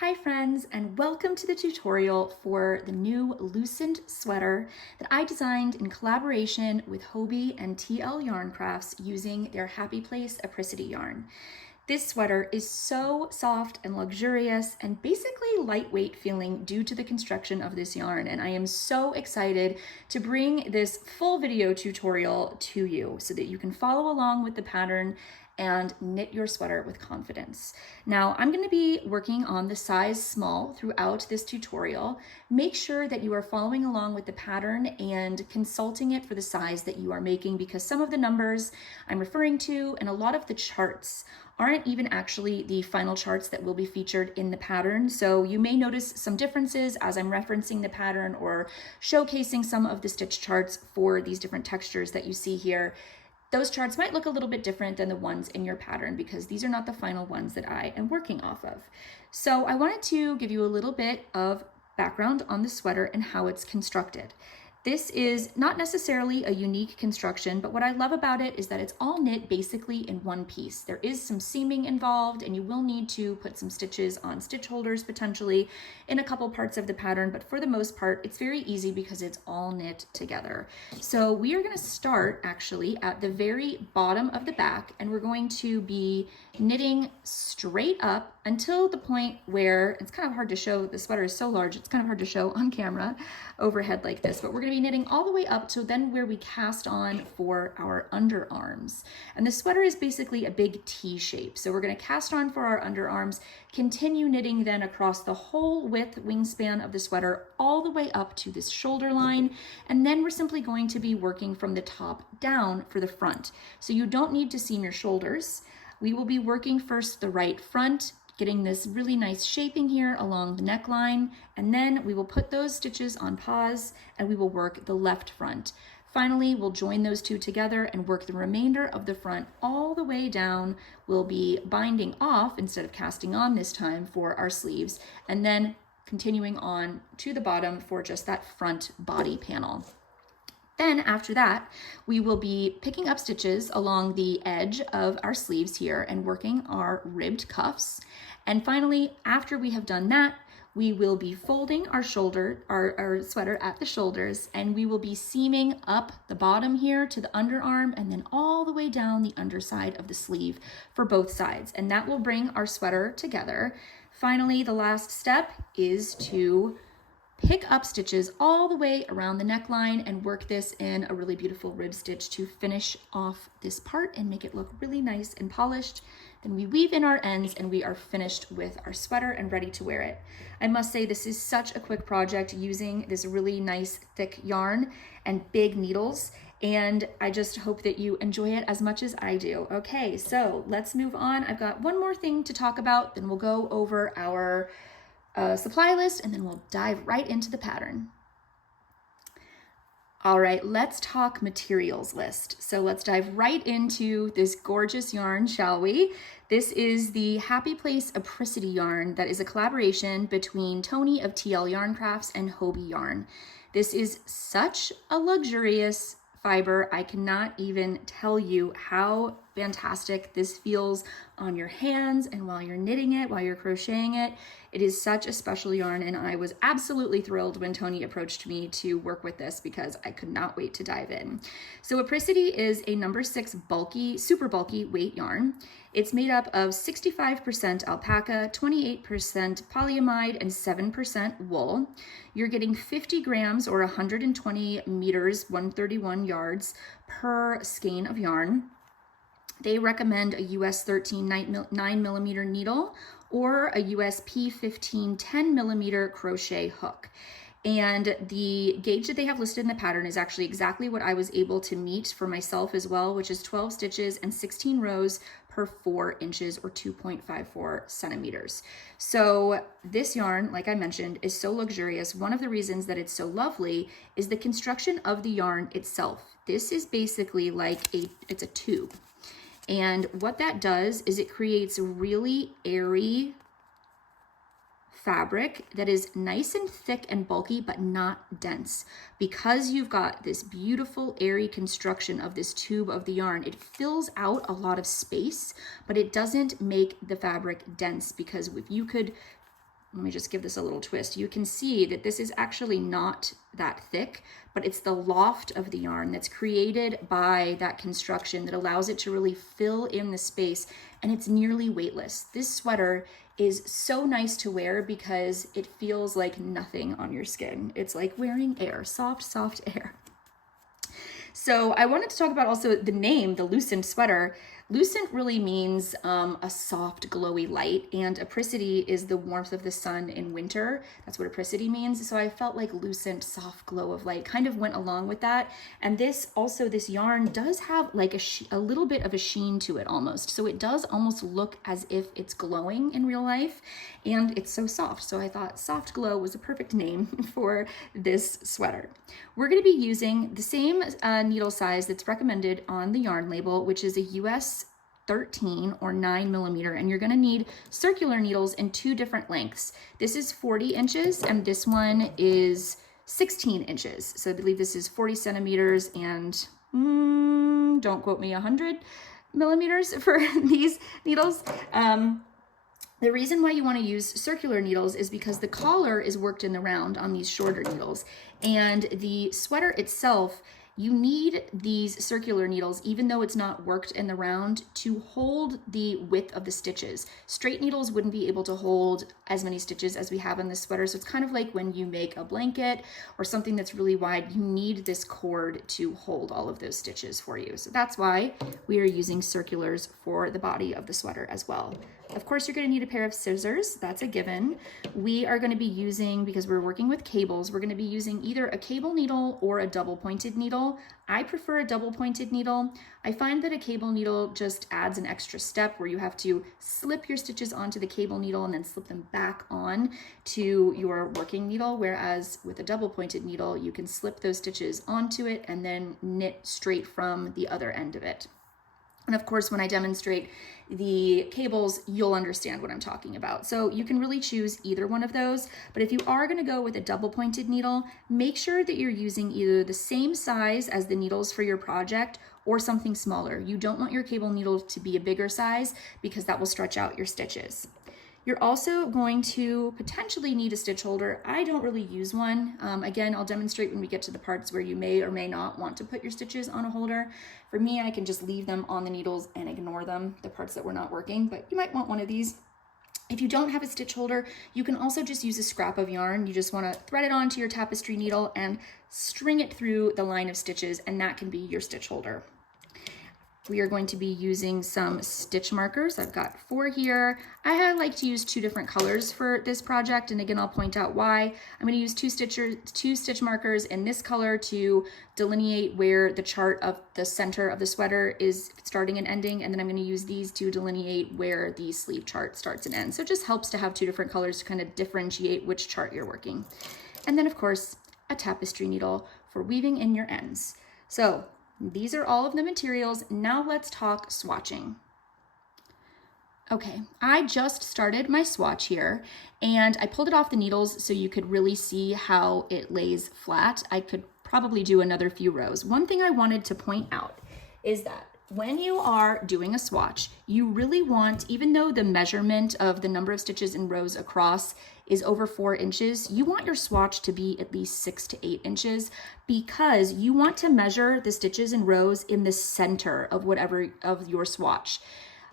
Hi friends, and welcome to the tutorial for the new Lucent Sweater that I designed in collaboration with Hobbii and TL Yarn Crafts using their Happy Place Apricity yarn. This sweater is so soft and luxurious and basically lightweight feeling due to the construction of this yarn, and I am so excited to bring this full video tutorial to you so that you can follow along with the pattern and knit your sweater with confidence. Now, I'm going to be working on the size small throughout this tutorial. Make sure that you are following along with the pattern and consulting it for the size that you are making, because some of the numbers I'm referring to and a lot of the charts aren't even actually the final charts that will be featured in the pattern. So you may notice some differences as I'm referencing the pattern or showcasing some of the stitch charts for these different textures that you see here. Those charts might look a little bit different than the ones in your pattern because these are not the final ones that I am working off of. So I wanted to give you a little bit of background on the sweater and how it's constructed. This is not necessarily a unique construction, but what I love about it is that it's all knit basically in one piece. There is some seaming involved, and you will need to put some stitches on stitch holders potentially in a couple parts of the pattern, but for the most part, it's very easy because it's all knit together. So we are going to start actually at the very bottom of the back, and we're going to be knitting straight up until the point where it's kind of hard to show. The sweater is so large, it's kind of hard to show on camera overhead like this, but we're going to be knitting all the way up to then where we cast on for our underarms. And the sweater is basically a big T shape. So we're going to cast on for our underarms, continue knitting then across the whole width wingspan of the sweater all the way up to this shoulder line. And then we're simply going to be working from the top down for the front. So you don't need to seam your shoulders. We will be working first the right front, getting this really nice shaping here along the neckline, and then we will put those stitches on pause and we will work the left front. Finally, we'll join those two together and work the remainder of the front all the way down. We'll be binding off instead of casting on this time for our sleeves, and then continuing on to the bottom for just that front body panel. Then after that, we will be picking up stitches along the edge of our sleeves here and working our ribbed cuffs. And finally, after we have done that, we will be folding our sweater at the shoulders, and we will be seaming up the bottom here to the underarm and then all the way down the underside of the sleeve for both sides. And that will bring our sweater together. Finally, the last step is to pick up stitches all the way around the neckline and work this in a really beautiful rib stitch to finish off this part and make it look really nice and polished. Then we weave in our ends and we are finished with our sweater and ready to wear it. I must say this is such a quick project using this really nice thick yarn and big needles, and I just hope that you enjoy it as much as I do. Okay, so let's move on. I've got one more thing to talk about, then we'll go over our supply list, and then we'll dive right into the pattern. All right, let's talk materials list. So let's dive right into this gorgeous yarn, shall we? This is the Happy Place Apricity yarn that is a collaboration between Toni of TL Yarn Crafts and Hobbii Yarn. This is such a luxurious fiber. I cannot even tell you how fantastic this feels on your hands and while you're knitting it, while you're crocheting it. It is such a special yarn, and I was absolutely thrilled when Toni approached me to work with this because I could not wait to dive in. So Apricity is a number 6 bulky, super bulky weight yarn. It's made up of 65% alpaca, 28% polyamide, and 7% wool. You're getting 50 grams or 120 meters, 131 yards per skein of yarn. They recommend a US 13 9mm needle or a US P15 10mm crochet hook. And the gauge that they have listed in the pattern is actually exactly what I was able to meet for myself as well, which is 12 stitches and 16 rows per 4 inches or 2.54 centimeters. So this yarn, like I mentioned, is so luxurious. One of the reasons that it's so lovely is the construction of the yarn itself. This is basically like it's a tube. And what that does is it creates a really airy fabric that is nice and thick and bulky, but not dense. Because you've got this beautiful airy construction of this tube of the yarn, it fills out a lot of space, but it doesn't make the fabric dense, because if you could let me just give this a little twist. You can see that this is actually not that thick, but it's the loft of the yarn that's created by that construction that allows it to really fill in the space, and it's nearly weightless. This sweater is so nice to wear because it feels like nothing on your skin. It's like wearing air, soft, soft air. So I wanted to talk about also the name, the Lucent Sweater. Lucent really means a soft, glowy light, and apricity is the warmth of the sun in winter. That's what apricity means. So I felt like lucent, soft glow of light kind of went along with that. And this yarn does have like a little bit of a sheen to it almost. So it does almost look as if it's glowing in real life, and it's so soft. So I thought soft glow was a perfect name for this sweater. We're going to be using the same needle size that's recommended on the yarn label, which is a US 13 or 9 millimeter, and you're going to need circular needles in 2 different lengths. This is 40 inches and this one is 16 inches. So I believe this is 40 centimeters and don't quote me, 100 millimeters for these needles. The reason why you want to use circular needles is because the collar is worked in the round on these shorter needles, and the sweater itself, you need these circular needles, even though it's not worked in the round, to hold the width of the stitches. Straight needles wouldn't be able to hold as many stitches as we have on this sweater. So it's kind of like when you make a blanket or something that's really wide, you need this cord to hold all of those stitches for you. So that's why we are using circulars for the body of the sweater as well. Of course, you're going to need a pair of scissors. That's a given. We are going to be using, because we're working with cables, we're going to be using either a cable needle or a double pointed needle. I prefer a double pointed needle. I find that a cable needle just adds an extra step where you have to slip your stitches onto the cable needle and then slip them back on to your working needle, whereas with a double pointed needle, you can slip those stitches onto it and then knit straight from the other end of it. And of course, when I demonstrate the cables, you'll understand what I'm talking about. So you can really choose either one of those. But if you are going to go with a double pointed needle, make sure that you're using either the same size as the needles for your project or something smaller. You don't want your cable needle to be a bigger size because that will stretch out your stitches. You're also going to potentially need a stitch holder. I don't really use one. Again, I'll demonstrate when we get to the parts where you may or may not want to put your stitches on a holder. For me, I can just leave them on the needles and ignore them, the parts that were not working, but you might want one of these. If you don't have a stitch holder, you can also just use a scrap of yarn. You just want to thread it onto your tapestry needle and string it through the line of stitches, and that can be your stitch holder. We are going to be using some stitch markers. I've got 4 here. I like to use 2 different colors for this project, and again, I'll point out why. I'm going to use 2 stitch markers in this color to delineate where the chart of the center of the sweater is starting and ending, and then I'm going to use these to delineate where the sleeve chart starts and ends. So it just helps to have 2 different colors to kind of differentiate which chart you're working. And then, of course, a tapestry needle for weaving in your ends. So these are all of the materials. Now let's talk swatching. Okay, I just started my swatch here and I pulled it off the needles so you could really see how it lays flat. I could probably do another few rows. One thing I wanted to point out is that when you are doing a swatch, you really want, even though the measurement of the number of stitches in rows across is over 4 inches, you want your swatch to be at least 6 to 8 inches because you want to measure the stitches in rows in the center of whatever of your swatch.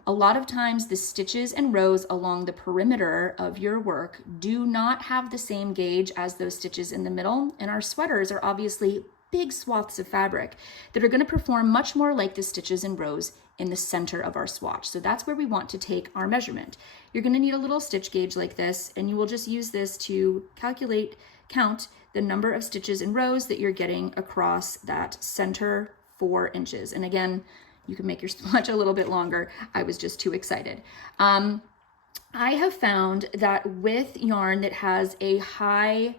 A lot of times the stitches and rows along the perimeter of your work do not have the same gauge as those stitches in the middle, and our sweaters are obviously big swaths of fabric that are going to perform much more like the stitches and rows in the center of our swatch. So that's where we want to take our measurement. You're going to need a little stitch gauge like this, and you will just use this to count the number of stitches and rows that you're getting across that center 4 inches. And again, you can make your swatch a little bit longer. I was just too excited. I have found that with yarn that has a high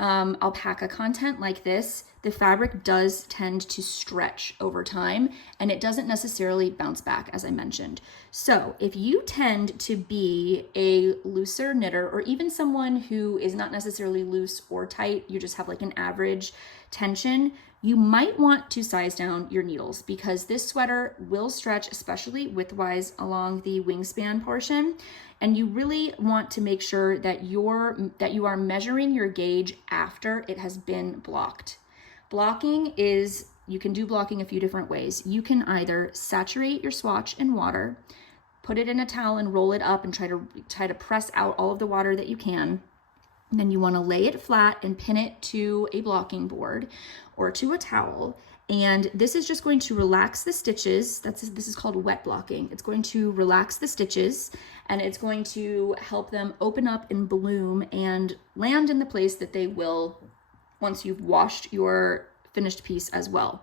alpaca content like this, the fabric does tend to stretch over time and it doesn't necessarily bounce back, as I mentioned. So if you tend to be a looser knitter, or even someone who is not necessarily loose or tight, you just have like an average tension, You might want to size down your needles because this sweater will stretch, especially widthwise along the wingspan portion. And you really want to make sure that you are measuring your gauge after it has been blocked. Blocking is, you can do blocking a few different ways. You can either saturate your swatch in water, put it in a towel and roll it up and try to press out all of the water that you can. And then you want to lay it flat and pin it to a blocking board or to a towel. And this is just going to relax the stitches. This is called wet blocking. It's going to relax the stitches and it's going to help them open up and bloom and land in the place that they will once you've washed your finished piece as well.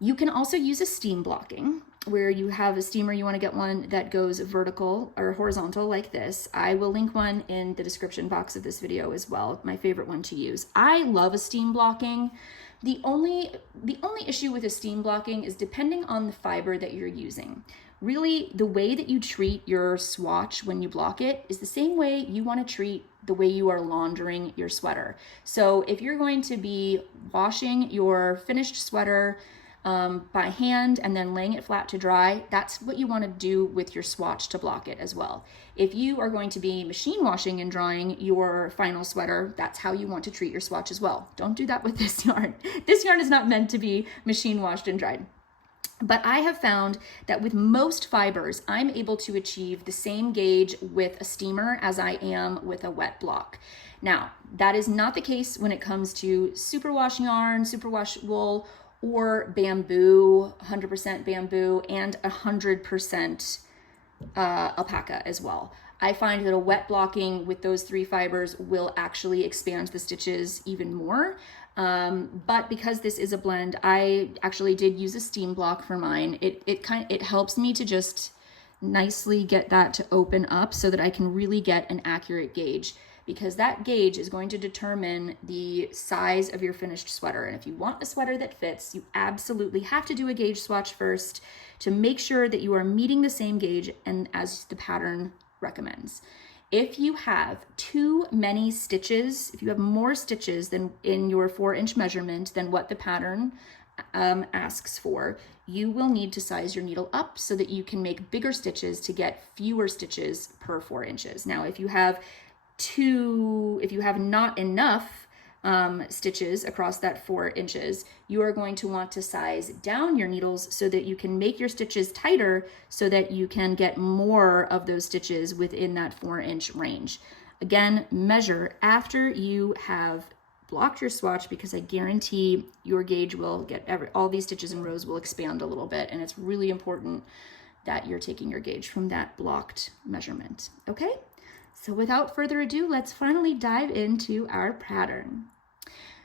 You can also use a steam blocking where you have a steamer, you want to get one that goes vertical or horizontal like this. I will link one in the description box of this video as well, my favorite one to use. I love a steam blocking. The only issue with a steam blocking is depending on the fiber that you're using. Really, the way that you treat your swatch when you block it is the same way you want to treat the way you are laundering your sweater. So if you're going to be washing your finished sweater by hand and then laying it flat to dry, that's what you want to do with your swatch to block it as well. If you are going to be machine washing and drying your final sweater, that's how you want to treat your swatch as well. Don't do that with this yarn. This yarn is not meant to be machine washed and dried. But I have found that with most fibers, I'm able to achieve the same gauge with a steamer as I am with a wet block. Now, that is not the case when it comes to superwash yarn, superwash wool, or bamboo, 100% bamboo, and 100% alpaca as well. I find that a wet blocking with those three fibers will actually expand the stitches even more. But because this is a blend, I actually did use a steam block for mine. It helps me to just nicely get that to open up so that I can really get an accurate gauge, because that gauge is going to determine the size of your finished sweater. And if you want a sweater that fits, you absolutely have to do a gauge swatch first to make sure that you are meeting the same gauge and as the pattern recommends. If you have too many stitches, if you have more stitches than in your 4-inch measurement than what the pattern asks for, you will need to size your needle up so that you can make bigger stitches to get fewer stitches per 4 inches. Now, if you have not enough stitches across that 4 inches, you are going to want to size down your needles so that you can make your stitches tighter so that you can get more of those stitches within that 4-inch range. Again, measure after you have blocked your swatch, because I guarantee your gauge will get all these stitches and rows will expand a little bit, and it's really important that you're taking your gauge from that blocked measurement. Okay? So without further ado, let's finally dive into our pattern.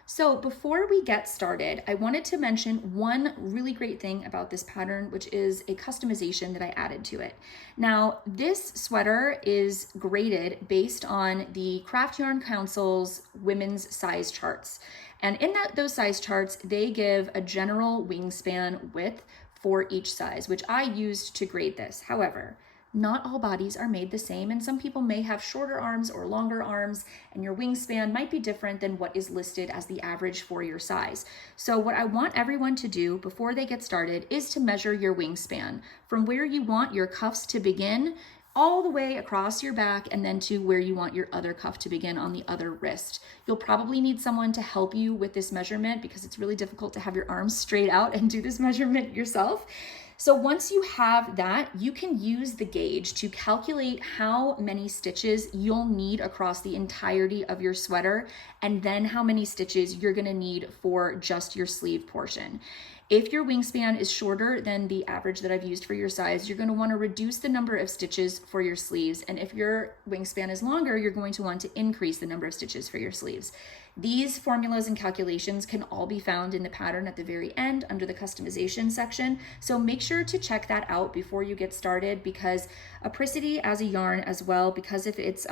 So before we get started, I wanted to mention one really great thing about this pattern, which is a customization that I added to it. Now, this sweater is graded based on the Craft Yarn Council's women's size charts. And in those size charts, they give a general wingspan width for each size, which I used to grade this. However, not all bodies are made the same, and some people may have shorter arms or longer arms, and your wingspan might be different than what is listed as the average for your size. So what I want everyone to do before they get started is to measure your wingspan from where you want your cuffs to begin all the way across your back, and then to where you want your other cuff to begin on the other wrist. You'll probably need someone to help you with this measurement because it's really difficult to have your arms straight out and do this measurement yourself. So once you have that, you can use the gauge to calculate how many stitches you'll need across the entirety of your sweater, and then how many stitches you're gonna need for just your sleeve portion. If your wingspan is shorter than the average that I've used for your size, you're going to want to reduce the number of stitches for your sleeves. And if your wingspan is longer, you're going to want to increase the number of stitches for your sleeves. These formulas and calculations can all be found in the pattern at the very end under the customization section. So make sure to check that out before you get started, because Apricity as a yarn as well, because of its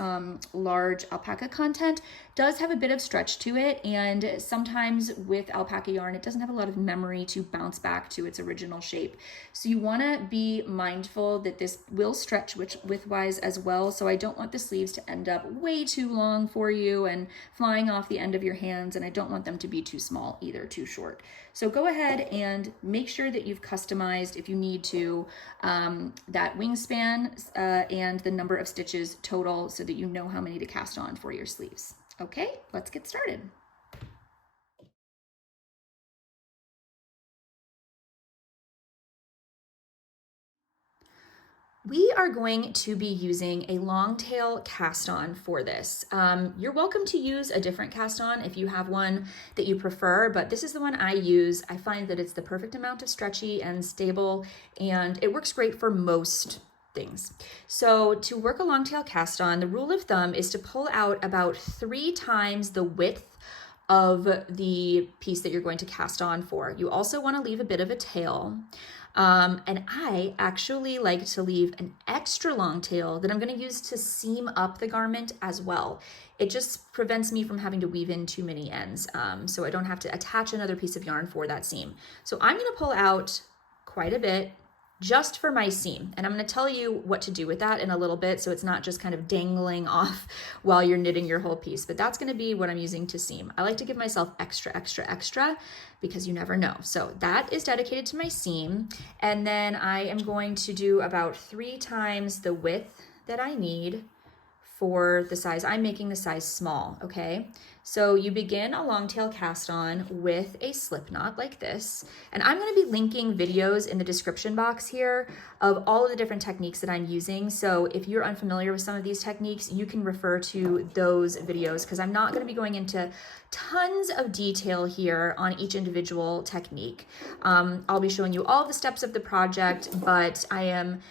large alpaca content, does have a bit of stretch to it. And sometimes with alpaca yarn, it doesn't have a lot of memory to bounce back to its original shape. So you want to be mindful that this will stretch widthwise as well. So I don't want the sleeves to end up way too long for you and flying off the end of your hands, and I don't want them to be too small either, too short. So go ahead and make sure that you've customized, if you need to, that wingspan and the number of stitches total so that you know how many to cast on for your sleeves. Okay, let's get started. We are going to be using a long tail cast on for this. You're welcome to use a different cast on if you have one that you prefer, but this is the one I use. I find that it's the perfect amount of stretchy and stable, and it works great for most things. So to work a long tail cast on, the rule of thumb is to pull out about 3 times the width of the piece that you're going to cast on for. You also want to leave a bit of a tail. And I actually like to leave an extra long tail that I'm going to use to seam up the garment as well. It just prevents me from having to weave in too many ends, so I don't have to attach another piece of yarn for that seam. So I'm going to pull out quite a bit just for my seam, and I'm going to tell you what to do with that in a little bit, so it's not just kind of dangling off while you're knitting your whole piece, but that's going to be what I'm using to seam. I like to give myself extra because you never know. So that is dedicated to my seam, and then I am going to do about 3 times the width that I need for the size. I'm making the size small, okay? So you begin a long tail cast on with a slip knot like this, and I'm going to be linking videos in the description box here of all of the different techniques that I'm using. So if you're unfamiliar with some of these techniques, you can refer to those videos, because I'm not going to be going into tons of detail here on each individual technique. I'll be showing you all the steps of the project, but I am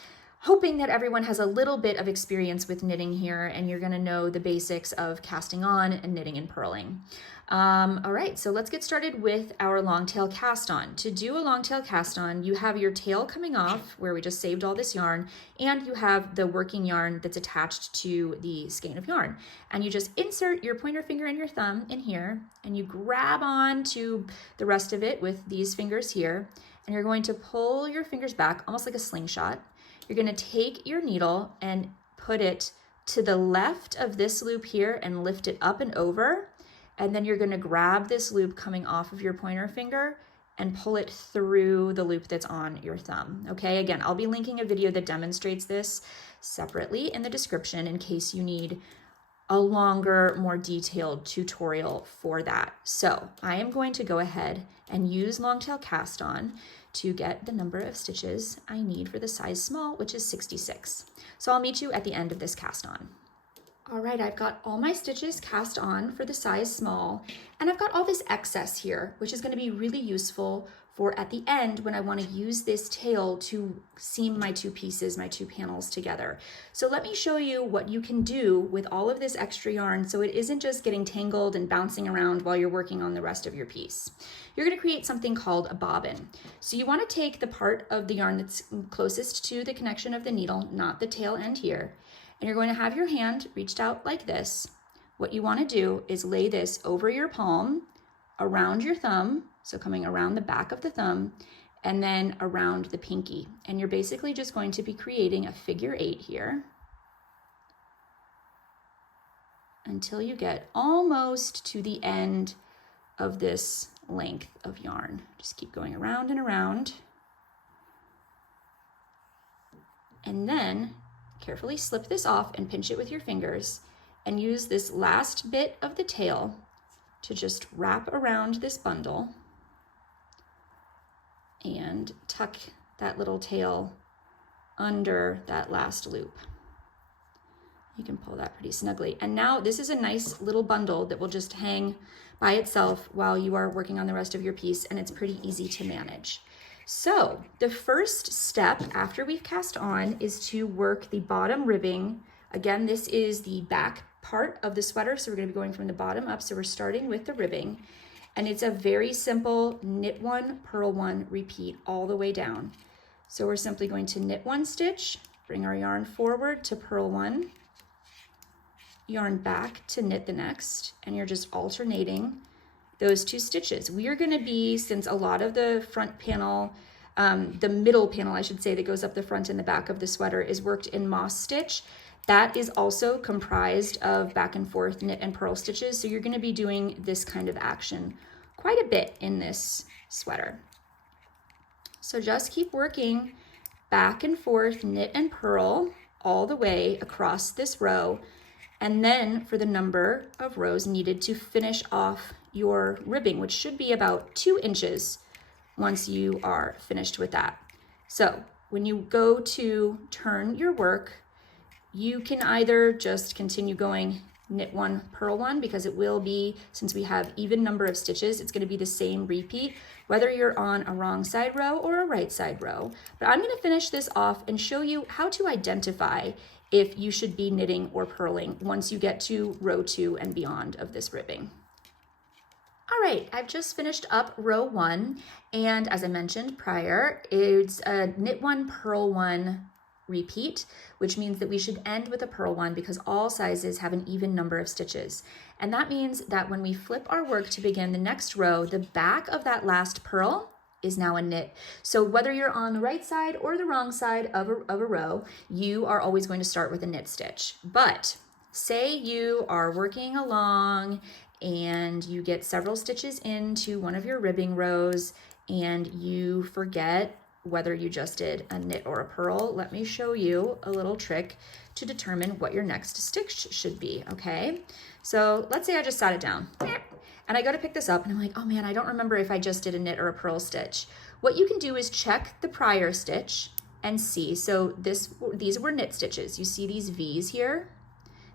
hoping that everyone has a little bit of experience with knitting here, and you're going to know the basics of casting on and knitting and purling. All right, so let's get started with our long tail cast on. To do a long tail cast on, you have your tail coming off where we just saved all this yarn, and you have the working yarn that's attached to the skein of yarn. And you just insert your pointer finger and your thumb in here, and you grab on to the rest of it with these fingers here, and you're going to pull your fingers back almost like a slingshot. You're going to take your needle and put it to the left of this loop here and lift it up and over. And then you're going to grab this loop coming off of your pointer finger and pull it through the loop that's on your thumb. Okay, again, I'll be linking a video that demonstrates this separately in the description in case you need a longer, more detailed tutorial for that. So I am going to go ahead and use long tail cast on to get the number of stitches I need for the size small, which is 66. So I'll meet you at the end of this cast on. All right, I've got all my stitches cast on for the size small, and I've got all this excess here, which is going to be really useful for at the end when I want to use this tail to seam my 2 pieces, my 2 panels together. So let me show you what you can do with all of this extra yarn so it isn't just getting tangled and bouncing around while you're working on the rest of your piece. You're going to create something called a bobbin. So you want to take the part of the yarn that's closest to the connection of the needle, not the tail end here, and you're going to have your hand reached out like this. What you want to do is lay this over your palm, around your thumb, so coming around the back of the thumb, and then around the pinky. And you're basically just going to be creating a figure 8 here until you get almost to the end of this length of yarn. Just keep going around and around. And then carefully slip this off and pinch it with your fingers, and use this last bit of the tail to just wrap around this bundle and tuck that little tail under that last loop. You can pull that pretty snugly. And now this is a nice little bundle that will just hang by itself while you are working on the rest of your piece, and it's pretty easy to manage. So the first step after we've cast on is to work the bottom ribbing. Again, this is the back part of the sweater, so we're going to be going from the bottom up. So we're starting with the ribbing, and it's a very simple knit 1, purl 1, repeat all the way down. So we're simply going to knit 1 stitch, bring our yarn forward to purl 1, yarn back to knit the next, and you're just alternating those 2 stitches. We are going to be, since a lot of the front panel, the middle panel, I should say, that goes up the front and the back of the sweater is worked in moss stitch. That is also comprised of back and forth knit and purl stitches. So you're going to be doing this kind of action quite a bit in this sweater. So just keep working back and forth knit and purl all the way across this row. And then for the number of rows needed to finish off your ribbing, which should be about 2 inches once you are finished with that. So when you go to turn your work, you can either just continue going knit 1, purl 1, because it will be, since we have even number of stitches, it's going to be the same repeat, whether you're on a wrong side row or a right side row. But I'm going to finish this off and show you how to identify if you should be knitting or purling once you get to row 2 and beyond of this ribbing. All right, I've just finished up row 1, and as I mentioned prior, it's a knit 1, purl 1 repeat, which means that we should end with a purl 1 because all sizes have an even number of stitches. And that means that when we flip our work to begin the next row, the back of that last purl is now a knit. So whether you're on the right side or the wrong side of a row, you are always going to start with a knit stitch. But say you are working along and you get several stitches into one of your ribbing rows and you forget whether you just did a knit or a purl. Let me show you a little trick to determine what your next stitch should be, okay? So let's say I just sat it down and I go to pick this up and I'm like, oh man, I don't remember if I just did a knit or a purl stitch. What you can do is check the prior stitch and see. So these were knit stitches. You see these V's here?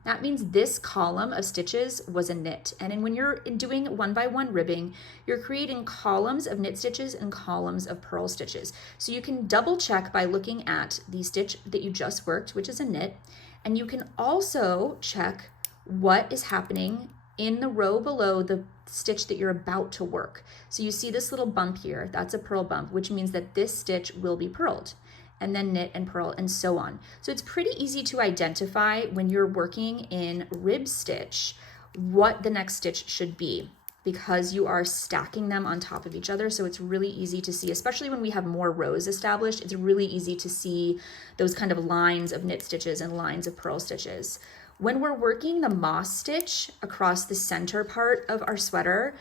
That means this column of stitches was a knit. And then when you're doing 1x1 ribbing, you're creating columns of knit stitches and columns of purl stitches. So you can double check by looking at the stitch that you just worked, which is a knit. And you can also check what is happening in the row below the stitch that you're about to work. So you see this little bump here, that's a purl bump, which means that this stitch will be purled, and then knit and purl and so on. So it's pretty easy to identify when you're working in rib stitch what the next stitch should be, because you are stacking them on top of each other. So it's really easy to see, especially when we have more rows established, it's really easy to see those kind of lines of knit stitches and lines of purl stitches. When we're working the moss stitch across the center part of our sweater,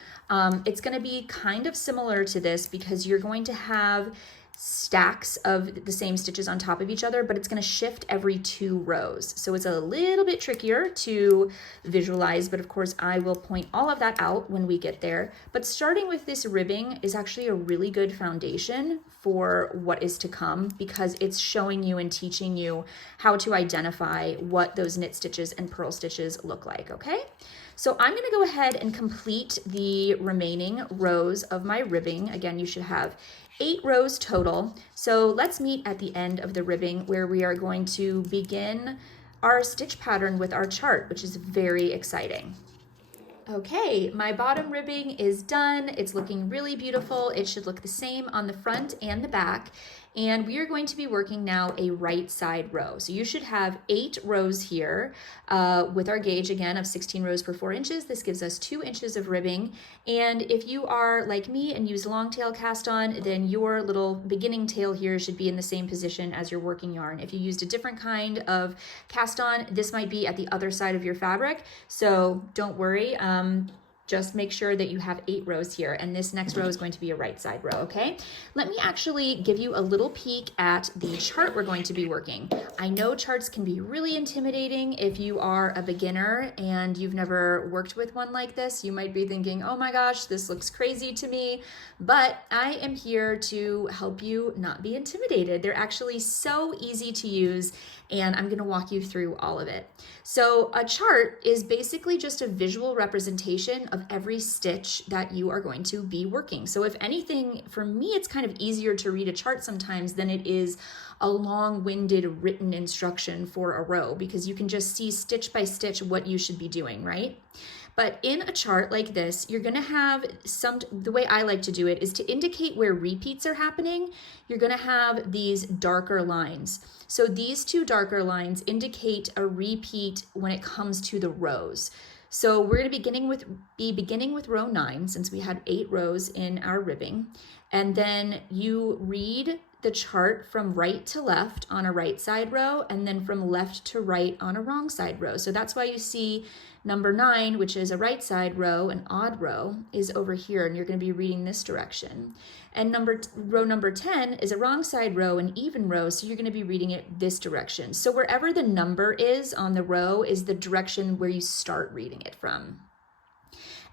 it's gonna be kind of similar to this because you're going to have stacks of the same stitches on top of each other, but it's going to shift every 2 rows. So it's a little bit trickier to visualize, but of course I will point all of that out when we get there. But starting with this ribbing is actually a really good foundation for what is to come because it's showing you and teaching you how to identify what those knit stitches and purl stitches look like, okay? So I'm going to go ahead and complete the remaining rows of my ribbing. Again, you should have 8 rows total. So let's meet at the end of the ribbing where we are going to begin our stitch pattern with our chart, which is very exciting. Okay, my bottom ribbing is done. It's looking really beautiful. It should look the same on the front and the back. And we are going to be working now a right side row. So you should have 8 rows here with our gauge again of 16 rows per 4 inches. This gives us 2 inches of ribbing. And if you are like me and use long tail cast on, then your little beginning tail here should be in the same position as your working yarn. If you used a different kind of cast on, this might be at the other side of your fabric. So don't worry. Just make sure that you have 8 rows here, and this next row is going to be a right side row, okay? Let me actually give you a little peek at the chart we're going to be working. I know charts can be really intimidating if you are a beginner and you've never worked with one like this. You might be thinking, oh my gosh, this looks crazy to me, but I am here to help you not be intimidated. They're actually so easy to use, and I'm gonna walk you through all of it. So a chart is basically just a visual representation of every stitch that you are going to be working. So if anything, for me, it's kind of easier to read a chart sometimes than it is a long-winded written instruction for a row, because you can just see stitch by stitch what you should be doing, right? But in a chart like this, you're gonna have the way I like to do it is to indicate where repeats are happening. You're gonna have these darker lines. So these 2 darker lines indicate a repeat when it comes to the rows. So we're going to be beginning with row 9 since we had 8 rows in our ribbing. And then you read the chart from right to left on a right side row and then from left to right on a wrong side row. So that's why you see number 9, which is a right side row, an odd row, is over here, and you're going to be reading this direction. And row number 10 is a wrong side row, an even row, so you're going to be reading it this direction. So wherever the number is on the row is the direction where you start reading it from.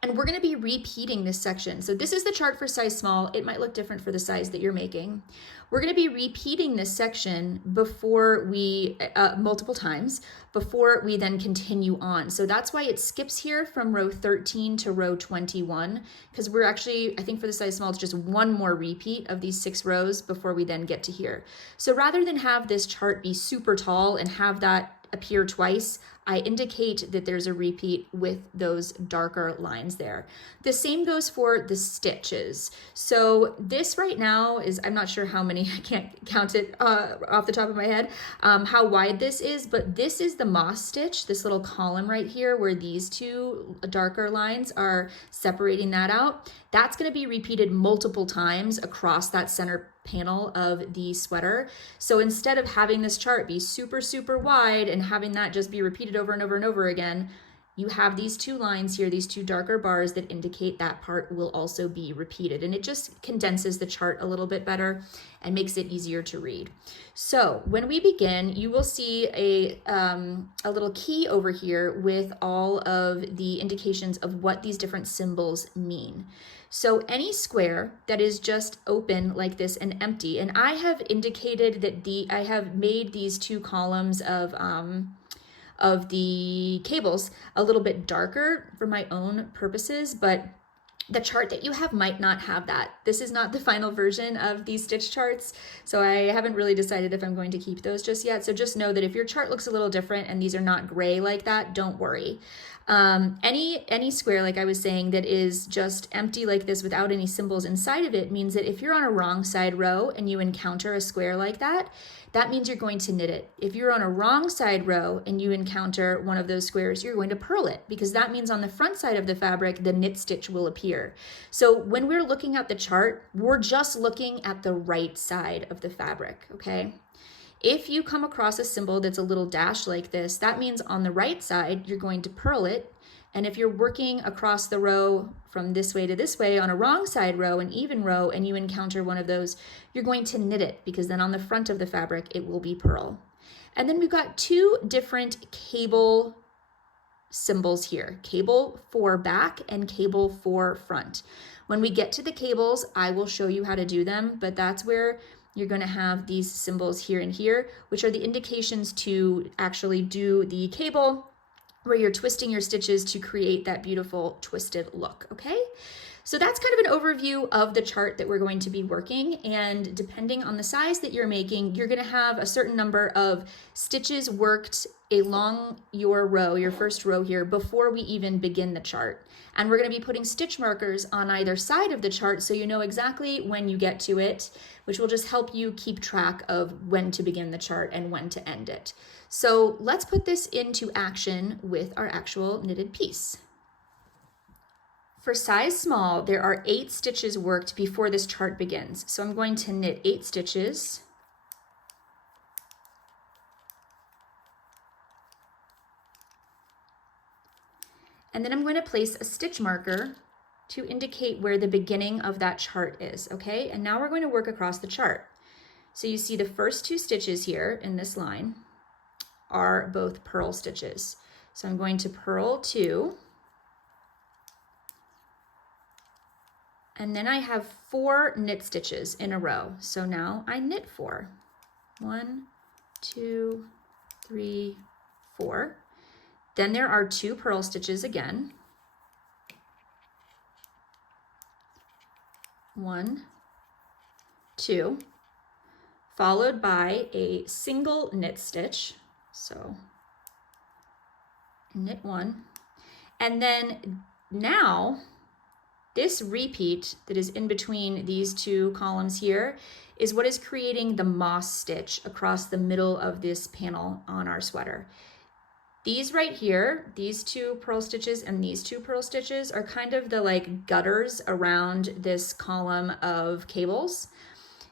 And we're going to be repeating this section. So this is the chart for size small. It might look different for the size that you're making. We're going to be repeating this section before we, multiple times, before we then continue on. So that's why it skips here from row 13 to row 21, because we're actually, I think for the size small, it's just one more repeat of these 6 rows before we then get to here. So rather than have this chart be super tall and have that appear twice, I indicate that there's a repeat with those darker lines there. The same goes for the stitches. So this right now is, I'm not sure how many, I can't count it off the top of my head, how wide this is, but this is the moss stitch, this little column right here where these 2 darker lines are separating that out. That's going to be repeated multiple times across that center panel of the sweater. So instead of having this chart be super, super wide and having that just be repeated over and over and over again, you have these 2 lines here, these 2 darker bars that indicate that part will also be repeated. And it just condenses the chart a little bit better and makes it easier to read. So when we begin, you will see a little key over here with all of the indications of what these different symbols mean. So any square that is just open like this and empty, and I have indicated that I have made these 2 columns of the cables a little bit darker for my own purposes, but the chart that you have might not have that. This is not the final version of these stitch charts, so I haven't really decided if I'm going to keep those just yet. So just know that if your chart looks a little different and these are not gray like that, don't worry. Any square, like I was saying, that is just empty like this without any symbols inside of it means that if you're on a wrong side row and you encounter a square like that, that means you're going to knit it. If you're on a wrong side row and you encounter one of those squares, you're going to purl it, because that means on the front side of the fabric, the knit stitch will appear. So when we're looking at the chart, we're just looking at the right side of the fabric, okay? If you come across a symbol that's a little dash like this, that means on the right side, you're going to purl it. And if you're working across the row from this way to this way on a wrong side row, an even row, and you encounter one of those, you're going to knit it, because then on the front of the fabric, it will be purl. And then we've got 2 different cable symbols here, cable for back and cable for front. When we get to the cables, I will show you how to do them, but that's where you're going to have these symbols here and here, which are the indications to actually do the cable, where you're twisting your stitches to create that beautiful twisted look, okay? So that's kind of an overview of the chart that we're going to be working, and depending on the size that you're making, you're gonna have a certain number of stitches worked along your row, your first row here, before we even begin the chart. And we're gonna be putting stitch markers on either side of the chart so you know exactly when you get to it, which will just help you keep track of when to begin the chart and when to end it. So let's put this into action with our actual knitted piece. For size small, there are 8 stitches worked before this chart begins. So I'm going to knit 8 stitches. And then I'm going to place a stitch marker to indicate where the beginning of that chart is, okay? And now we're going to work across the chart. So you see the first 2 stitches here in this line are both purl stitches. So I'm going to purl 2. And then I have 4 knit stitches in a row. So now I knit 4. 1, 2, 3, 4. Then there are 2 purl stitches again. 1, 2, followed by a single knit stitch. So knit 1. And then now this repeat that is in between these 2 columns here is what is creating the moss stitch across the middle of this panel on our sweater. These right here, these 2 purl stitches and these 2 purl stitches are kind of the like gutters around this column of cables.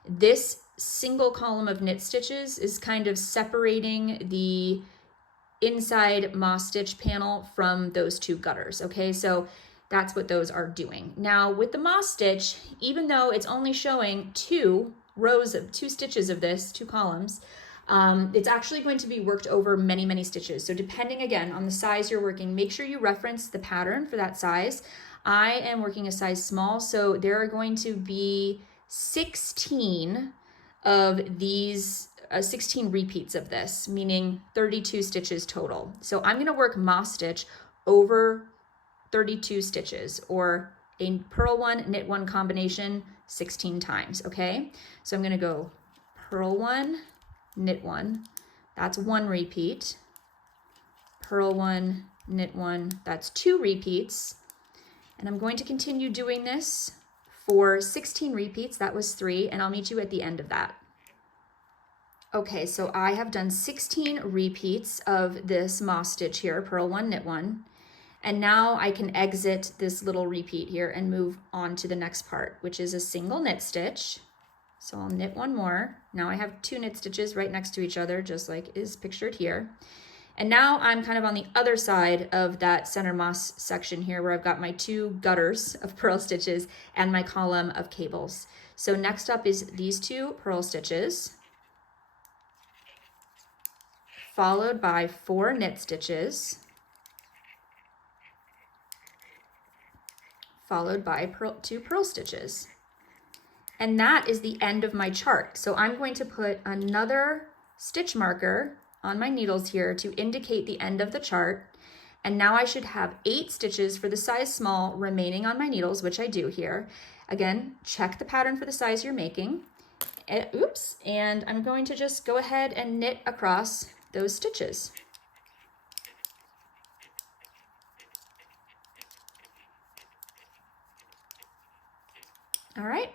This single column of knit stitches is kind of separating the inside moss stitch panel from those 2 gutters, okay? So that's what those are doing. Now with the moss stitch, even though it's only showing 2 rows of 2 stitches of this, 2 columns, it's actually going to be worked over many, many stitches. So depending again on the size you're working, make sure you reference the pattern for that size. I am working a size small, so there are going to be 16 of these 16 repeats of this, meaning 32 stitches total. So I'm going to work moss stitch over 32 stitches, or a purl 1, knit 1 combination 16 times, okay? So I'm going to go purl 1, knit 1, that's 1 repeat, purl 1, knit 1, that's 2 repeats, and I'm going to continue doing this for 16 repeats, that was 3, and I'll meet you at the end of that. Okay, so I have done 16 repeats of this moss stitch here, purl 1, knit 1, and now I can exit this little repeat here and move on to the next part, which is a single knit stitch. So I'll knit 1 more. Now I have 2 knit stitches right next to each other, just like is pictured here. And now I'm kind of on the other side of that center moss section here where I've got my 2 gutters of purl stitches and my column of cables. So next up is these 2 purl stitches, followed by 4 knit stitches, followed by 2 purl stitches. And that is the end of my chart. So I'm going to put another stitch marker on my needles here to indicate the end of the chart. And now I should have 8 stitches for the size small remaining on my needles, which I do here. Again, check the pattern for the size you're making. Oops, and I'm going to just go ahead and knit across those stitches. All right.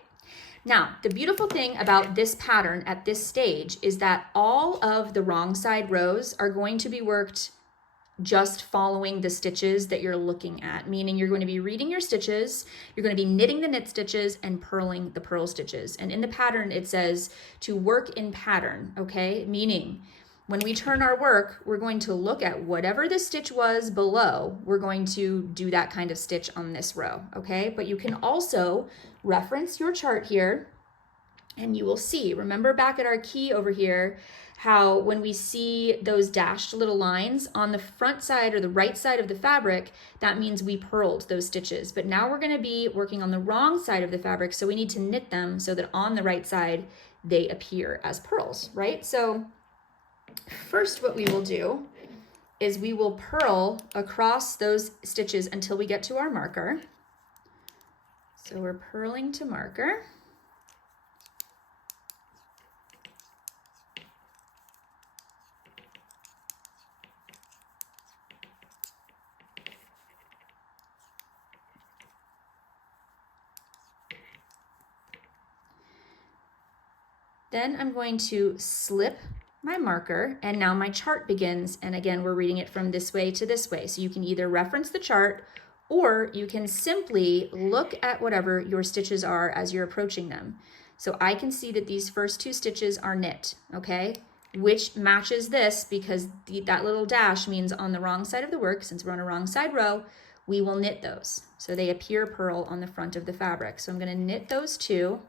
Now, the beautiful thing about this pattern at this stage is that all of the wrong side rows are going to be worked just following the stitches that you're looking at, meaning you're going to be reading your stitches, you're going to be knitting the knit stitches and purling the purl stitches. And in the pattern, it says to work in pattern, okay? Meaning when we turn our work, we're going to look at whatever the stitch was below, we're going to do that kind of stitch on this row, okay? But you can also reference your chart here and you will see, remember back at our key over here, how when we see those dashed little lines on the front side or the right side of the fabric, that means we purled those stitches. But now we're going to be working on the wrong side of the fabric, so we need to knit them so that on the right side they appear as purls, right? So first what we will do is we will purl across those stitches until we get to our marker. So we're purling to marker. Then I'm going to slip my marker, and now my chart begins. And again, we're reading it from this way to this way. So you can either reference the chart or you can simply look at whatever your stitches are as you're approaching them. So I can see that these first 2 stitches are knit, okay? Which matches this because that little dash means on the wrong side of the work, since we're on a wrong side row, we will knit those. So they appear purl on the front of the fabric. So I'm gonna knit those 2.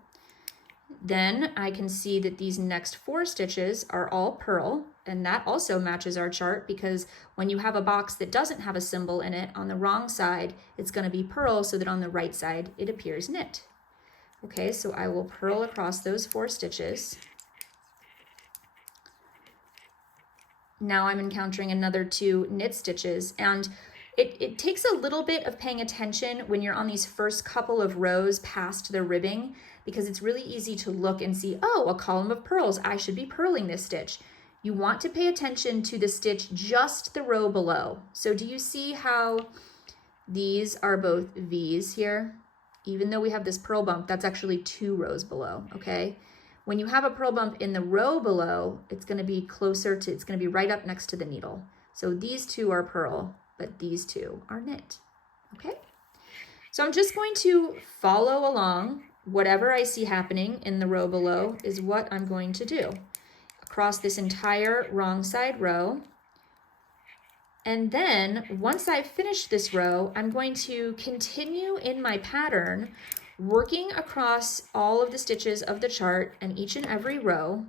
Then I can see that these next 4 stitches are all purl, and that also matches our chart because when you have a box that doesn't have a symbol in it, on the wrong side, it's going to be purl so that on the right side, it appears knit. Okay, so I will purl across those 4 stitches. Now I'm encountering another 2 knit stitches, and it takes a little bit of paying attention when you're on these first couple of rows past the ribbing, because it's really easy to look and see, oh, a column of purls, I should be purling this stitch. You want to pay attention to the stitch just the row below. So do you see how these are both V's here? Even though we have this purl bump, that's actually 2 rows below, okay? When you have a purl bump in the row below, it's gonna be closer to, it's gonna be right up next to the needle. So these two are purl, but these two are knit, okay? So I'm just going to follow along. Whatever I see happening in the row below is what I'm going to do across this entire wrong side row. And then once I've finished this row, I'm going to continue in my pattern, working across all of the stitches of the chart and each and every row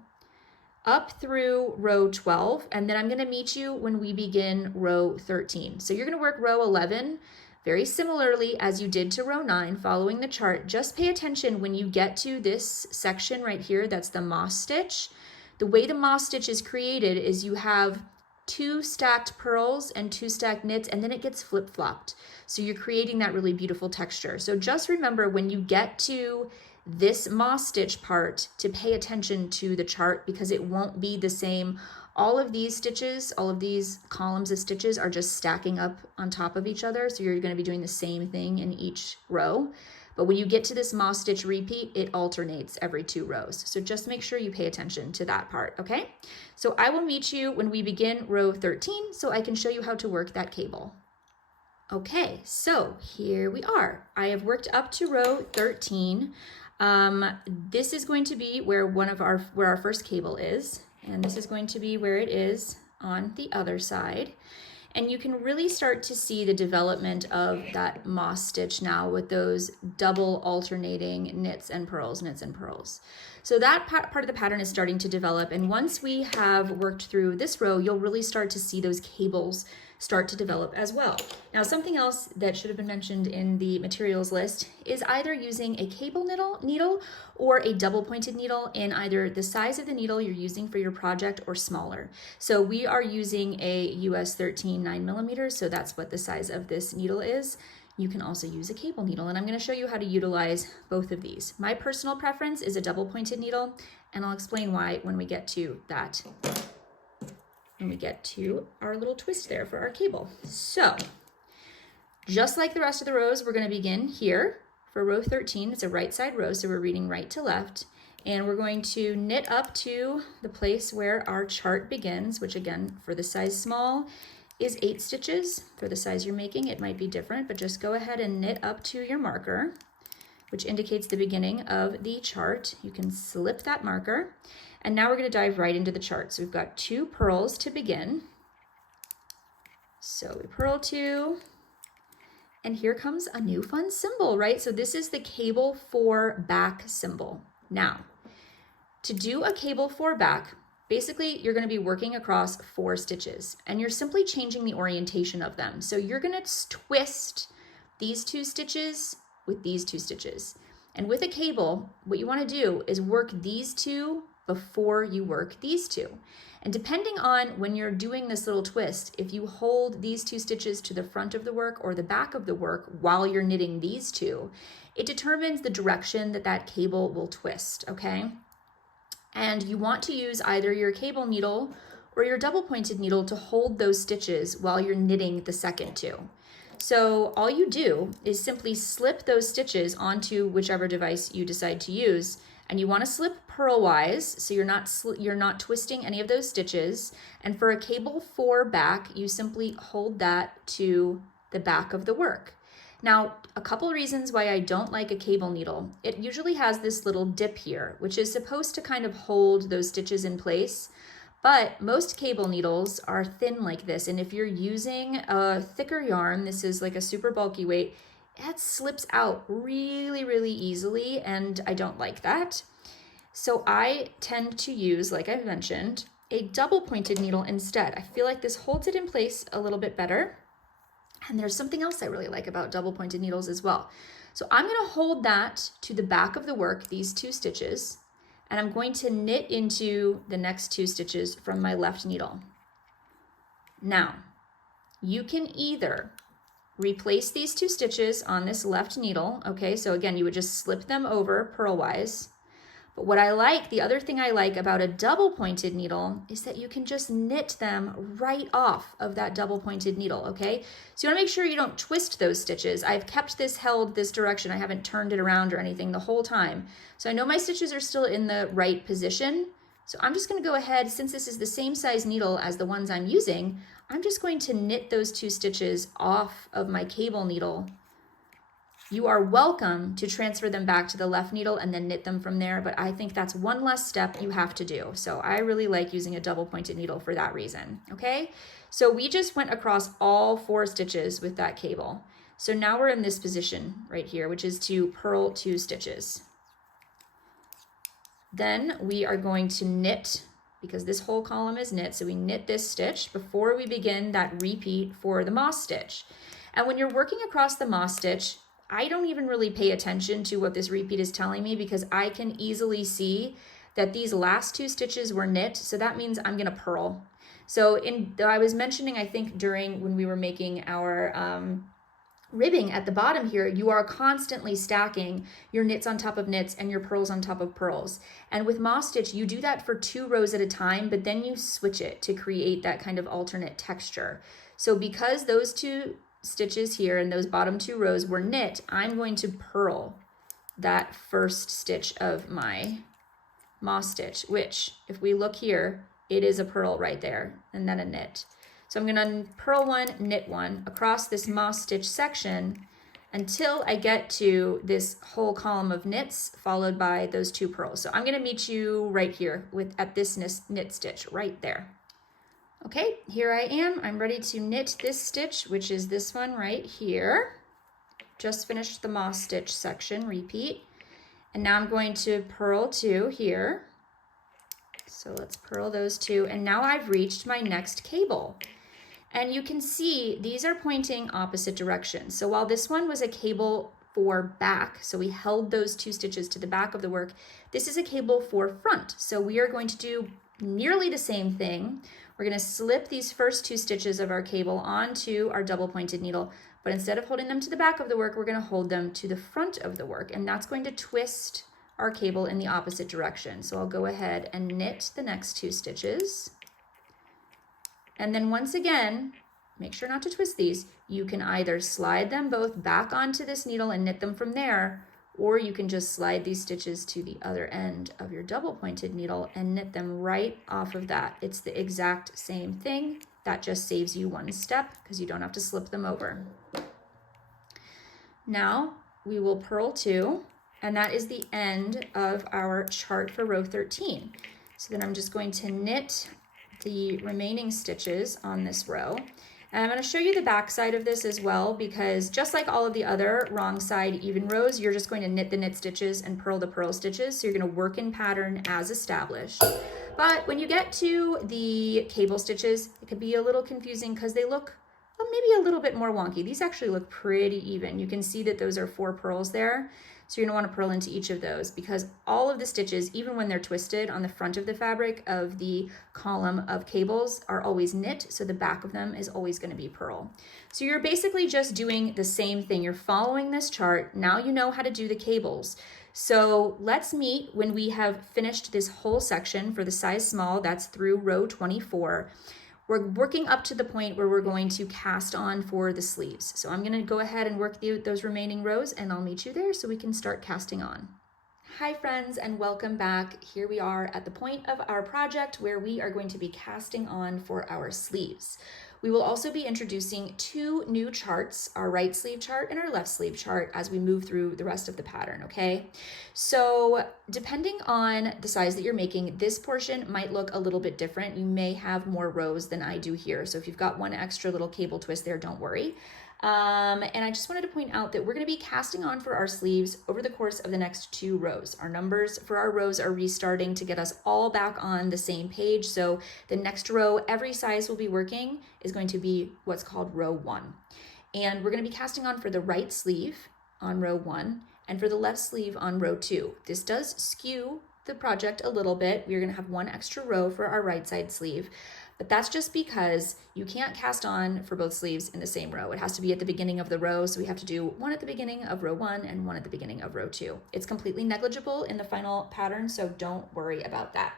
up through row 12. And then I'm going to meet you when we begin row 13. So you're going to work row 11 very similarly as you did to row 9, following the chart. Just pay attention when you get to this section right here, that's the moss stitch. The way the moss stitch is created is you have 2 stacked purls and 2 stacked knits, and then it gets flip-flopped. So you're creating that really beautiful texture. So just remember when you get to this moss stitch part to pay attention to the chart, because it won't be the same. All of these stitches, all of these columns of stitches are just stacking up on top of each other. So you're going to be doing the same thing in each row. But when you get to this moss stitch repeat, it alternates every 2 rows. So just make sure you pay attention to that part, okay? So I will meet you when we begin row 13 so I can show you how to work that cable. Okay, so here we are. I have worked up to row 13. This is going to be where our first cable is, and this is going to be where it is on the other side. And you can really start to see the development of that moss stitch now with those double alternating knits and purls, knits and purls. So that part of the pattern is starting to develop. And once we have worked through this row, you'll really start to see those cables start to develop as well. Now, something else that should have been mentioned in the materials list is either using a cable needle or a double pointed needle in either the size of the needle you're using for your project or smaller. So we are using a US 13 9mm, so that's what the size of this needle is. You can also use a cable needle, and I'm going to show you how to utilize both of these. My personal preference is a double pointed needle, and I'll explain why when we get to that. When we get to our little twist there for our cable. So just like the rest of the rows, we're going to begin here for row 13. It's a right side row, so we're reading right to left, and we're going to knit up to the place where our chart begins, which again for the size small is 8 stitches. For the size you're making, it might be different, but just go ahead and knit up to your marker, which indicates the beginning of the chart. You can slip that marker. And now we're going to dive right into the chart. So we've got 2 purls to begin. So we purl 2, and here comes a new fun symbol, right? So this is the cable 4 back symbol. Now, to do a cable 4 back, basically you're going to be working across 4 stitches, and you're simply changing the orientation of them. So you're going to twist these 2 stitches with these 2 stitches. And with a cable, what you want to do is work these 2 before you work these 2. And depending on when you're doing this little twist, if you hold these 2 stitches to the front of the work or the back of the work while you're knitting these 2, it determines the direction that that cable will twist, okay? And you want to use either your cable needle or your double pointed needle to hold those stitches while you're knitting the second 2. So all you do is simply slip those stitches onto whichever device you decide to use, and you want to slip purlwise, so you're not twisting any of those stitches. And for a cable 4 back, you simply hold that to the back of the work. Now, a couple reasons why I don't like a cable needle. It usually has this little dip here, which is supposed to kind of hold those stitches in place. But most cable needles are thin like this, and if you're using a thicker yarn, this is like a super bulky weight, it slips out really, really easily, and I don't like that. So I tend to use, like I mentioned, a double pointed needle instead. I feel like this holds it in place a little bit better. And there's something else I really like about double pointed needles as well. So I'm going to hold that to the back of the work, these 2 stitches, and I'm going to knit into the next 2 stitches from my left needle. Now, you can either replace these 2 stitches on this left needle, okay? So again, you would just slip them over purlwise. But what I like, the other thing I like about a double pointed needle is that you can just knit them right off of that double pointed needle, okay? So you wanna make sure you don't twist those stitches. I've kept this held this direction. I haven't turned it around or anything the whole time. So I know my stitches are still in the right position. So I'm just going to go ahead, since this is the same size needle as the ones I'm using, I'm just going to knit those 2 stitches off of my cable needle. You are welcome to transfer them back to the left needle and then knit them from there, but I think that's one less step you have to do. So I really like using a double pointed needle for that reason, okay? So we just went across all 4 stitches with that cable. So now we're in this position right here, which is to purl 2 stitches. Then we are going to knit, because this whole column is knit, so we knit this stitch before we begin that repeat for the moss stitch. And when you're working across the moss stitch, I don't even really pay attention to what this repeat is telling me, because I can easily see that these last 2 stitches were knit, so that means I'm gonna purl. So I was mentioning, I think during when we were making our ribbing at the bottom here, you are constantly stacking your knits on top of knits and your purls on top of purls. And with moss stitch, you do that for 2 rows at a time, but then you switch it to create that kind of alternate texture. So because those 2 stitches here and those bottom 2 rows were knit, I'm going to purl that first stitch of my moss stitch, which if we look here, it is a purl right there and then a knit. So I'm gonna purl 1, knit 1 across this moss stitch section until I get to this whole column of knits followed by those 2 purls. So I'm gonna meet you right here at this knit stitch right there. Okay, here I am. I'm ready to knit this stitch, which is this one right here. Just finished the moss stitch section, repeat. And now I'm going to purl 2 here. So let's purl those 2. And now I've reached my next cable. And you can see these are pointing opposite directions. So while this one was a cable for back, so we held those 2 stitches to the back of the work, this is a cable for front. So we are going to do nearly the same thing. We're going to slip these first 2 stitches of our cable onto our double pointed needle, but instead of holding them to the back of the work, we're going to hold them to the front of the work, and that's going to twist our cable in the opposite direction. So I'll go ahead and knit the next 2 stitches. And then once again, make sure not to twist these. You can either slide them both back onto this needle and knit them from there, or you can just slide these stitches to the other end of your double pointed needle and knit them right off of that. It's the exact same thing. That just saves you 1 step because you don't have to slip them over. Now we will purl 2, and that is the end of our chart for row 13. So then I'm just going to knit the remaining stitches on this row. And I'm going to show you the back side of this as well, because just like all of the other wrong side even rows, you're just going to knit the knit stitches and purl the purl stitches. So you're going to work in pattern as established. But when you get to the cable stitches, it can be a little confusing because they look maybe a little bit more wonky. These actually look pretty even. You can see that those are 4 purls there. So you're going to want to purl into each of those, because all of the stitches, even when they're twisted on the front of the fabric of the column of cables, are always knit, so the back of them is always going to be purl. So you're basically just doing the same thing. You're following this chart. Now you know how to do the cables. So let's meet when we have finished this whole section for the size small. That's through row 24. We're working up to the point where we're going to cast on for the sleeves. So I'm going to go ahead and work those remaining rows, and I'll meet you there so we can start casting on. Hi friends, and welcome back. Here we are at the point of our project where we are going to be casting on for our sleeves. We will also be introducing 2 new charts, our right sleeve chart and our left sleeve chart, as we move through the rest of the pattern, okay? So depending on the size that you're making, this portion might look a little bit different. You may have more rows than I do here. So if you've got 1 extra little cable twist there, don't worry. And I just wanted to point out that we're going to be casting on for our sleeves over the course of the next 2 rows. Our numbers for our rows are restarting to get us all back on the same page. So the next row, every size we'll be working is going to be what's called row 1. And we're going to be casting on for the right sleeve on row 1 and for the left sleeve on row 2. This does skew the project a little bit. We're going to have 1 extra row for our right side sleeve. But that's just because you can't cast on for both sleeves in the same row. It has to be at the beginning of the row, so we have to do 1 at the beginning of row 1 and 1 at the beginning of row 2. It's completely negligible in the final pattern, so don't worry about that.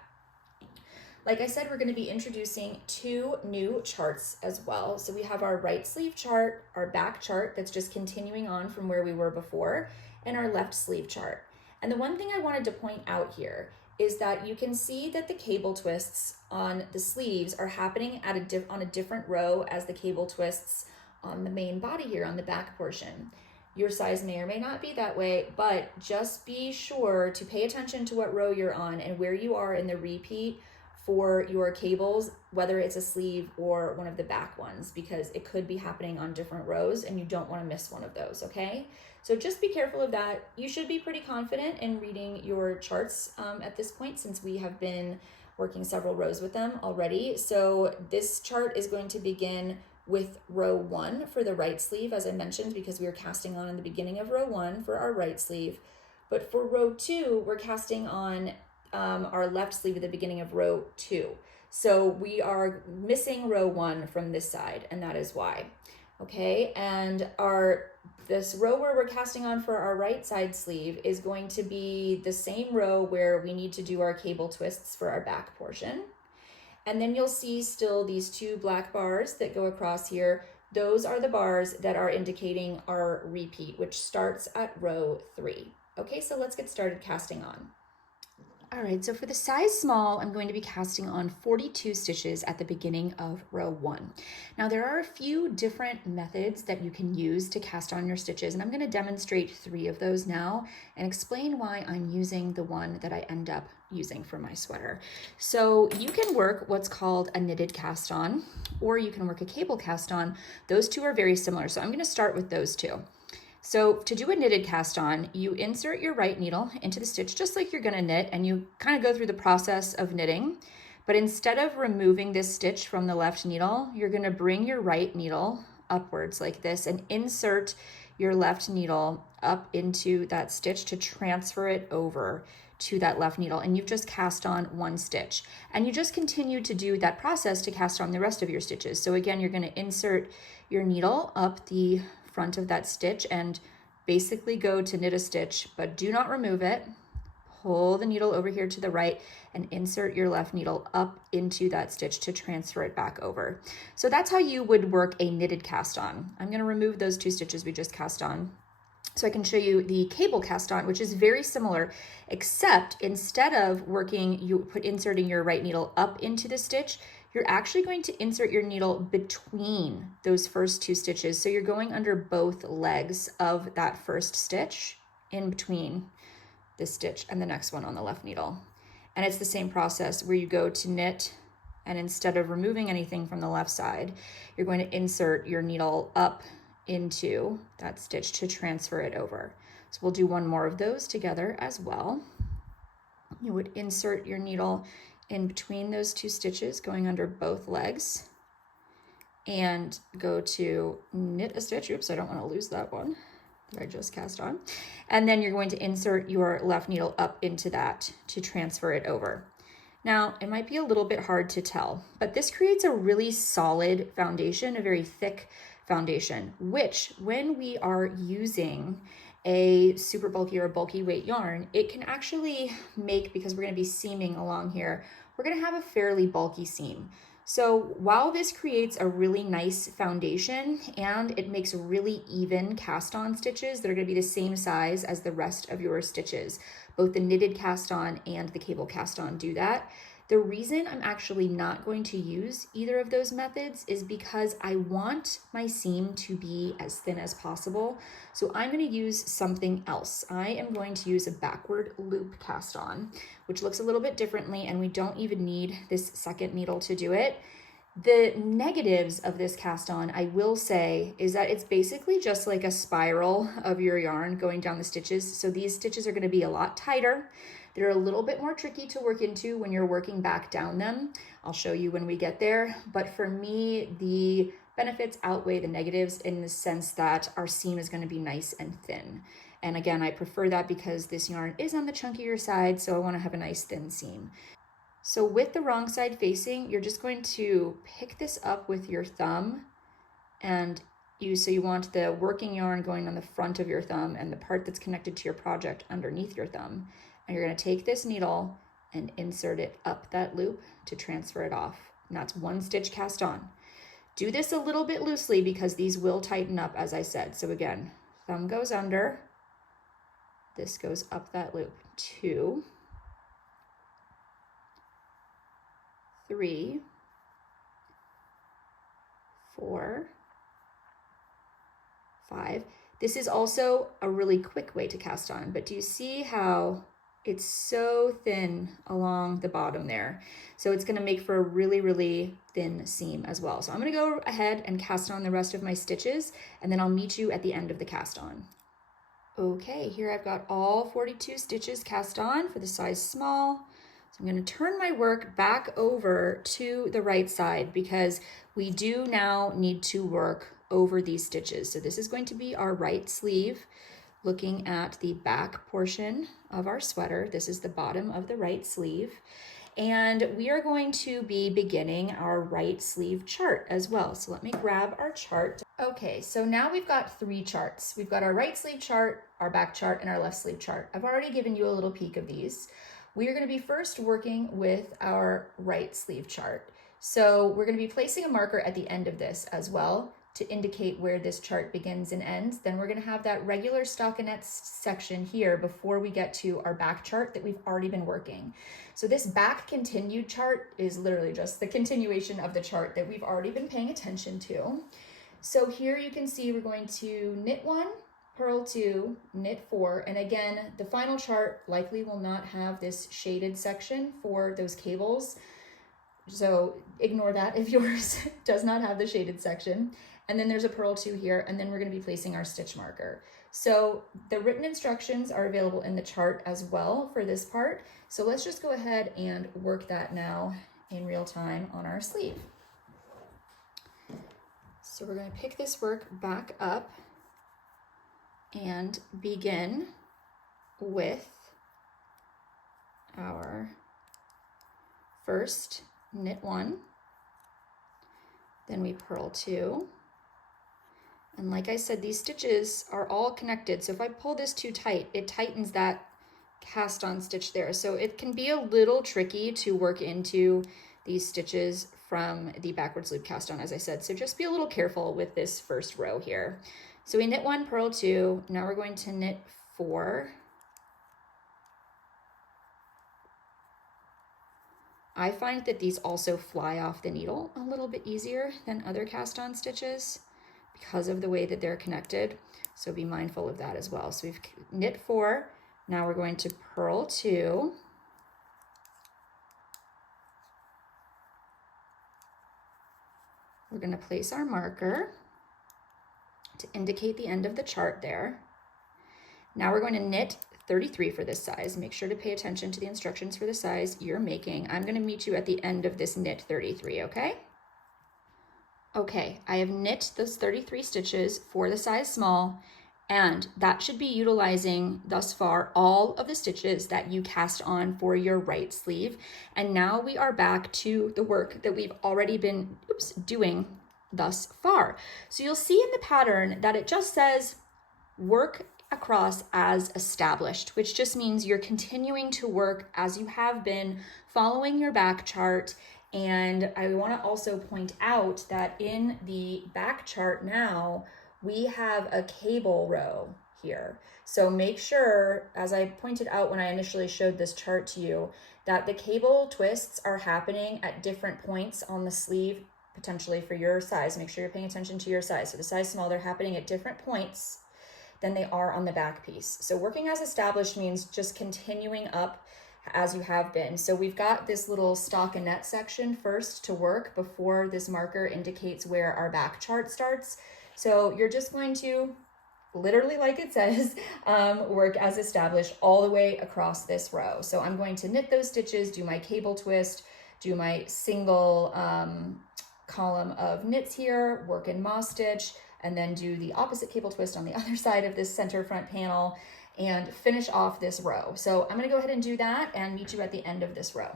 Like I said, we're going to be introducing 2 new charts as well. So we have our right sleeve chart, our back chart that's just continuing on from where we were before, and our left sleeve chart. And the one thing I wanted to point out here is that you can see that the cable twists on the sleeves are happening at on a different row as the cable twists on the main body here on the back portion. Your size may or may not be that way, but just be sure to pay attention to what row you're on and where you are in the repeat for your cables, whether it's a sleeve or one of the back ones, because it could be happening on different rows and you don't want to miss one of those, okay? So just be careful of that. You should be pretty confident in reading your charts at this point, since we have been working several rows with them already. So this chart is going to begin with row 1 for the right sleeve, as I mentioned, because we are casting on in the beginning of row 1 for our right sleeve. But for row 2, we're casting on our left sleeve at the beginning of row 2. So we are missing row 1 from this side, and that is why. Okay, and this row where we're casting on for our right side sleeve is going to be the same row where we need to do our cable twists for our back portion. And then you'll see still these 2 black bars that go across here. Those are the bars that are indicating our repeat, which starts at row 3. Okay, so let's get started casting on. All right, so for the size small, I'm going to be casting on 42 stitches at the beginning of row 1. Now there are a few different methods that you can use to cast on your stitches, and I'm going to demonstrate 3 of those now and explain why I'm using the one that I end up using for my sweater. So you can work what's called a knitted cast on, or you can work a cable cast on. Those 2 are very similar, so I'm going to start with those 2. So to do a knitted cast on, you insert your right needle into the stitch just like you're going to knit, and you kind of go through the process of knitting. But instead of removing this stitch from the left needle, you're going to bring your right needle upwards like this and insert your left needle up into that stitch to transfer it over to that left needle, and you've just cast on 1 stitch. And you just continue to do that process to cast on the rest of your stitches. So again, you're going to insert your needle up the front of that stitch and basically go to knit a stitch, but do not remove it. Pull the needle over here to the right and insert your left needle up into that stitch to transfer it back over. So that's how you would work a knitted cast on. I'm going to remove those 2 stitches we just cast on so I can show you the cable cast on, which is very similar, except instead of inserting your right needle up into the stitch, you're actually going to insert your needle between those first 2 stitches. So you're going under both legs of that first stitch, in between this stitch and the next one on the left needle. And it's the same process where you go to knit, and instead of removing anything from the left side, you're going to insert your needle up into that stitch to transfer it over. So we'll do 1 more of those together as well. You would insert your needle in between those 2 stitches, going under both legs, and go to knit a stitch. Oops, I don't want to lose that one that I just cast on. And then you're going to insert your left needle up into that to transfer it over. Now, it might be a little bit hard to tell, but this creates a really solid foundation, a very thick foundation, which when we are using a super bulky or a bulky weight yarn, it can actually make, because we're going to be seaming along here, we're going to have a fairly bulky seam. So while this creates a really nice foundation and it makes really even cast on stitches that are going to be the same size as the rest of your stitches, both the knitted cast on and the cable cast on do that. The reason I'm actually not going to use either of those methods is because I want my seam to be as thin as possible. So I'm going to use something else. I am going to use a backward loop cast on, which looks a little bit differently, and we don't even need this second needle to do it. The negatives of this cast on, I will say, is that it's basically just like a spiral of your yarn going down the stitches. So these stitches are going to be a lot tighter. They're a little bit more tricky to work into when you're working back down them. I'll show you when we get there. But for me, the benefits outweigh the negatives in the sense that our seam is going to be nice and thin. And again, I prefer that because this yarn is on the chunkier side, so I want to have a nice thin seam. So with the wrong side facing, you're just going to pick this up with your thumb, and you want the working yarn going on the front of your thumb and the part that's connected to your project underneath your thumb. And you're going to take this needle and insert it up that loop to transfer it off. And that's 1 stitch cast on. Do this a little bit loosely because these will tighten up, as I said. So again, thumb goes under, this goes up that loop. 2, 3, 4, 5. This is also a really quick way to cast on, but do you see how it's so thin along the bottom there? So it's going to make for a really, really thin seam as well. So I'm going to go ahead and cast on the rest of my stitches, and then I'll meet you at the end of the cast on. Okay, here I've got all 42 stitches cast on for the size small. So I'm going to turn my work back over to the right side because we do now need to work over these stitches. So this is going to be our right sleeve. Looking at the back portion of our sweater, this is the bottom of the right sleeve. And we are going to be beginning our right sleeve chart as well. So let me grab our chart. Okay, so now we've got 3 charts. We've got our right sleeve chart, our back chart, and our left sleeve chart. I've already given you a little peek of these. We are going to be first working with our right sleeve chart. So we're going to be placing a marker at the end of this as well to indicate where this chart begins and ends. Then we're going to have that regular stockinette section here before we get to our back chart that we've already been working. So this back continued chart is literally just the continuation of the chart that we've already been paying attention to. So here you can see we're going to knit 1, purl 2, knit 4, and again, the final chart likely will not have this shaded section for those cables. So ignore that if yours does not have the shaded section. And then there's a purl 2 here, and then we're going to be placing our stitch marker. So the written instructions are available in the chart as well for this part. So let's just go ahead and work that now in real time on our sleeve. So we're going to pick this work back up and begin with our first knit 1, then we purl 2. And like I said, these stitches are all connected. So if I pull this too tight, it tightens that cast on stitch there. So it can be a little tricky to work into these stitches from the backwards loop cast on, as I said. So just be a little careful with this first row here. So we knit 1, purl 2. Now we're going to knit 4. I find that these also fly off the needle a little bit easier than other cast on stitches because of the way that they're connected. So be mindful of that as well. So we've knit 4. Now we're going to purl 2. We're going to place our marker to indicate the end of the chart there. Now we're going to knit 33 for this size. Make sure to pay attention to the instructions for the size you're making. I'm going to meet you at the end of this knit 33, okay? Okay, I have knit those 33 stitches for the size small, and that should be utilizing thus far all of the stitches that you cast on for your right sleeve. And now we are back to the work that we've already been doing thus far. So you'll see in the pattern that it just says work across as established, which just means you're continuing to work as you have been, following your back chart. And I want to also point out that in the back chart now, we have a cable row here. So make sure, as I pointed out when I initially showed this chart to you, that the cable twists are happening at different points on the sleeve, potentially for your size. Make sure you're paying attention to your size. So the size small, they're happening at different points than they are on the back piece. So working as established means just continuing up as you have been. So we've got this little stockinette section first to work before this marker indicates where our back chart starts. So you're just going to, literally like it says, work as established all the way across this row. So I'm going to knit those stitches, do my cable twist, do my single column of knits here, work in moss stitch, and then do the opposite cable twist on the other side of this center front panel and finish off this row. So I'm going to go ahead and do that and meet you at the end of this row.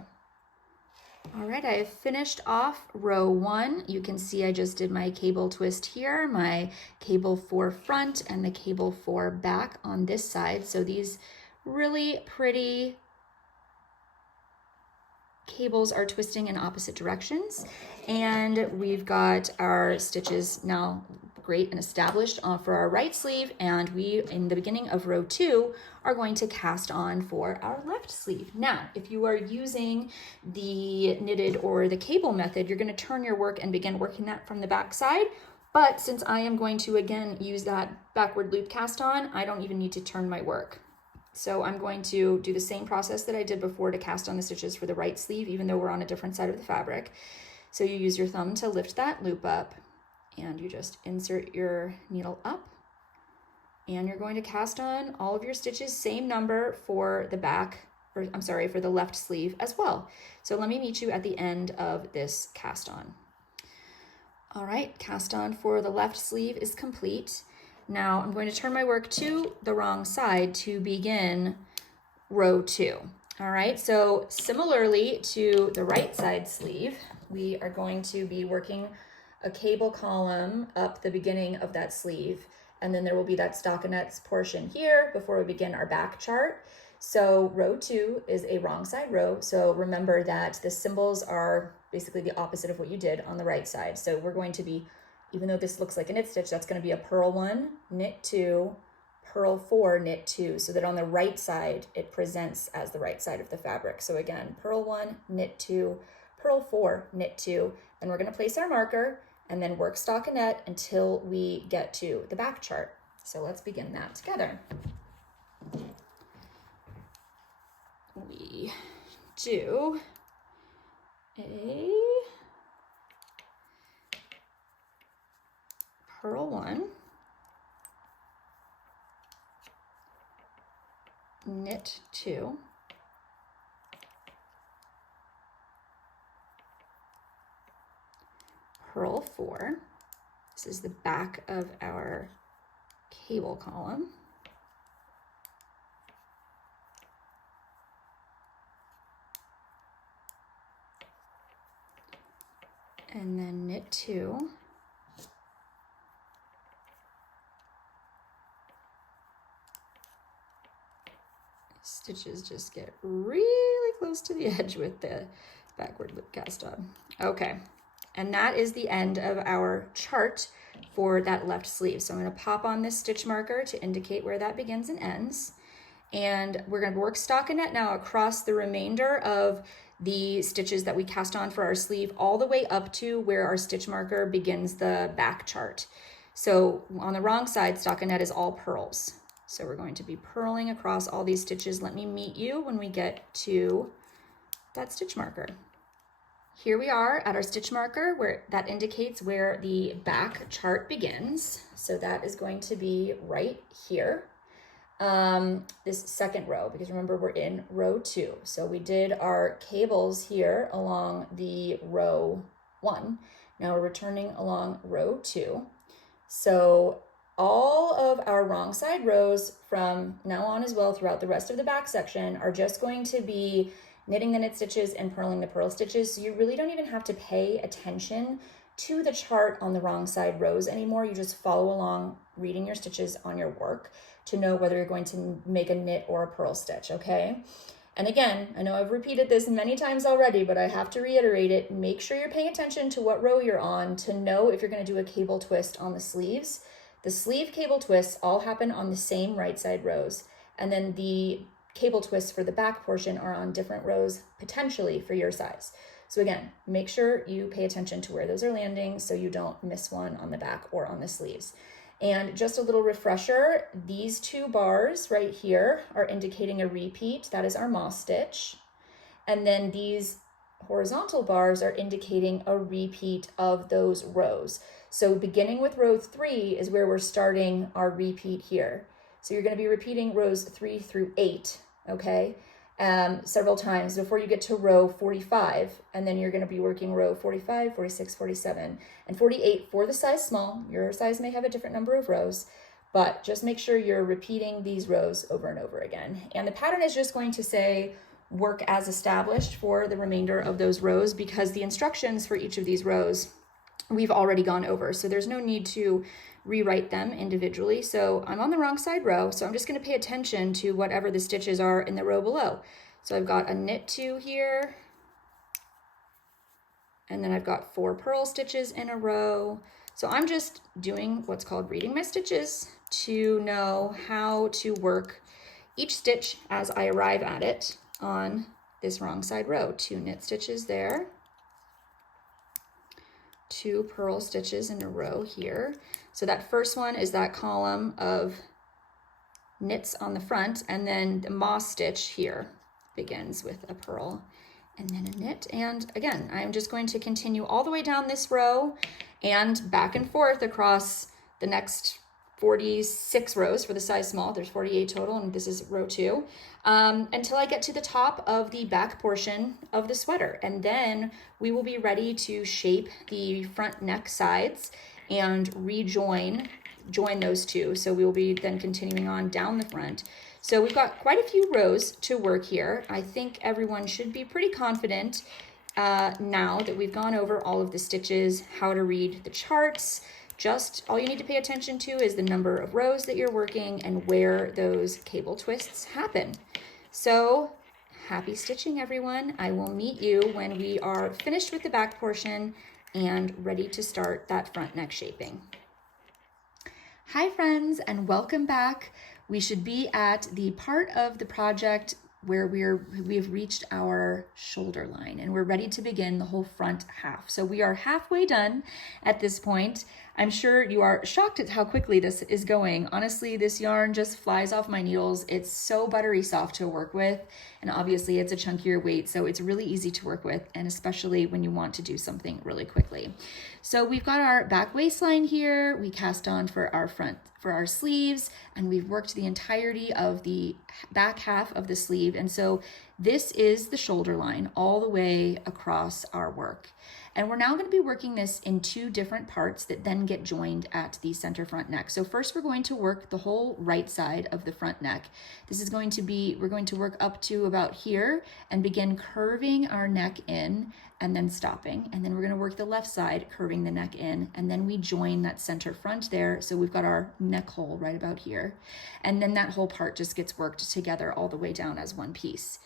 All right, I have finished off row 1. You can see I just did my cable twist here, my cable for front and the cable for back on this side. So these really pretty cables are twisting in opposite directions, and we've got our stitches now great and established for our right sleeve, and we, in the beginning of row 2, are going to cast on for our left sleeve. Now, if you are using the knitted or the cable method, you're going to turn your work and begin working that from the back side. But since I am going to, again, use that backward loop cast on, I don't even need to turn my work. So I'm going to do the same process that I did before to cast on the stitches for the right sleeve, even though we're on a different side of the fabric. So you use your thumb to lift that loop up, and you just insert your needle up, and you're going to cast on all of your stitches, same number for the back, or I'm sorry, for the left sleeve as well. So let me meet you at the end of this cast on. All right, cast on for the left sleeve is complete. Now I'm going to turn my work to the wrong side to begin row 2. All right, so similarly to the right side sleeve, we are going to be working a cable column up the beginning of that sleeve, and then there will be that stockinette portion here before we begin our back chart. So row 2 is a wrong side row, so remember that the symbols are basically the opposite of what you did on the right side. So we're going to be, even though this looks like a knit stitch, that's going to be a purl 1, knit 2, purl 4, knit 2, so that on the right side it presents as the right side of the fabric. So again, purl 1, knit 2, purl 4, knit 2, then we're going to place our marker and then work stockinette until we get to the back chart. So let's begin that together. We do a purl 1, knit 2, purl 4. This is the back of our cable column. And then knit 2. Stitches just get really close to the edge with the backward loop cast on. Okay, and that is the end of our chart for that left sleeve. So I'm going to pop on this stitch marker to indicate where that begins and ends. And we're going to work stockinette now across the remainder of the stitches that we cast on for our sleeve, all the way up to where our stitch marker begins the back chart. So on the wrong side, stockinette is all purls. So we're going to be purling across all these stitches. Let me meet you when we get to that stitch marker. Here we are at our stitch marker where that indicates where the back chart begins. So that is going to be right here. This second row, because remember we're in row 2. So we did our cables here along the row 1. Now we're returning along row 2. So all of our wrong side rows from now on as well throughout the rest of the back section are just going to be knitting the knit stitches and purling the purl stitches. So you really don't even have to pay attention to the chart on the wrong side rows anymore. You just follow along reading your stitches on your work to know whether you're going to make a knit or a purl stitch, okay? And again, I know I've repeated this many times already, but I have to reiterate it. Make sure you're paying attention to what row you're on to know if you're going to do a cable twist on the sleeves. The sleeve cable twists all happen on the same right side rows, and then the cable twists for the back portion are on different rows, potentially for your size. So again, make sure you pay attention to where those are landing so you don't miss one on the back or on the sleeves. And just a little refresher, these 2 bars right here are indicating a repeat. That is our moss stitch. And then these horizontal bars are indicating a repeat of those rows. So beginning with row 3 is where we're starting our repeat here. So you're going to be repeating rows 3 through 8, okay, several times before you get to row 45. And then you're going to be working row 45, 46, 47, and 48 for the size small. Your size may have a different number of rows, but just make sure you're repeating these rows over and over again. And the pattern is just going to say work as established for the remainder of those rows, because the instructions for each of these rows we've already gone over. So there's no need to rewrite them individually. So I'm on the wrong side row, so I'm just going to pay attention to whatever the stitches are in the row below. So I've got a knit 2 here, and then I've got 4 purl stitches in a row. So I'm just doing what's called reading my stitches to know how to work each stitch as I arrive at it on this wrong side row. 2 knit stitches there, 2 purl stitches in a row here. So that first one is that column of knits on the front, and then the moss stitch here begins with a purl and then a knit. And again, I'm just going to continue all the way down this row and back and forth across the next 46 rows for the size small. There's 48 total, and this is row 2, until I get to the top of the back portion of the sweater. And then we will be ready to shape the front neck sides and join those two. So we will be then continuing on down the front. So we've got quite a few rows to work here. I think everyone should be pretty confident now that we've gone over all of the stitches, how to read the charts. Just all you need to pay attention to is the number of rows that you're working and where those cable twists happen. So happy stitching, everyone. I will meet you when we are finished with the back portion and ready to start that front neck shaping. Hi friends, and welcome back. We should be at the part of the project where we've reached our shoulder line and we're ready to begin the whole front half. So we are halfway done at this point. I'm sure you are shocked at how quickly this is going. Honestly, this yarn just flies off my needles. It's so buttery soft to work with, and obviously it's a chunkier weight, so it's really easy to work with, and especially when you want to do something really quickly. So we've got our back waistline here. We cast on for our sleeves, and we've worked the entirety of the back half of the sleeve. And so this is the shoulder line all the way across our work. And we're now going to be working this in 2 different parts that then get joined at the center front neck. So first we're going to work the whole right side of the front neck. This is going to be, we're going to work up to about here and begin curving our neck in and then stopping. And then we're going to work the left side, curving the neck in, and then we join that center front there. So we've got our neck hole right about here. And then that whole part just gets worked together all the way down as one piece.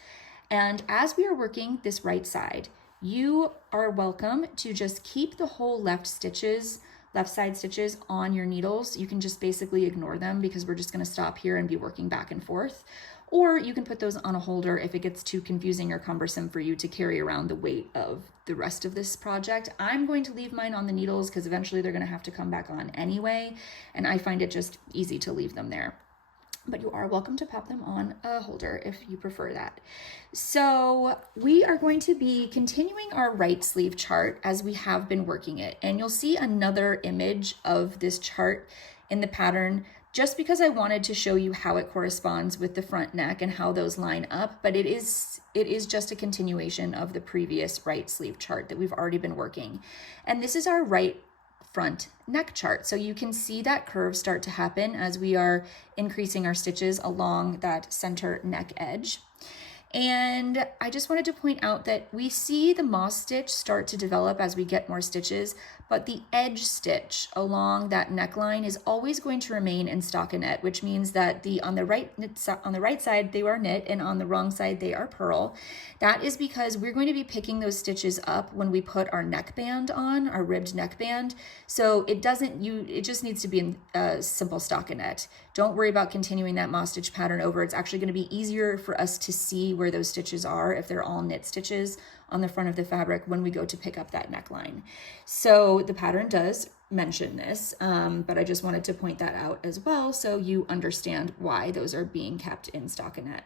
And as we are working this right side, you are welcome to just keep the whole left side stitches on your needles. You can just basically ignore them because we're just going to stop here and be working back and forth. Or you can put those on a holder if it gets too confusing or cumbersome for you to carry around the weight of the rest of this project. I'm going to leave mine on the needles because eventually they're going to have to come back on anyway, and I find it just easy to leave them there. But you are welcome to pop them on a holder if you prefer that. So we are going to be continuing our right sleeve chart as we have been working it. And you'll see another image of this chart in the pattern just because I wanted to show you how it corresponds with the front neck and how those line up. But it is just a continuation of the previous right sleeve chart that we've already been working. And this is our right front neck chart. So you can see that curve start to happen as we are increasing our stitches along that center neck edge. And I just wanted to point out that we see the moss stitch start to develop as we get more stitches, but the edge stitch along that neckline is always going to remain in stockinette, which means that on the right side they are knit and on the wrong side they are purl. That is because we're going to be picking those stitches up when we put our neckband on, our ribbed neckband. So it just needs to be in a simple stockinette. Don't worry about continuing that moss stitch pattern over. It's actually going to be easier for us to see where those stitches are if they're all knit stitches on the front of the fabric when we go to pick up that neckline. So the pattern does mention this, but I just wanted to point that out as well so you understand why those are being kept in stockinette.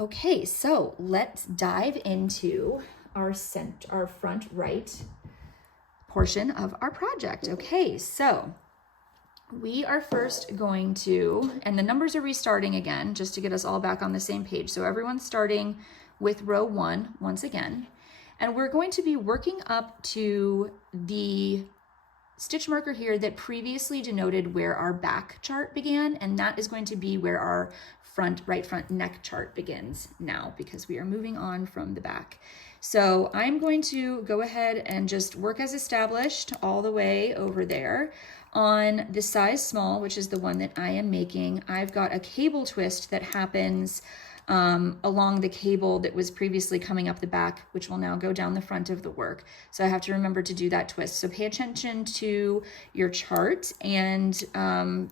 Okay, so let's dive into our front right portion of our project. Okay, so we are first going to, and the numbers are restarting again just to get us all back on the same page. So everyone's starting with row 1 once again, and we're going to be working up to the stitch marker here that previously denoted where our back chart began, and that is going to be where our right front neck chart begins now because we are moving on from the back. So I'm going to go ahead and just work as established all the way over there. On the size small, which is the one that I am making, I've got a cable twist that happens along the cable that was previously coming up the back, which will now go down the front of the work. So I have to remember to do that twist. So pay attention to your chart, and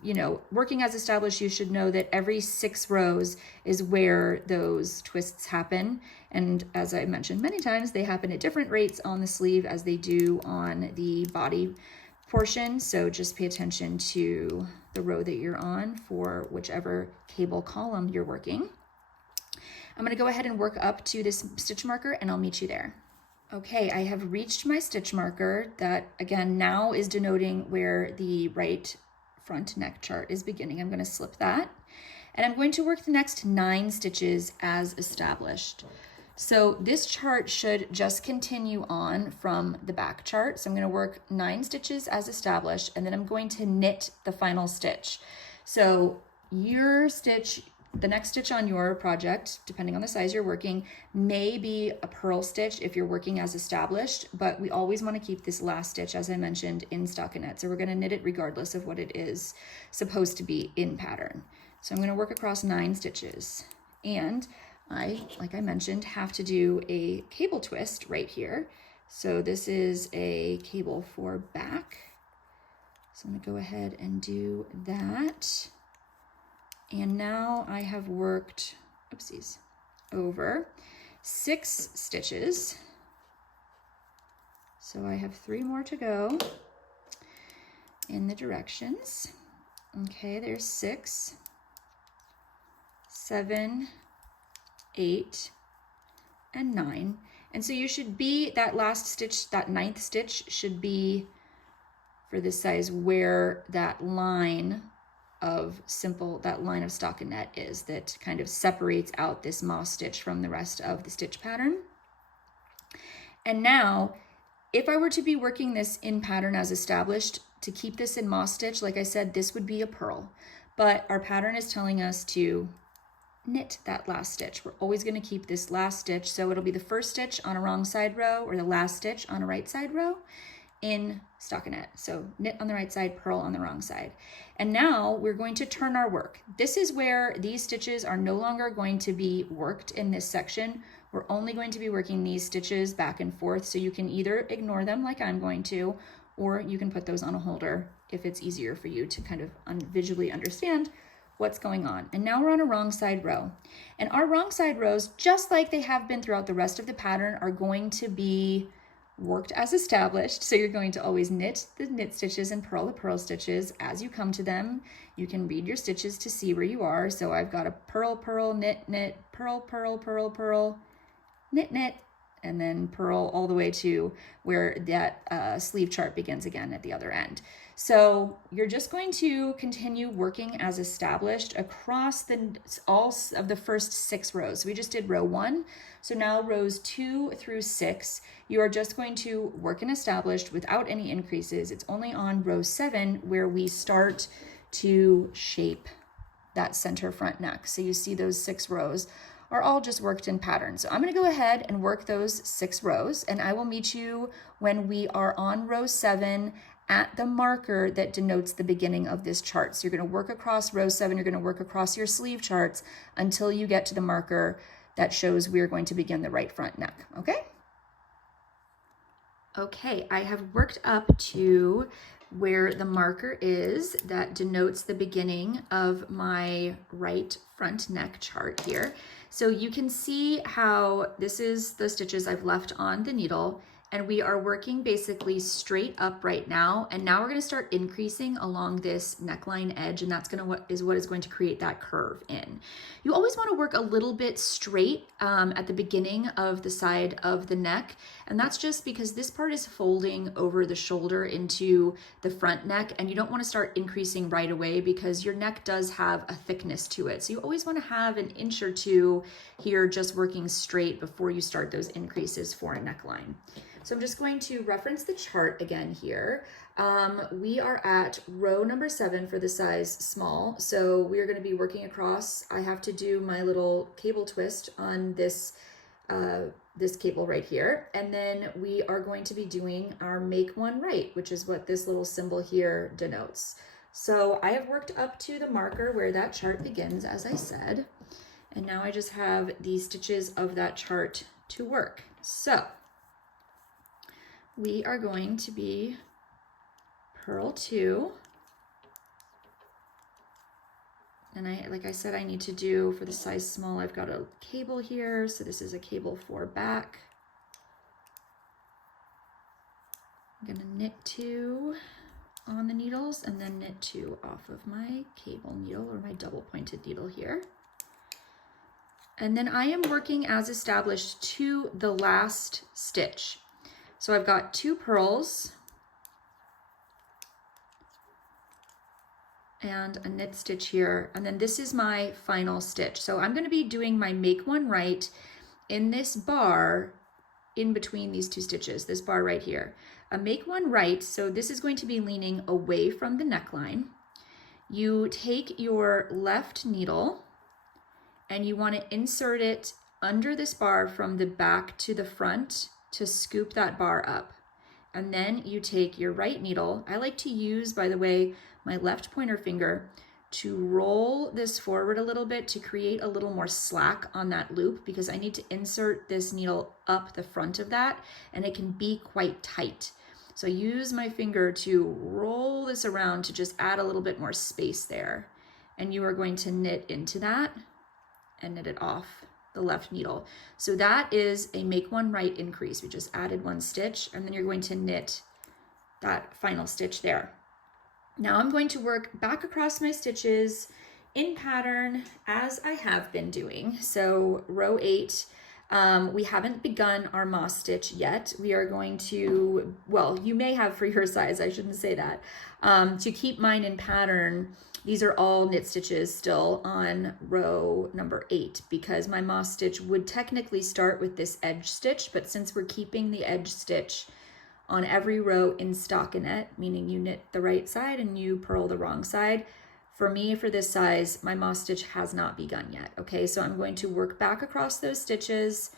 you know, working as established, you should know that every 6 rows is where those twists happen. And as I mentioned many times, they happen at different rates on the sleeve as they do on the body portion. So just pay attention to the row that you're on for whichever cable column you're working. I'm going to go ahead and work up to this stitch marker, and I'll meet you there. Okay, I have reached my stitch marker that again now is denoting where the right front neck chart is beginning. I'm going to slip that, and I'm going to work the next 9 stitches as established. So this chart should just continue on from the back chart. So I'm going to work 9 stitches as established, and then I'm going to knit the final stitch. So your stitch, the next stitch on your project, depending on the size you're working, may be a purl stitch if you're working as established, but we always want to keep this last stitch, as I mentioned, in stockinette. So we're going to knit it regardless of what it is supposed to be in pattern. So I'm going to work across 9 stitches, and like I mentioned, have to do a cable twist right here. So this is a cable for back. So I'm going to go ahead and do that. And now I have worked, oopsies, over 6 stitches. So I have 3 more to go in the directions. Okay, there's 6, 7, 8, and 9. And so you should be, that last stitch, that 9th stitch should be for this size where that line of stockinette is, that kind of separates out this moss stitch from the rest of the stitch pattern. And now, if I were to be working this in pattern as established, to keep this in moss stitch, like I said, this would be a purl, but our pattern is telling us to knit that last stitch. We're always going to keep this last stitch, so it'll be the first stitch on a wrong side row or the last stitch on a right side row in stockinette. So knit on the right side, purl on the wrong side. And now we're going to turn our work. This is where these stitches are no longer going to be worked in this section. We're only going to be working these stitches back and forth, so you can either ignore them like I'm going to, or you can put those on a holder if it's easier for you to kind of visually understand what's going on. And now we're on a wrong side row. And our wrong side rows, just like they have been throughout the rest of the pattern, are going to be worked as established. So you're going to always knit the knit stitches and purl the purl stitches as you come to them. You can read your stitches to see where you are. So I've got a purl, purl, knit, knit, purl, purl, purl, purl, knit, knit, and then purl all the way to where that sleeve chart begins again at the other end. So you're just going to continue working as established across all of the first 6 rows. We just did row 1. So now rows 2 through 6, you are just going to work in established without any increases. It's only on row 7 where we start to shape that center front neck. So you see those 6 rows are all just worked in pattern. So I'm going to go ahead and work those 6 rows, and I will meet you when we are on row 7 at the marker that denotes the beginning of this chart. So you're going to work across row 7, you're going to work across your sleeve charts until you get to the marker that shows we're going to begin the right front neck, okay? Okay, I have worked up to where the marker is that denotes the beginning of my right front neck chart here. So you can see how this is the stitches I've left on the needle, and we are working basically straight up right now. And now we're going to start increasing along this neckline edge, and that's what is going to create that curve in. You always want to work a little bit straight at the beginning of the side of the neck, and that's just because this part is folding over the shoulder into the front neck, and you don't want to start increasing right away because your neck does have a thickness to it. So you always want to have an inch or two here just working straight before you start those increases for a neckline. So I'm just going to reference the chart again here. We are at row number 7 for the size small. So we are going to be working across. I have to do my little cable twist on this this cable right here. And then we are going to be doing our make one right, which is what this little symbol here denotes. So I have worked up to the marker where that chart begins, as I said, and now I just have these stitches of that chart to work. So we are going to be purl 2. And like I said, I need to do, for the size small, I've got a cable here. So this is a cable 4 back. I'm gonna knit 2 on the needles and then knit 2 off of my cable needle, or my double pointed needle here. And then I am working as established to the last stitch. So I've got 2 purls and a knit stitch here, and then this is my final stitch. So I'm going to be doing my make one right in this bar in between these 2 stitches, this bar right here. A make one right, so this is going to be leaning away from the neckline. You take your left needle and you want to insert it under this bar from the back to the front to scoop that bar up. And then you take your right needle. I like to use, by the way, my left pointer finger to roll this forward a little bit to create a little more slack on that loop, because I need to insert this needle up the front of that and it can be quite tight. So I use my finger to roll this around to just add a little bit more space there. And you are going to knit into that and knit it off the left needle. So that is a make one right increase. We just added 1 stitch, and then you're going to knit that final stitch there. Now I'm going to work back across my stitches in pattern as I have been doing. So row 8, we haven't begun our moss stitch yet. We are going to, well, you may have for your size, I shouldn't say that. To keep mine in pattern, these are all knit stitches still on row number 8, because my moss stitch would technically start with this edge stitch, but since we're keeping the edge stitch on every row in stockinette, meaning you knit the right side and you purl the wrong side, for me, for this size, my moss stitch has not begun yet. Okay, so I'm going to work back across those stitches,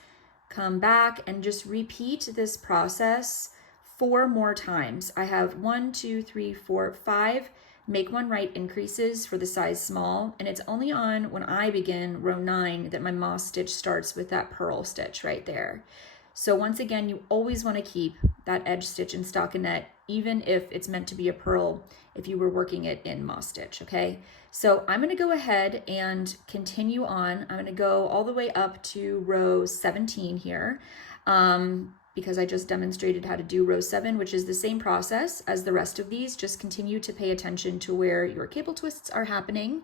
come back, and just repeat this process 4 more times. I have 1, 2, 3, 4, 5 make one right increases for the size small, and it's only on when I begin row 9 that my moss stitch starts with that purl stitch right there. So once again, you always want to keep that edge stitch in stockinette, even if it's meant to be a purl, if you were working it in moss stitch, okay? So I'm going to go ahead and continue on. I'm going to go all the way up to row 17 here, because I just demonstrated how to do row 7, which is the same process as the rest of these. Just continue to pay attention to where your cable twists are happening.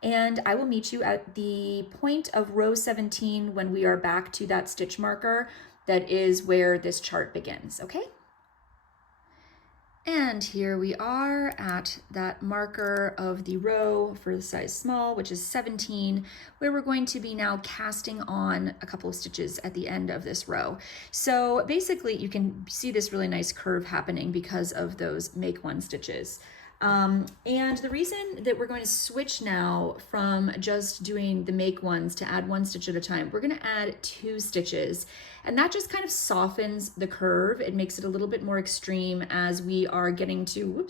And I will meet you at the point of row 17 when we are back to that stitch marker that is where this chart begins, okay? And here we are at that marker of the row for the size small, which is 17, where we're going to be now casting on a couple of stitches at the end of this row. So basically you can see this really nice curve happening because of those make one stitches. And the reason that we're going to switch now from just doing the make ones to add 1 stitch at a time, we're going to add 2 stitches, and that just kind of softens the curve. It makes it a little bit more extreme as we are getting to,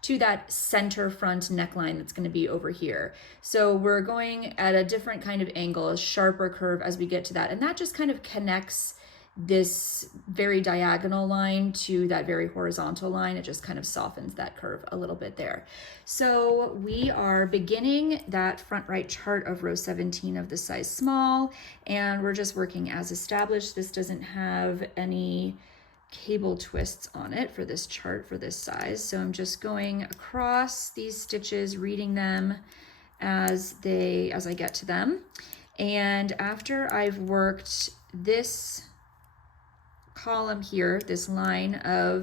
to that center front neckline that's going to be over here. So we're going at a different kind of angle, a sharper curve as we get to that, and that just kind of connects this very diagonal line to that very horizontal line. It just kind of softens that curve a little bit there. So we are beginning that front right chart of row 17 of the size small, and we're just working as established. This doesn't have any cable twists on it for this chart for this size. So I'm just going across these stitches, reading them as I get to them. And after I've worked this column here, this line of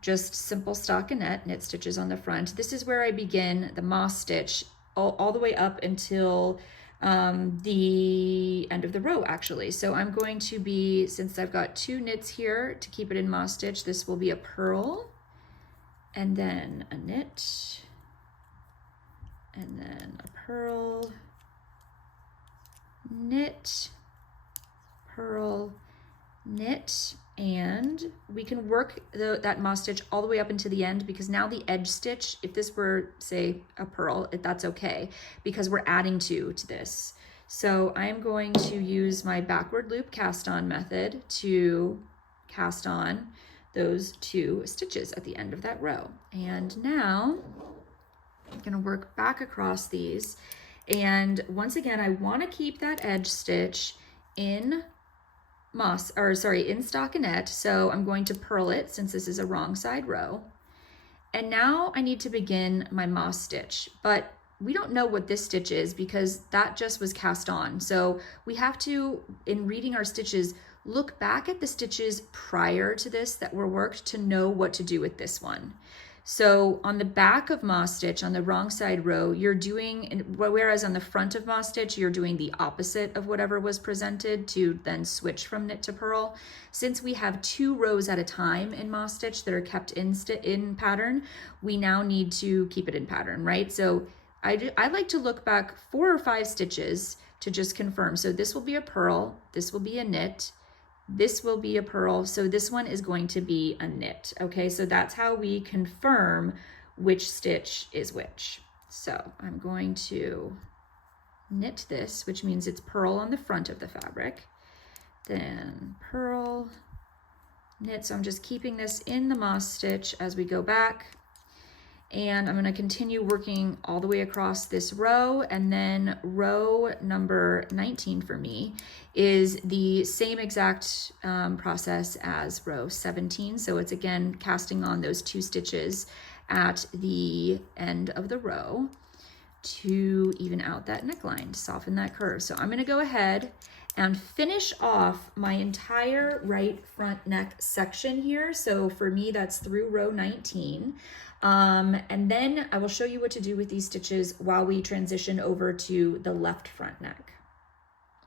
just simple stockinette knit stitches on the front, this is where I begin the moss stitch all the way up until the end of the row actually. So I'm going to be, since I've got 2 knits here to keep it in moss stitch, this will be a purl and then a knit and then a purl, knit, purl, knit, and we can work that moss stitch all the way up into the end, because now the edge stitch, if this were say a purl, that's okay because we're adding two to this. So I'm going to use my backward loop cast on method to cast on those 2 stitches at the end of that row. And now I'm going to work back across these. And once again, I want to keep that edge stitch in in stockinette. So I'm going to purl it since this is a wrong side row. And now I need to begin my moss stitch, but we don't know what this stitch is because that just was cast on. So we have to, in reading our stitches, look back at the stitches prior to this that were worked to know what to do with this one. So on the back of moss stitch, on the wrong side row, you're doing, whereas on the front of moss stitch, you're doing the opposite of whatever was presented to then switch from knit to purl. Since we have 2 rows at a time in moss stitch that are kept in pattern, we now need to keep it in pattern, right? So I like to look back 4 or 5 stitches to just confirm. So this will be a purl, this will be a knit, this will be a purl, so this one is going to be a knit. Okay, so that's how we confirm which stitch is which. So I'm going to knit this, which means it's purl on the front of the fabric, then purl, knit. So I'm just keeping this in the moss stitch as we go back. And I'm going to continue working all the way across this row, and then row number 19 for me is the same exact process as row 17. So it's again casting on those 2 stitches at the end of the row to even out that neckline, soften that curve. So I'm going to go ahead and finish off my entire right front neck section here. So for me, that's through row 19. And then I will show you what to do with these stitches while we transition over to the left front neck.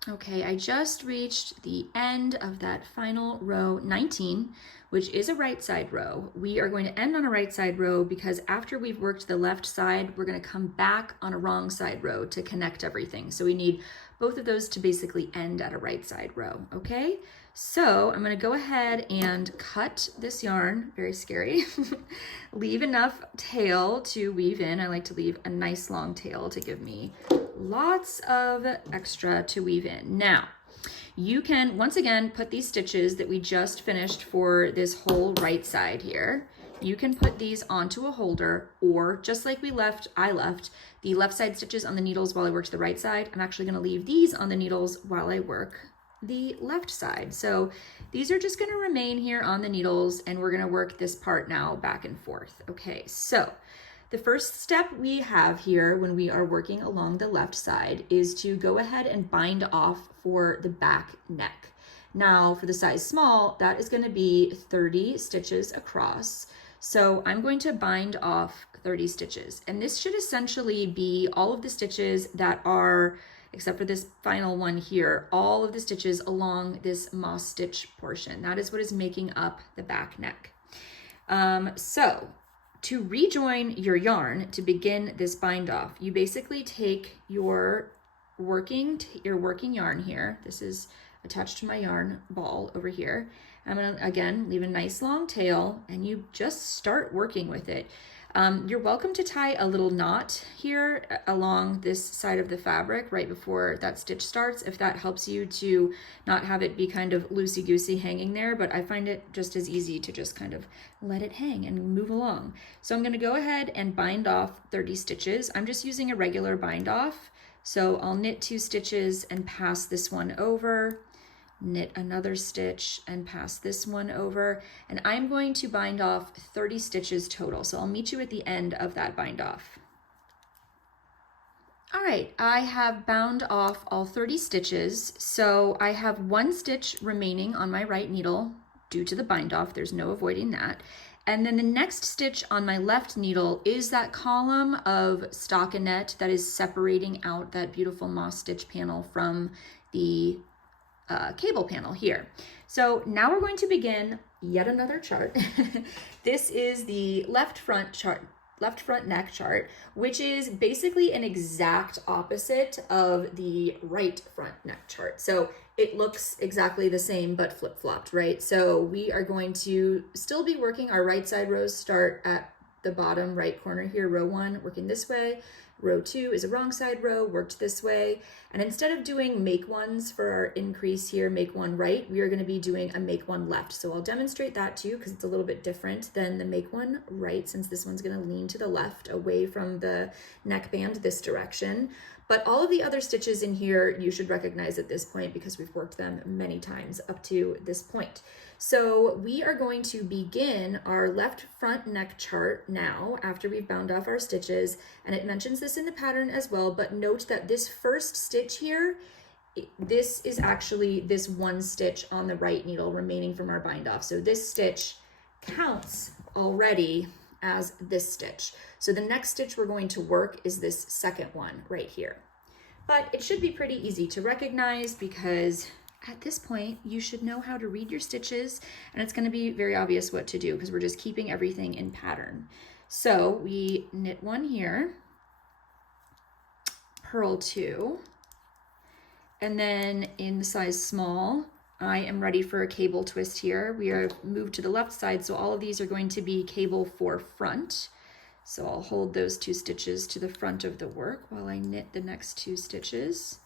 Okay, I just reached the end of that final row 19, which is a right side row. We are going to end on a right side row because after we've worked the left side, we're going to come back on a wrong side row to connect everything. So we need both of those to basically end at a right side row, okay? So I'm going to go ahead and cut this yarn, very scary, leave enough tail to weave in. I like to leave a nice long tail to give me lots of extra to weave in. Now, you can, once again, put these stitches that we just finished for this whole right side here, you can put these onto a holder, or just like I left the left side stitches on the needles while I worked the right side, I'm actually going to leave these on the needles while I work the left side. So these are just going to remain here on the needles, and we're going to work this part now back and forth. Okay, so the first step we have here when we are working along the left side is to go ahead and bind off for the back neck. Now for the size small, that is going to be 30 stitches across. So I'm going to bind off 30 stitches, and this should essentially be all of the stitches that are, except for this final one here, all of the stitches along this moss stitch portion. That is what is making up the back neck. So to rejoin your yarn to begin this bind off, you basically take your working yarn here. This is attached to my yarn ball over here. I'm gonna, again, leave a nice long tail, and you just start working with it. You're welcome to tie a little knot here along this side of the fabric right before that stitch starts, if that helps you to not have it be kind of loosey-goosey hanging there, but I find it just as easy to just kind of let it hang and move along. So I'm gonna go ahead and bind off 30 stitches. I'm just using a regular bind off. So I'll knit 2 stitches and pass this one over, knit another stitch and pass this one over, and I'm going to bind off 30 stitches total. So I'll meet you at the end of that bind off. All right, I have bound off all 30 stitches. So I have 1 stitch remaining on my right needle due to the bind off. There's no avoiding that. And then the next stitch on my left needle is that column of stockinette that is separating out that beautiful moss stitch panel from the cable panel here. So now we're going to begin yet another chart. This is the left front chart. left front neck chart, which is basically an exact opposite of the right front neck chart. So it looks exactly the same, but flip-flopped, right? So we are going to still be working our right side rows, start at the bottom right corner here, row 1, working this way. Row 2 is a wrong side row, worked this way. And instead of doing make ones for our increase here, make one right, we are going to be doing a make one left. So I'll demonstrate that too, because it's a little bit different than the make one right, since this one's going to lean to the left away from the neckband this direction. But all of the other stitches in here you should recognize at this point because we've worked them many times up to this point. So we are going to begin our left front neck chart now after we've bound off our stitches, and it mentions this in the pattern as well, but note that this first stitch here, this is actually this one stitch on the right needle remaining from our bind off. So this stitch counts already as this stitch. So the next stitch we're going to work is this second one right here. But it should be pretty easy to recognize because at this point, you should know how to read your stitches, and it's going to be very obvious what to do because we're just keeping everything in pattern. So we knit one here, purl 2, and then in the size small, I am ready for a cable twist here. We are moved to the left side, so all of these are going to be cable for front. So I'll hold those 2 stitches to the front of the work while I knit the next 2 stitches.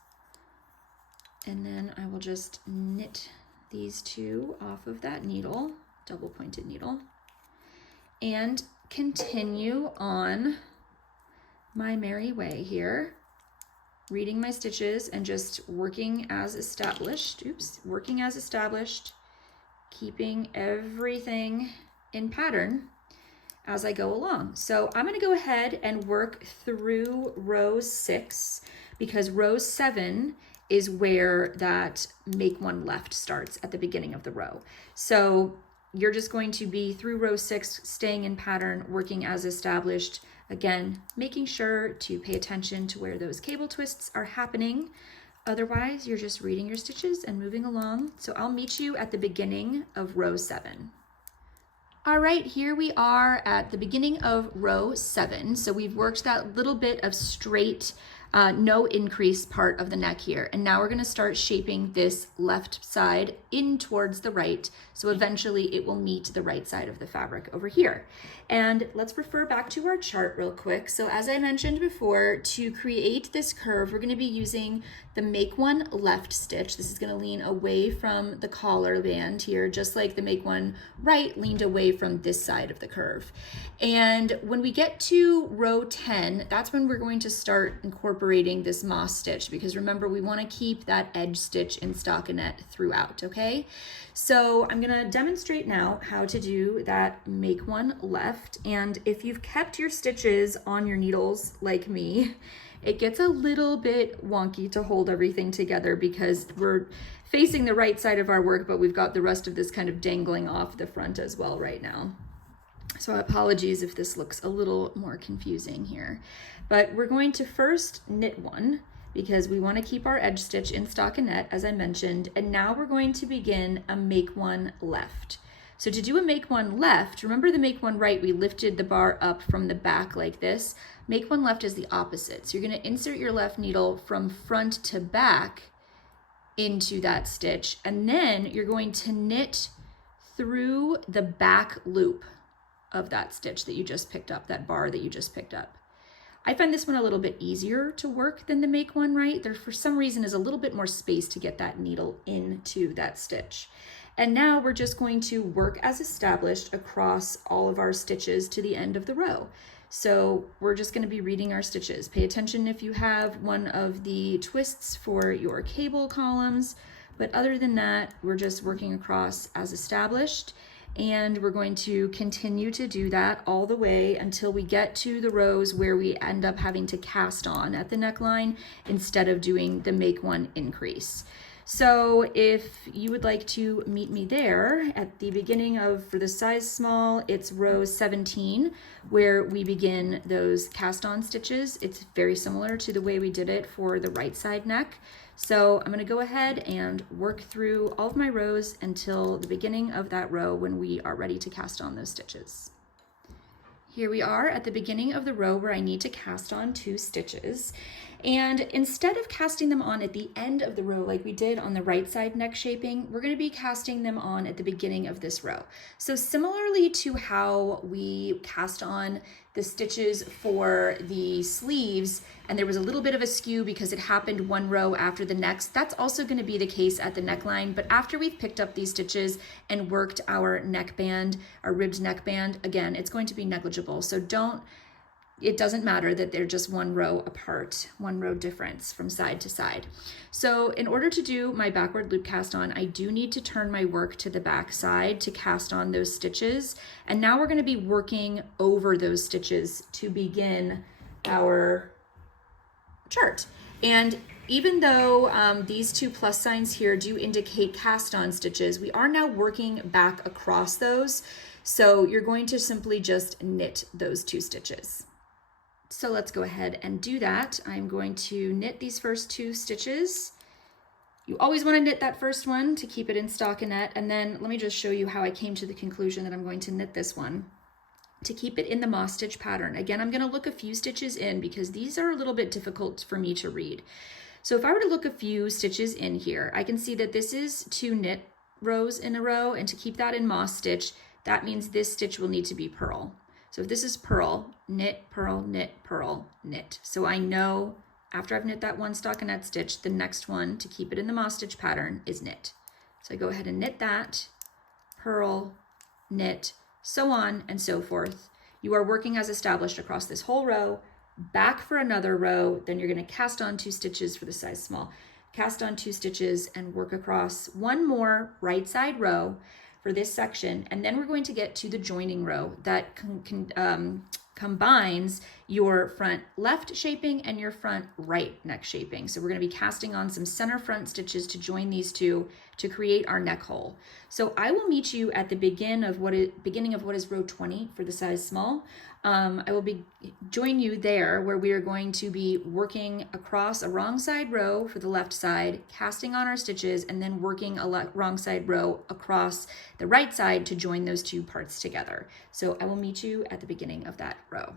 And then I will just knit these 2 off of that needle, double pointed needle, and continue on my merry way here, reading my stitches and just working as established, working as established, keeping everything in pattern as I go along. So I'm going to go ahead and work through row 6 because row 7 is where that make one left starts at the beginning of the row. So you're just going to be through row 6, staying in pattern, working as established. Again, making sure to pay attention to where those cable twists are happening. Otherwise, you're just reading your stitches and moving along. So I'll meet you at the beginning of row 7. All right, here we are at the beginning of row 7. So we've worked that little bit of straight no increase part of the neck here. And now we're going to start shaping this left side in towards the right. So eventually it will meet the right side of the fabric over here. And let's refer back to our chart real quick. So as I mentioned before, to create this curve, we're going to be using the make one left stitch. This is going to lean away from the collar band here, just like the make one right leaned away from this side of the curve. And when we get to row 10, that's when we're going to start incorporating this moss stitch, because remember, we want to keep that edge stitch in stockinette throughout, okay? So I'm going to demonstrate now how to do that make one left. And if you've kept your stitches on your needles like me, it gets a little bit wonky to hold everything together because we're facing the right side of our work, but we've got the rest of this kind of dangling off the front as well right now. So apologies if this looks a little more confusing here. But we're going to first knit one because we want to keep our edge stitch in stockinette, as I mentioned, and now we're going to begin a make one left. So to do a make one left, remember the make one right, we lifted the bar up from the back like this. Make one left is the opposite. So you're going to insert your left needle from front to back into that stitch, and then you're going to knit through the back loop of that stitch that you just picked up, that bar that you just picked up. I find this one a little bit easier to work than the make one right. There, for some reason, is a little bit more space to get that needle into that stitch. And now we're just going to work as established across all of our stitches to the end of the row. So we're just going to be reading our stitches. Pay attention if you have one of the twists for your cable columns, but other than that, we're just working across as established. And we're going to continue to do that all the way until we get to the rows where we end up having to cast on at the neckline instead of doing the make one increase. So if you would like to meet me there at the beginning of, for the size small, it's row 17 where we begin those cast on stitches. It's very similar to the way we did it for the right side neck. So I'm going to go ahead and work through all of my rows until the beginning of that row when we are ready to cast on those stitches. Here we are at the beginning of the row where I need to cast on 2 stitches. And instead of casting them on at the end of the row like we did on the right side neck shaping, we're going to be casting them on at the beginning of this row. So similarly to how we cast on the stitches for the sleeves, and there was a little bit of a skew because it happened one row after the next, that's also going to be the case at the neckline. But after we've picked up these stitches and worked our neckband, our ribbed neckband, again, it's going to be negligible. So it doesn't matter that they're just one row apart, one row difference from side to side. So in order to do my backward loop cast on, I do need to turn my work to the back side to cast on those stitches. And now we're going to be working over those stitches to begin our chart. And even though these 2 plus signs here do indicate cast on stitches, we are now working back across those. So you're going to simply just knit those 2 stitches. So let's go ahead and do that. I'm going to knit these first 2 stitches. You always want to knit that first one to keep it in stockinette. And then let me just show you how I came to the conclusion that I'm going to knit this one to keep it in the moss stitch pattern. Again, I'm going to look a few stitches in because these are a little bit difficult for me to read. So if I were to look a few stitches in here, I can see that this is 2 knit rows in a row, and to keep that in moss stitch, that means this stitch will need to be purl. So if this is purl, knit, purl, knit, purl, knit. So I know after I've knit that one stockinette stitch, the next one to keep it in the moss stitch pattern is knit. So I go ahead and knit that, purl, knit, so on and so forth. You are working as established across this whole row, back for another row, then you're going to cast on 2 stitches for the size small. Cast on 2 stitches and work across one more right side row for this section, and then we're going to get to the joining row that combines your front left shaping and your front right neck shaping. So we're going to be casting on some center front stitches to join these 2 to create our neck hole. So I will meet you at the beginning of what is row 20 for the size small. I will join you there where we are going to be working across a wrong side row for the left side, casting on our stitches, and then working a wrong side row across the right side to join those 2 parts together. So I will meet you at the beginning of that row.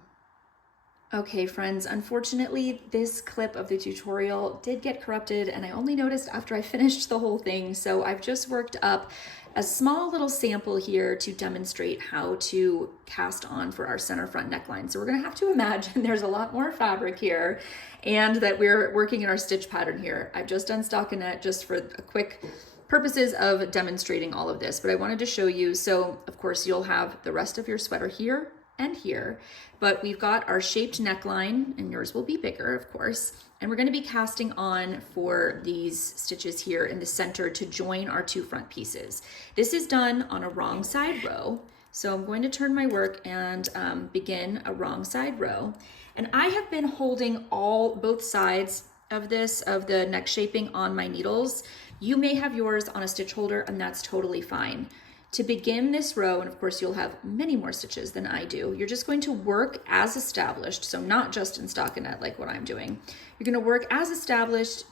Okay friends, unfortunately this clip of the tutorial did get corrupted and I only noticed after I finished the whole thing, so I've just worked up a small little sample here to demonstrate how to cast on for our center front neckline. So we're gonna have to imagine there's a lot more fabric here and that we're working in our stitch pattern here. I've just done stockinette just for a quick purposes of demonstrating all of this, but I wanted to show you. So of course you'll have the rest of your sweater here and here, but we've got our shaped neckline, and yours will be bigger, of course, and we're going to be casting on for these stitches here in the center to join our 2 front pieces. This is done on a wrong side row, so I'm going to turn my work and begin a wrong side row, and I have been holding both sides of the neck shaping on my needles. You may have yours on a stitch holder, and that's totally fine. To begin this row, and of course you'll have many more stitches than I do, you're just going to work as established, so not just in stockinette like what I'm doing. You're going to work as established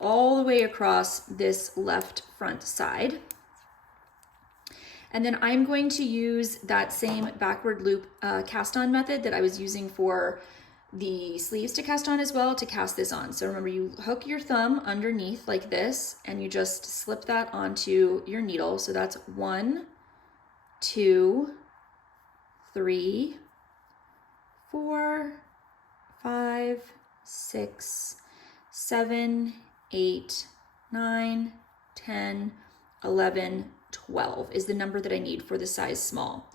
all the way across this left front side. And then I'm going to use that same backward loop cast on method that I was using for the sleeves to cast on as well to cast this on. So remember, you hook your thumb underneath like this and you just slip that onto your needle. So that's 1, 2, 3, 4, 5, 6, 7, 8, 9, 10, 11, 12 is the number that I need for the size small.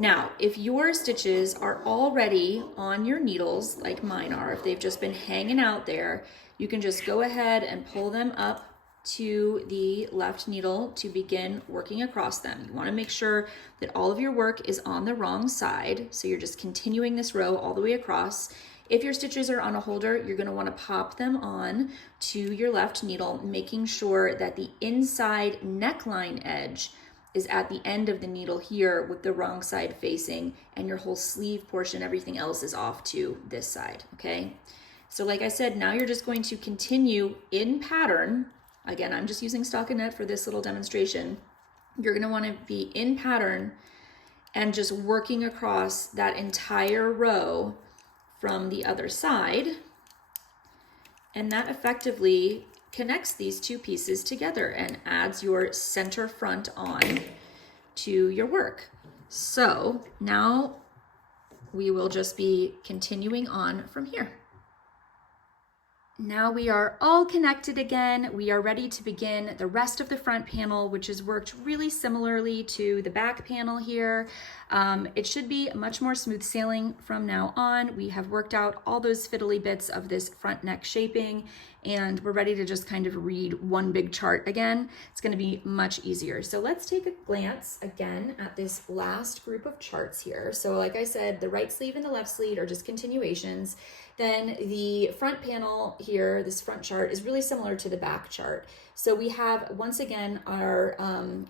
Now, if your stitches are already on your needles, like mine are, if they've just been hanging out there, you can just go ahead and pull them up to the left needle to begin working across them. You want to make sure that all of your work is on the wrong side, so you're just continuing this row all the way across. If your stitches are on a holder, you're going to want to pop them on to your left needle, making sure that the inside neckline edge is at the end of the needle here with the wrong side facing, and your whole sleeve portion, everything else is off to this side, okay? So like I said, now you're just going to continue in pattern. Again, I'm just using stockinette for this little demonstration. You're going to want to be in pattern and just working across that entire row from the other side. And that effectively connects these two pieces together and adds your center front on to your work. So now we will just be continuing on from here. Now we are all connected again. We are ready to begin the rest of the front panel, which is worked really similarly to the back panel here. It should be much more smooth sailing from now on. We have worked out all those fiddly bits of this front neck shaping, and we're ready to just kind of read one big chart again. It's going to be much easier. So let's take a glance again at this last group of charts here. So like I said, the right sleeve and the left sleeve are just continuations. Then the front panel here, this front chart, is really similar to the back chart. So we have, once again, our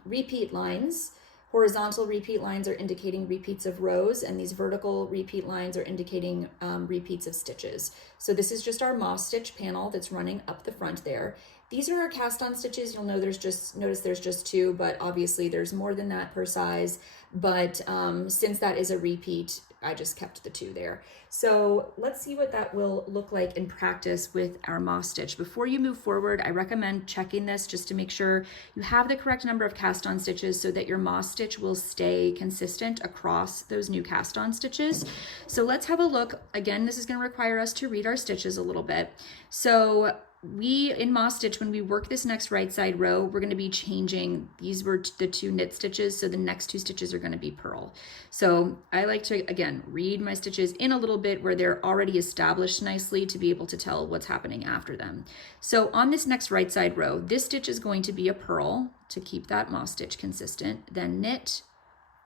repeat lines. Horizontal repeat lines are indicating repeats of rows, and these vertical repeat lines are indicating repeats of stitches. So this is just our moss stitch panel that's running up the front there. These are our cast on stitches. You'll know notice there's just two, but obviously there's more than that per size. But since that is a repeat, I just kept the two there. So let's see what that will look like in practice with our moss stitch. Before you move forward, I recommend checking this just to make sure you have the correct number of cast on stitches so that your moss stitch will stay consistent across those new cast on stitches. So let's have a look. Again, this is going to require us to read our stitches a little bit. So in moss stitch, when we work this next right side row, we're going to be changing, these were the two knit stitches, so the next two stitches are going to be purl. So I like to, again, read my stitches in a little bit where they're already established nicely to be able to tell what's happening after them. So on this next right side row, this stitch is going to be a purl to keep that moss stitch consistent, then knit,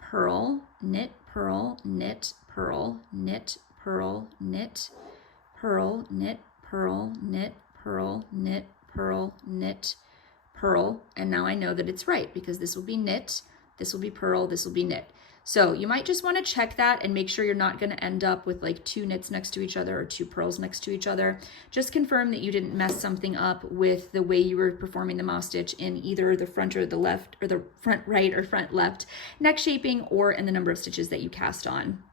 purl, knit, purl, knit, purl, knit, purl, knit, purl, knit, purl, knit, purl, knit, purl, knit, purl, and now I know that it's right because this will be knit, this will be purl, this will be knit. So you might just want to check that and make sure you're not going to end up with like two knits next to each other or two purls next to each other. Just confirm that you didn't mess something up with the way you were performing the moss stitch in either the front or the left, or the front right or front left neck shaping, or in the number of stitches that you cast on.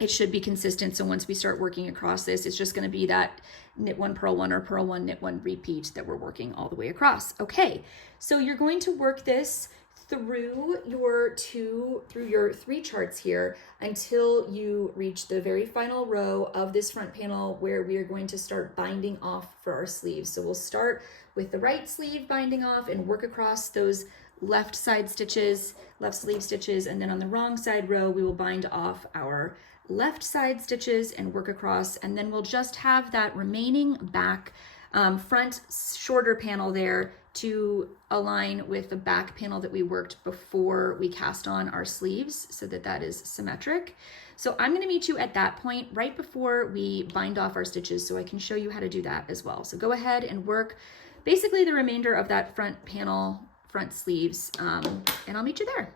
It should be consistent. So once we start working across this, it's just going to be that knit one, purl one, or purl one, knit one repeat that we're working all the way across. Okay, so you're going to work this through your three charts here until you reach the very final row of this front panel where we are going to start binding off for our sleeves. So we'll start with the right sleeve binding off and work across those left side stitches, left sleeve stitches, and then on the wrong side row, we will bind off our left side stitches and work across, and then we'll just have that remaining back front shorter panel there to align with the back panel that we worked before we cast on our sleeves so that that is symmetric. So I'm going to meet you at that point right before we bind off our stitches so I can show you how to do that as well. So go ahead and work basically the remainder of that front panel, front sleeves, and I'll meet you there.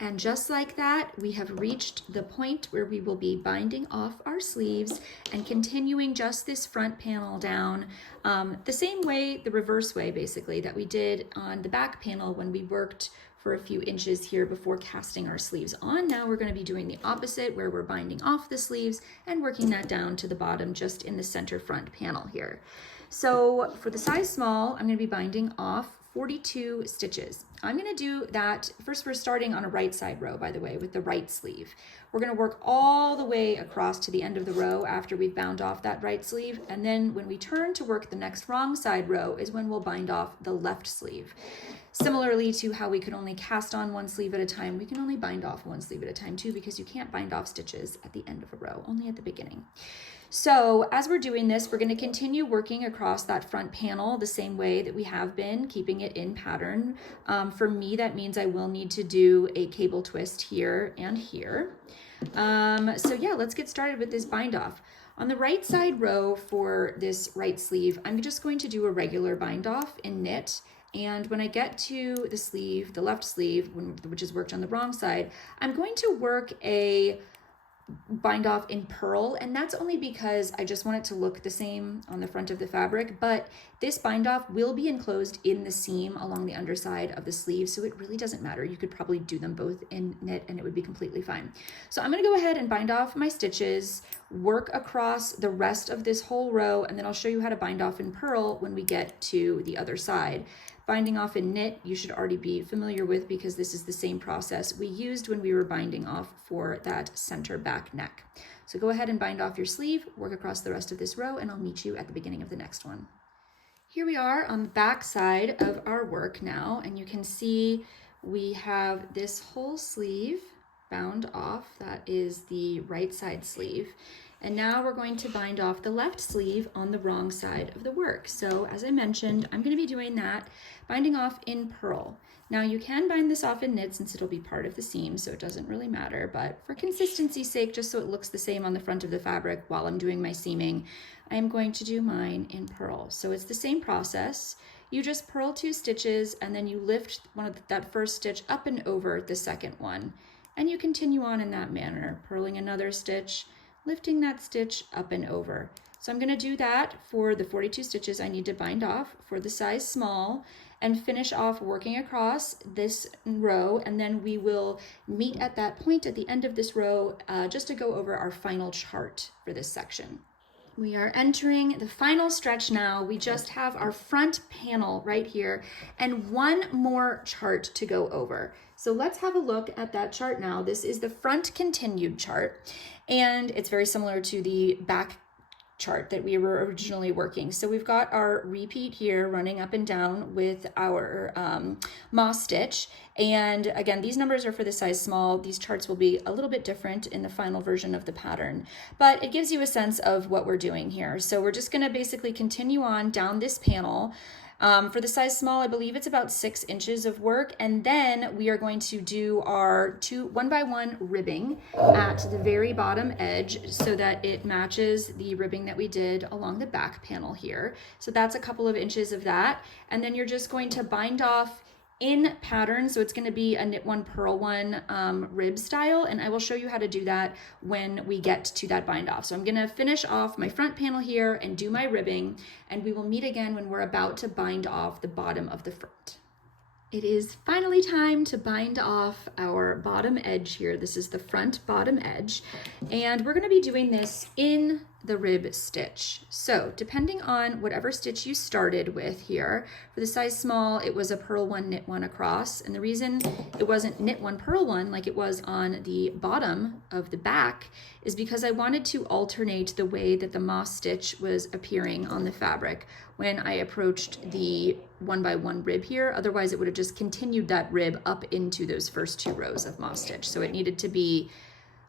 And just like that, we have reached the point where we will be binding off our sleeves and continuing just this front panel down the same way, the reverse way basically, that we did on the back panel when we worked for a few inches here before casting our sleeves on. Now we're going to be doing the opposite, where we're binding off the sleeves and working that down to the bottom just in the center front panel here. So for the size small, I'm going to be binding off 42 stitches. I'm going to do that. First, we're starting on a right side row, by the way, with the right sleeve. We're going to work all the way across to the end of the row after we've bound off that right sleeve. And then when we turn to work the next wrong side row is when we'll bind off the left sleeve. Similarly to how we could only cast on one sleeve at a time, we can only bind off one sleeve at a time too, because you can't bind off stitches at the end of a row, only at the beginning. So as we're doing this, we're going to continue working across that front panel the same way that we have been, keeping it in pattern. For me, that means I will need to do a cable twist here and here. So yeah, let's get started with this bind off. On the right side row for this right sleeve, I'm just going to do a regular bind off in knit. And when I get to the sleeve, the left sleeve, which is worked on the wrong side, I'm going to work a bind off in purl, and that's only because I just want it to look the same on the front of the fabric, but This bind off will be enclosed in the seam along the underside of the sleeve, so it really doesn't matter. You could probably do them both in knit and it would be completely fine. So I'm gonna go ahead and bind off my stitches, work across the rest of this whole row, and then I'll show you how to bind off in purl when we get to the other side. Binding off in knit, you should already be familiar with because this is the same process we used when we were binding off for that center back neck. So go ahead and bind off your sleeve, work across the rest of this row, and I'll meet you at the beginning of the next one. Here we are on the back side of our work now, and you can see we have this whole sleeve bound off. That is the right side sleeve. And now we're going to bind off the left sleeve on the wrong side of the work. So as I mentioned, I'm going to be doing that, binding off in purl. Now you can bind this off in knit since it'll be part of the seam, so it doesn't really matter, but for consistency's sake, just so it looks the same on the front of the fabric while I'm doing my seaming, I'm going to do mine in purl. So it's the same process. You just purl 2 stitches and then you lift that first stitch up and over the second one. And you continue on in that manner, purling another stitch, lifting that stitch up and over. So I'm going to do that for the 42 stitches I need to bind off for the size small and finish off working across this row, and then we will meet at that point at the end of this row just to go over our final chart for this section. We are entering the final stretch now. We just have our front panel right here and one more chart to go over. So let's have a look at that chart now. This is the front continued chart, and it's very similar to the back chart that we were originally working. So we've got our repeat here running up and down with our moss stitch. And again, these numbers are for the size small. These charts will be a little bit different in the final version of the pattern, but it gives you a sense of what we're doing here. So we're just gonna basically continue on down this panel. For the size small, I believe it's about 6 inches of work, and then we are going to do our 1x1 ribbing at the very bottom edge so that it matches the ribbing that we did along the back panel here. So that's a couple of inches of that, and then you're just going to bind off in pattern, so it's going to be a knit one purl one rib style, and I will show you how to do that when we get to that bind off. So I'm going to finish off my front panel here and do my ribbing, and we will meet again when we're about to bind off the bottom of the front. It is finally time to bind off our bottom edge here. This is the front bottom edge, and we're going to be doing this in the rib stitch. So depending on whatever stitch you started with here, for the size small, it was a purl one, knit one across. And the reason it wasn't knit one, purl one like it was on the bottom of the back is because I wanted to alternate the way that the moss stitch was appearing on the fabric when I approached the 1x1 rib here. Otherwise it would have just continued that rib up into those first 2 rows of moss stitch. So it needed to be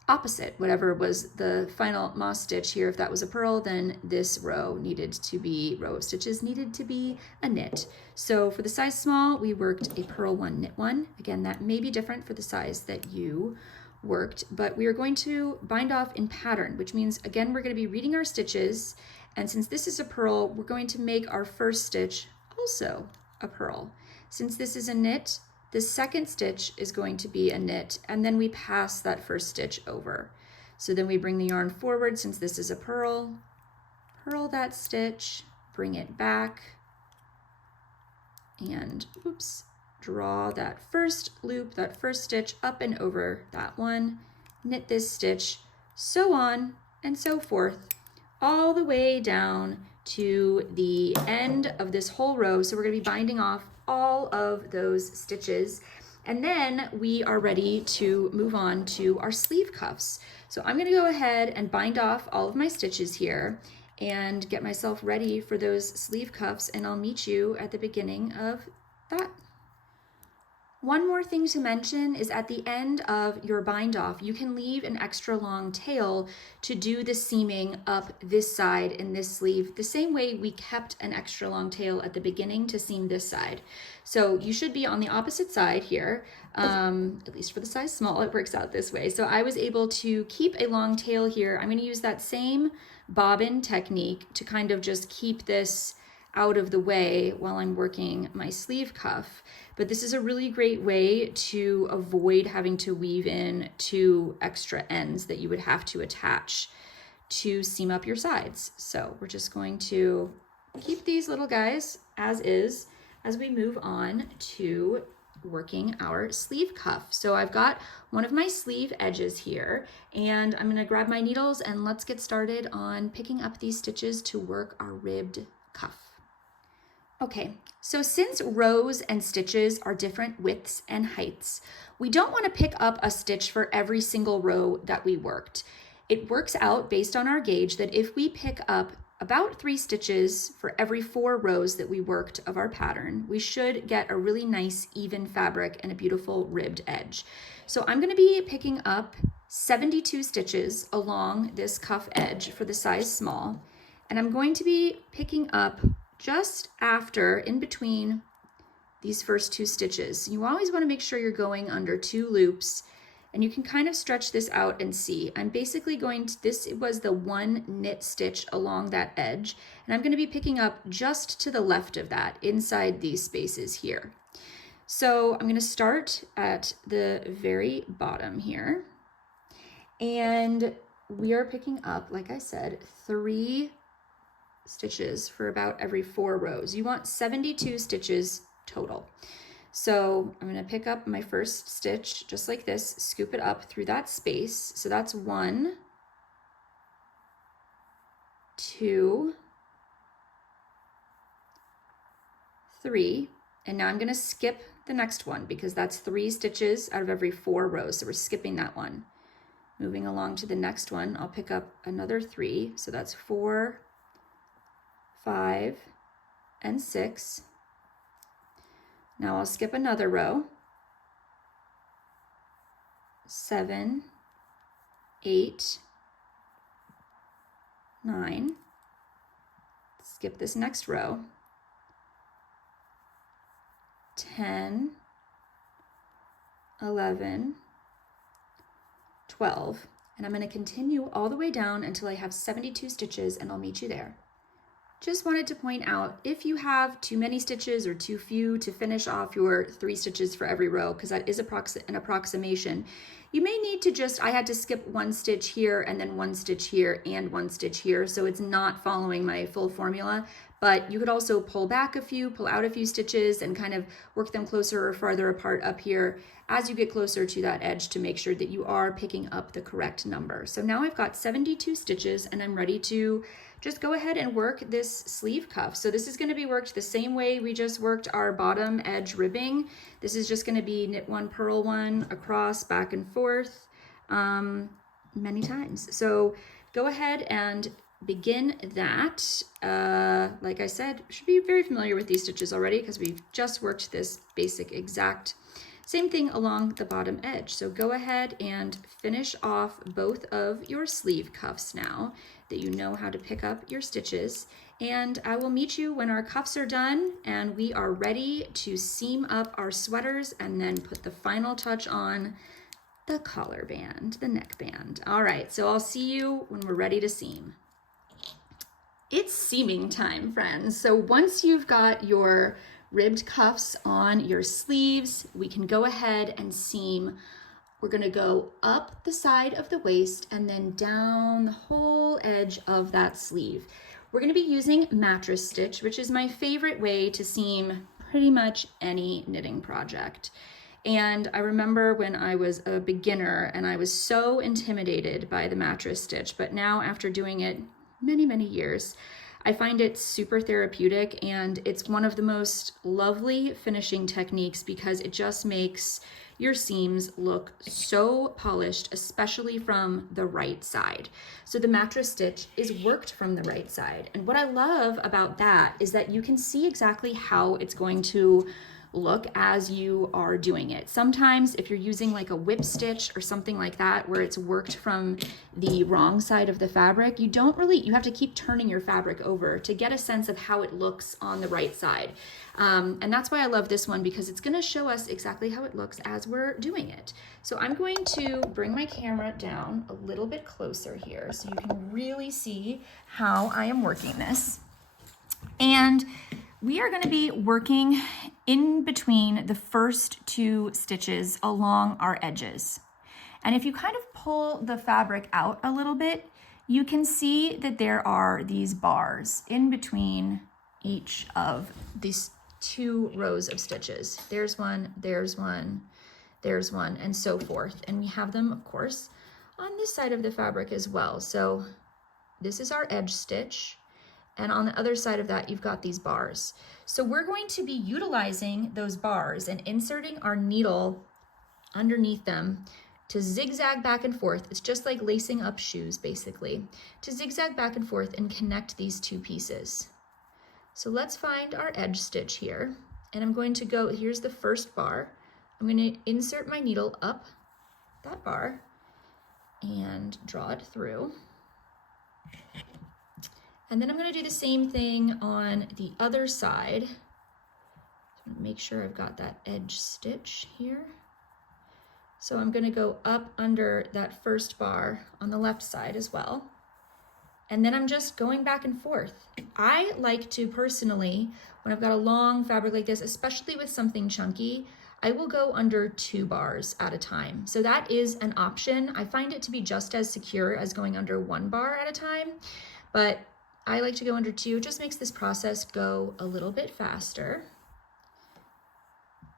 opposite. Whatever was the final moss stitch here, if that was a purl, then this row of stitches needed to be a knit. So for the size small, we worked a purl one, knit one. Again, that may be different for the size that you worked, but we are going to bind off in pattern, which means, again, we're going to be reading our stitches. And since this is a purl, we're going to make our first stitch also a purl. Since this is a knit, the second stitch is going to be a knit, and then we pass that first stitch over. So then we bring the yarn forward, since this is a purl that stitch, bring it back, and draw that first loop, that first stitch up and over that one, knit this stitch, so on and so forth, all the way down to the end of this whole row. So we're going to be binding off all of those stitches, and then we are ready to move on to our sleeve cuffs. So I'm going to go ahead and bind off all of my stitches here and get myself ready for those sleeve cuffs, and I'll meet you at the beginning of that. One more thing to mention is at the end of your bind off, you can leave an extra long tail to do the seaming up this side in this sleeve, the same way we kept an extra long tail at the beginning to seam this side. So you should be on the opposite side here, at least for the size small, it works out this way. So I was able to keep a long tail here. I'm going to use that same bobbin technique to kind of just keep this out of the way while I'm working my sleeve cuff. But this is a really great way to avoid having to weave in 2 extra ends that you would have to attach to seam up your sides. So we're just going to keep these little guys as is as we move on to working our sleeve cuff. So I've got one of my sleeve edges here, and I'm gonna grab my needles and let's get started on picking up these stitches to work our ribbed cuff. Okay, so since rows and stitches are different widths and heights, we don't want to pick up a stitch for every single row that we worked. It works out based on our gauge that if we pick up about 3 stitches for every 4 rows that we worked of our pattern, we should get a really nice even fabric and a beautiful ribbed edge. So I'm going to be picking up 72 stitches along this cuff edge for the size small, and I'm going to be picking up just after, in between these first 2 stitches. You always want to make sure you're going under 2 loops, and you can kind of stretch this out and see. I'm basically going to, this was the 1 knit stitch along that edge, and I'm going to be picking up just to the left of that, inside these spaces here. So I'm going to start at the very bottom here, and we are picking up, like I said, 3 stitches for about every 4 rows. You want 72 stitches total. So I'm going to pick up my first stitch just like this, scoop it up through that space. So that's 1, 2, 3, and now I'm going to skip the next one because that's 3 stitches out of every 4 rows. So we're skipping that one. Moving along to the next one, I'll pick up another 3. So that's 4, 5, and 6. Now I'll skip another row. 7, 8, 9. Skip this next row. 10, 11, 12. And I'm going to continue all the way down until I have 72 stitches, and I'll meet you there. Just wanted to point out, if you have too many stitches or too few to finish off your 3 stitches for every row, because that is an approximation, you may need to just, I had to skip 1 stitch here and then 1 stitch here and 1 stitch here, so it's not following my full formula. But you could also pull back a few, pull out a few stitches and kind of work them closer or farther apart up here as you get closer to that edge to make sure that you are picking up the correct number. So now I've got 72 stitches and I'm ready to just go ahead and work this sleeve cuff. So this is going to be worked the same way we just worked our bottom edge ribbing. This is just going to be knit 1, purl 1 across, back and forth many times. So go ahead and begin that. Like I said, should be very familiar with these stitches already because we've just worked this basic exact same thing along the bottom edge. So go ahead and finish off both of your sleeve cuffs now that you know how to pick up your stitches. And I will meet you when our cuffs are done and we are ready to seam up our sweaters and then put the final touch on the collar band, the neck band. All right, so I'll see you when we're ready to seam. It's seaming time, friends. So once you've got your ribbed cuffs on your sleeves, we can go ahead and seam. We're gonna go up the side of the waist and then down the whole edge of that sleeve. We're gonna be using mattress stitch, which is my favorite way to seam pretty much any knitting project. And I remember when I was a beginner and I was so intimidated by the mattress stitch, but now after doing it many, many years, I find it super therapeutic and it's one of the most lovely finishing techniques because it just makes your seams look so polished, especially from the right side. So the mattress stitch is worked from the right side. And what I love about that is that you can see exactly how it's going to look as you are doing it. Sometimes if you're using like a whip stitch or something like that where it's worked from the wrong side of the fabric, you have to keep turning your fabric over to get a sense of how it looks on the right side. And that's why I love this one because it's gonna show us exactly how it looks as we're doing it. So I'm going to bring my camera down a little bit closer here so you can really see how I am working this. And we are going to be working in between the first 2 stitches along our edges. And if you kind of pull the fabric out a little bit, you can see that there are these bars in between each of these 2 rows of stitches. There's one, there's one, there's one, and so forth. And we have them, of course, on this side of the fabric as well. So this is our edge stitch, and on the other side of that, you've got these bars. So we're going to be utilizing those bars and inserting our needle underneath them to zigzag back and forth. It's just like lacing up shoes, basically, to zigzag back and forth and connect these 2 pieces. So let's find our edge stitch here, and I'm going to go, here's the first bar. I'm going to insert my needle up that bar and draw it through. And then I'm going to do the same thing on the other side. Make sure I've got that edge stitch here. So I'm going to go up under that first bar on the left side as well. And then I'm just going back and forth. I like to personally, when I've got a long fabric like this, especially with something chunky, I will go under 2 bars at a time. So that is an option. I find it to be just as secure as going under 1 bar at a time, but I like to go under 2. It just makes this process go a little bit faster.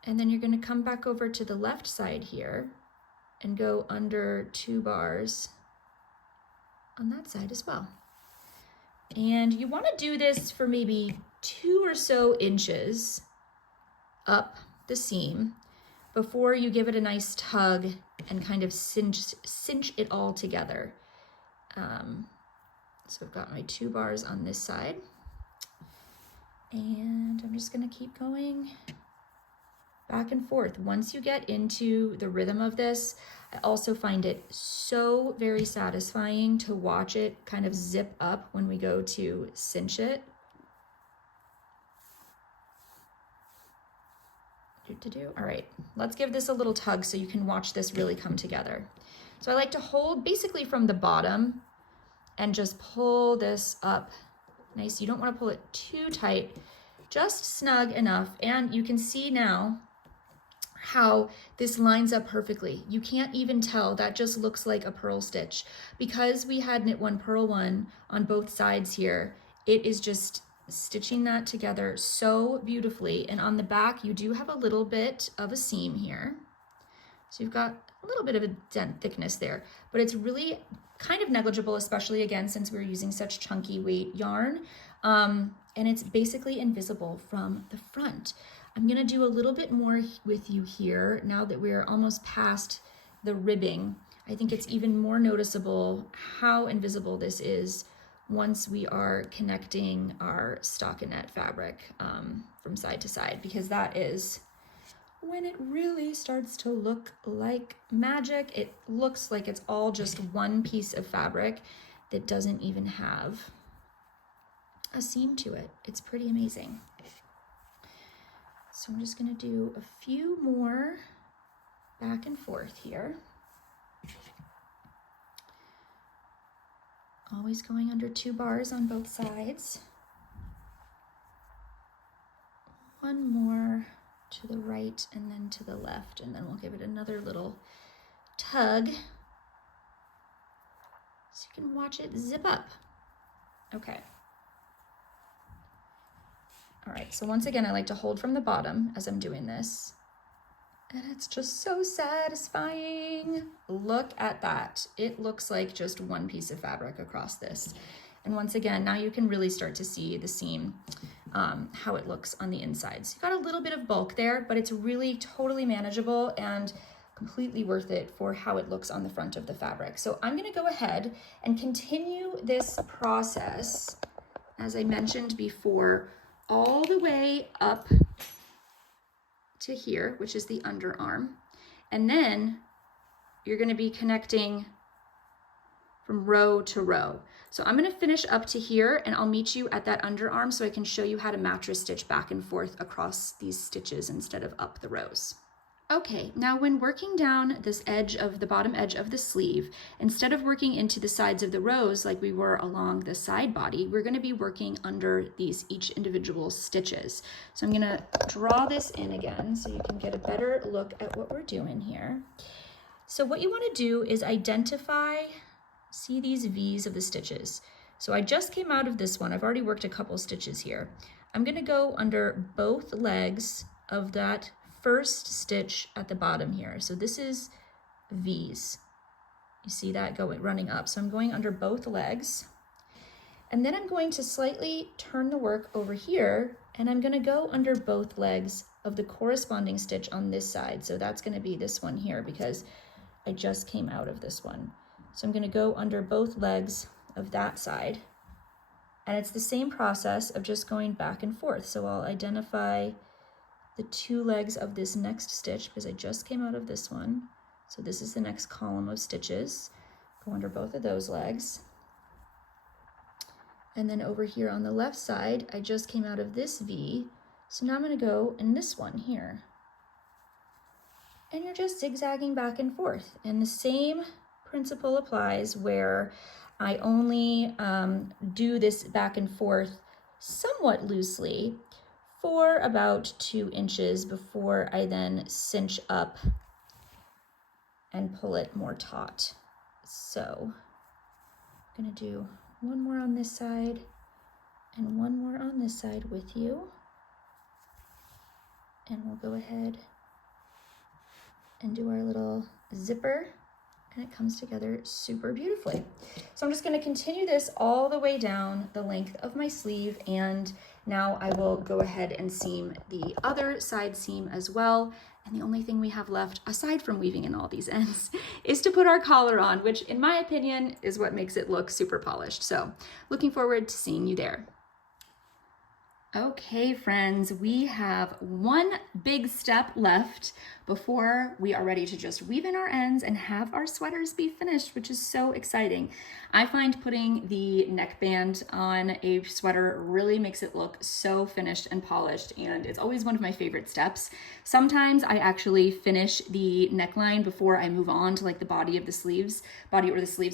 And then you're going to come back over to the left side here and go under 2 bars on that side as well. And you want to do this for maybe 2 or so inches up the seam before you give it a nice tug and kind of cinch it all together. So I've got my 2 bars on this side, and I'm just going to keep going back and forth. Once you get into the rhythm of this, I also find it so very satisfying to watch it kind of zip up when we go to cinch it. All right, let's give this a little tug so you can watch this really come together. So I like to hold basically from the bottom and just pull this up nice. You don't want to pull it too tight, just snug enough. And you can see now how this lines up perfectly. You can't even tell, that just looks like a purl stitch. Because we had knit 1, purl 1 on both sides here, it is just stitching that together so beautifully. And on the back, you do have a little bit of a seam here. So you've got a little bit of a dent thickness there, but it's really kind of negligible, especially again, since we're using such chunky weight yarn. And it's basically invisible from the front. I'm gonna do a little bit more with you here now that we're almost past the ribbing. I think it's even more noticeable how invisible this is once we are connecting our stockinette fabric from side to side, because that is when it really starts to look like magic. It looks like it's all just one piece of fabric that doesn't even have a seam to it. It's pretty amazing. So I'm just going to do a few more back and forth here. Always going under 2 bars on both sides. One more to the right and then to the left, and then we'll give it another little tug so you can watch it zip up. Okay. All right, so once again, I like to hold from the bottom as I'm doing this. And it's just so satisfying. Look at that. It looks like just one piece of fabric across this. And once again, now you can really start to see the seam, how it looks on the inside. So you've got a little bit of bulk there, but it's really totally manageable and completely worth it for how it looks on the front of the fabric. So I'm gonna go ahead and continue this process, as I mentioned before, all the way up to here, which is the underarm. And then you're going to be connecting from row to row. So I'm going to finish up to here, and I'll meet you at that underarm so I can show you how to mattress stitch back and forth across these stitches instead of up the rows. Okay, now when working down this edge of the bottom edge of the sleeve, instead of working into the sides of the rows like we were along the side body, we're going to be working under these each individual stitches. So I'm going to draw this in again so you can get a better look at what we're doing here. So what you want to do is identify, see these V's of the stitches. So I just came out of this one. I've already worked a couple stitches here. I'm gonna go under both legs of that first stitch at the bottom here. So this is V's. You see that running up. So I'm going under both legs. And then I'm going to slightly turn the work over here, and I'm gonna go under both legs of the corresponding stitch on this side. So that's gonna be this one here because I just came out of this one. So I'm gonna go under both legs of that side. And it's the same process of just going back and forth. So I'll identify the two legs of this next stitch because I just came out of this one. So this is the next column of stitches. Go under both of those legs. And then over here on the left side, I just came out of this V. So now I'm gonna go in this one here. And you're just zigzagging back and forth. And the same principle applies where I only do this back and forth somewhat loosely for about 2 inches before I then cinch up and pull it more taut. So I'm gonna do one more on this side and one more on this side with you. And we'll go ahead and do our little zipper, and it comes together super beautifully. So I'm just gonna continue this all the way down the length of my sleeve, and now I will go ahead and seam the other side seam as well. And the only thing we have left, aside from weaving in all these ends, is to put our collar on, which in my opinion is what makes it look super polished. So looking forward to seeing you there. Okay, friends, we have one big step left before we are ready to just weave in our ends and have our sweaters be finished, which is so exciting. I find putting the neckband on a sweater really makes it look so finished and polished, and it's always one of my favorite steps. Sometimes I actually finish the neckline before I move on to like the body or the sleeves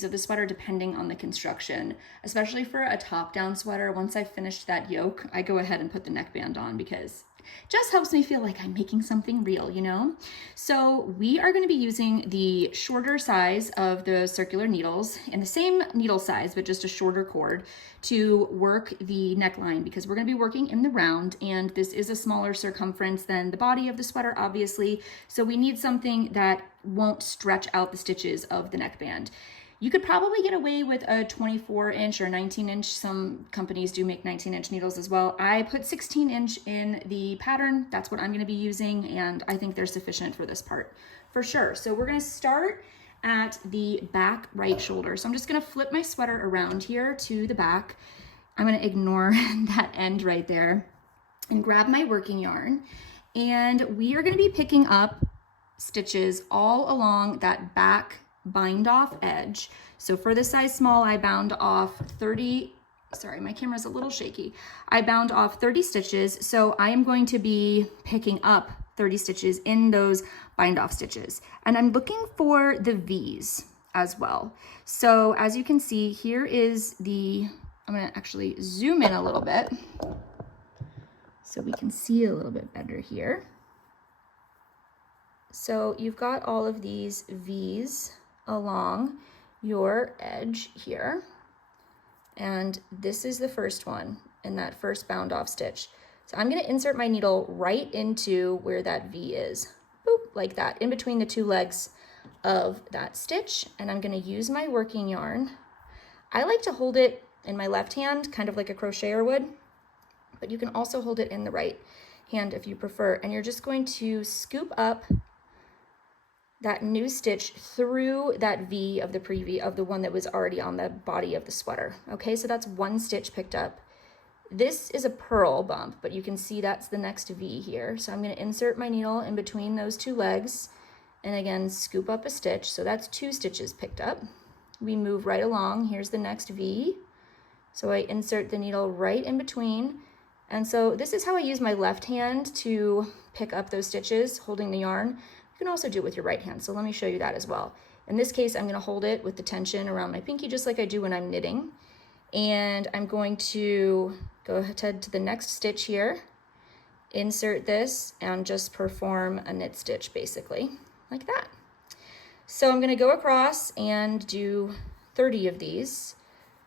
of the sweater, depending on the construction. Especially for a top-down sweater, once I've finished that yoke, I go ahead and put the neckband on because it just helps me feel like I'm making something real, you know? So we are going to be using the shorter size of the circular needles and the same needle size, but just a shorter cord to work the neckline because we're going to be working in the round, and this is a smaller circumference than the body of the sweater, obviously. So we need something that won't stretch out the stitches of the neckband. You could probably get away with a 24-inch or 19-inch. Some companies do make 19-inch needles as well. I put 16-inch in the pattern. That's what I'm going to be using, and I think they're sufficient for this part for sure. So we're going to start at the back right shoulder. So I'm just going to flip my sweater around here to the back. I'm going to ignore that end right there and grab my working yarn, and we are going to be picking up stitches all along that back bind off edge. So for the size small, I bound off 30, sorry, my camera's a little shaky. I bound off 30 stitches. So I am going to be picking up 30 stitches in those bind off stitches. And I'm looking for the V's as well. So as you can see, here is I'm gonna actually zoom in a little bit so we can see a little bit better here. So you've got all of these V's along your edge here, and this is the first one in that first bound off stitch. So I'm going to insert my needle right into where that V is, boop, like that, in between the two legs of that stitch, and I'm going to use my working yarn. I like to hold it in my left hand, kind of like a crocheter would, but you can also hold it in the right hand if you prefer, and you're just going to scoop up that new stitch through that V of the one that was already on the body of the sweater. Okay, so that's one stitch picked up. This is a purl bump, but you can see that's the next V here. So I'm going to insert my needle in between those two legs and again scoop up a stitch. So that's 2 stitches picked up. We move right along. Here's the next V. So I insert the needle right in between. And so this is how I use my left hand to pick up those stitches, holding the yarn. You can also do it with your right hand, so let me show you that as well. In this case, I'm going to hold it with the tension around my pinky just like I do when I'm knitting. And I'm going to go ahead to the next stitch here, insert this, and just perform a knit stitch basically, like that. So I'm going to go across and do 30 of these.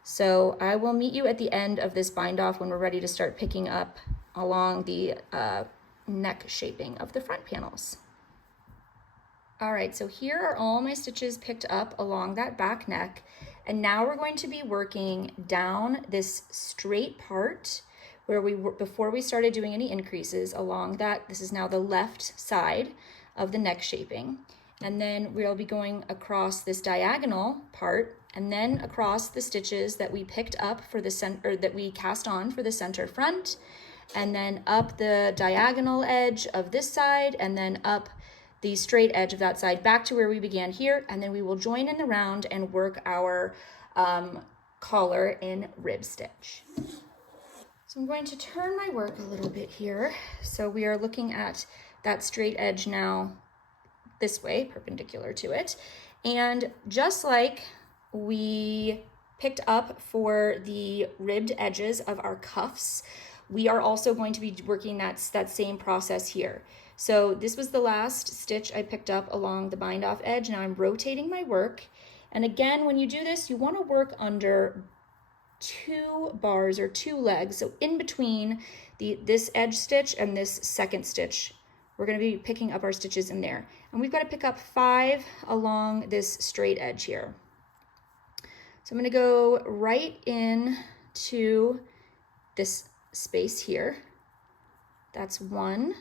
So I will meet you at the end of this bind off when we're ready to start picking up along the neck shaping of the front panels. All right, so here are all my stitches picked up along that back neck. And now we're going to be working down this straight part where before we started doing any increases along that. This is now the left side of the neck shaping. And then we'll be going across this diagonal part and then across the stitches that we picked up for the center, that we cast on for the center front, and then up the diagonal edge of this side, and then up the straight edge of that side back to where we began here, and then we will join in the round and work our collar in rib stitch. So I'm going to turn my work a little bit here. So we are looking at that straight edge now this way, perpendicular to it. And just like we picked up for the ribbed edges of our cuffs, we are also going to be working that same process here. So this was the last stitch I picked up along the bind off edge. Now I'm rotating my work. And again, when you do this, you want to work under 2 bars or 2 legs. So in between this edge stitch and this second stitch, we're going to be picking up our stitches in there. And we've got to pick up 5 along this straight edge here. So I'm going to go right in to this space here. That's 1,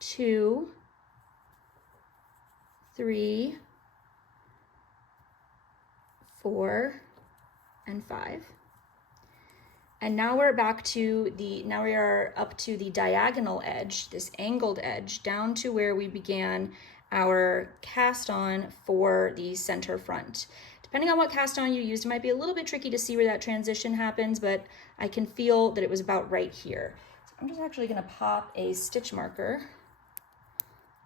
2, 3, 4, and 5. And now we're back to now we are up to the diagonal edge, this angled edge, down to where we began our cast on for the center front. Depending on what cast on you used, it might be a little bit tricky to see where that transition happens, but I can feel that it was about right here. So I'm just actually gonna pop a stitch marker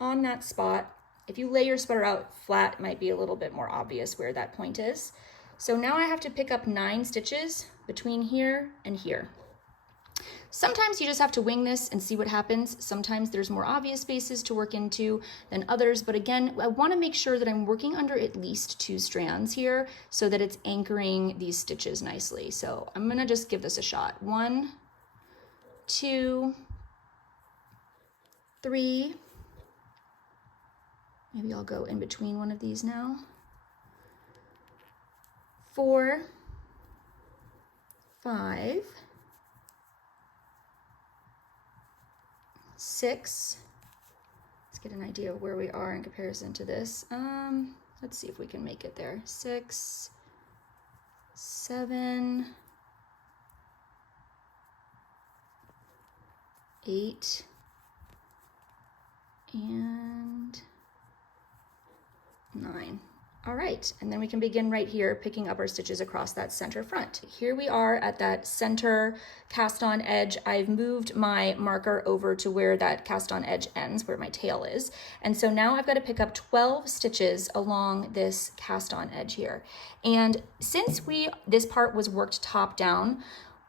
on that spot. If you lay your sweater out flat, it might be a little bit more obvious where that point is. So now I have to pick up 9 stitches between here and here. Sometimes you just have to wing this and see what happens. Sometimes there's more obvious spaces to work into than others, but again, I want to make sure that I'm working under at least 2 strands here so that it's anchoring these stitches nicely. So I'm gonna just give this a shot. 1, 2, 3, maybe I'll go in between one of these now. 4, 5, 6. Let's get an idea of where we are in comparison to this. Let's see if we can make it there. 6, 7, 8, and 9. All right, and then we can begin right here picking up our stitches across that center front. Here we are at that center cast on edge. I've moved my marker over to where that cast on edge ends, where my tail is. And so now I've got to pick up 12 stitches along this cast on edge here. And since this part was worked top down,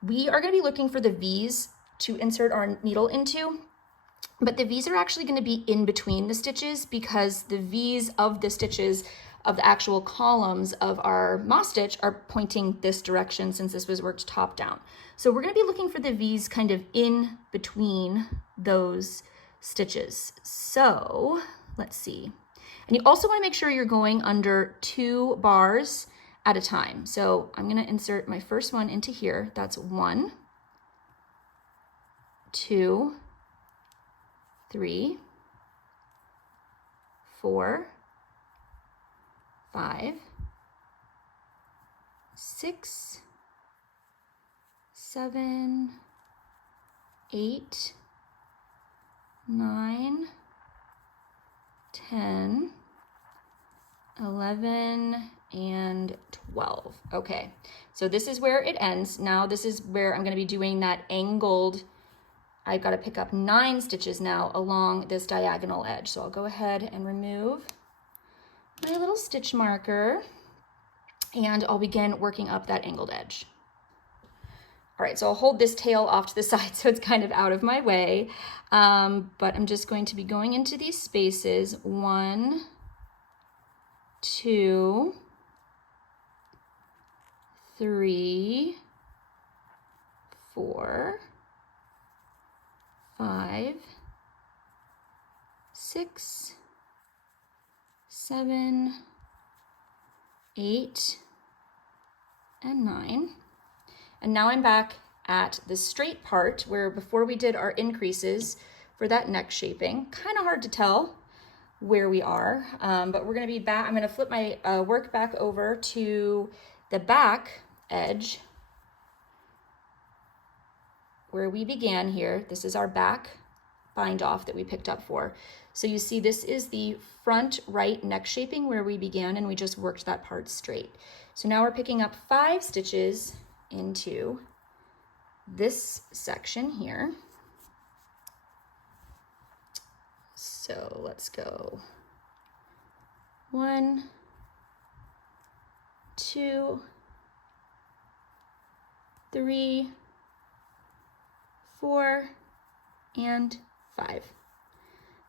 we are going to be looking for the V's to insert our needle into. But the V's are actually going to be in between the stitches because the V's of the stitches of the actual columns of our moss stitch are pointing this direction since this was worked top down. So we're going to be looking for the V's kind of in between those stitches. So let's see. And you also want to make sure you're going under 2 bars at a time. So I'm going to insert my first one into here. That's 1, 2, 3, 4, 5, 6, 7, 8, 9, 10, 11, and 12. Okay, so this is where it ends. Now this is where I'm going to be doing that angled. I've got to pick up 9 stitches now along this diagonal edge. So I'll go ahead and remove my little stitch marker and I'll begin working up that angled edge. All right, so I'll hold this tail off to the side so it's kind of out of my way, but I'm just going to be going into these spaces. 1, 2, 3, 4, 5, 6, 7, 8, and 9. And now I'm back at the straight part where before we did our increases for that neck shaping. Kind of hard to tell where we are, but we're gonna be back. I'm gonna flip my work back over to the back edge where we began here. This is our back bind off that we picked up for. So you see this is the front right neck shaping where we began, and we just worked that part straight. So now we're picking up 5 stitches into this section here. So let's go 1, 2, 3, 4, and 5.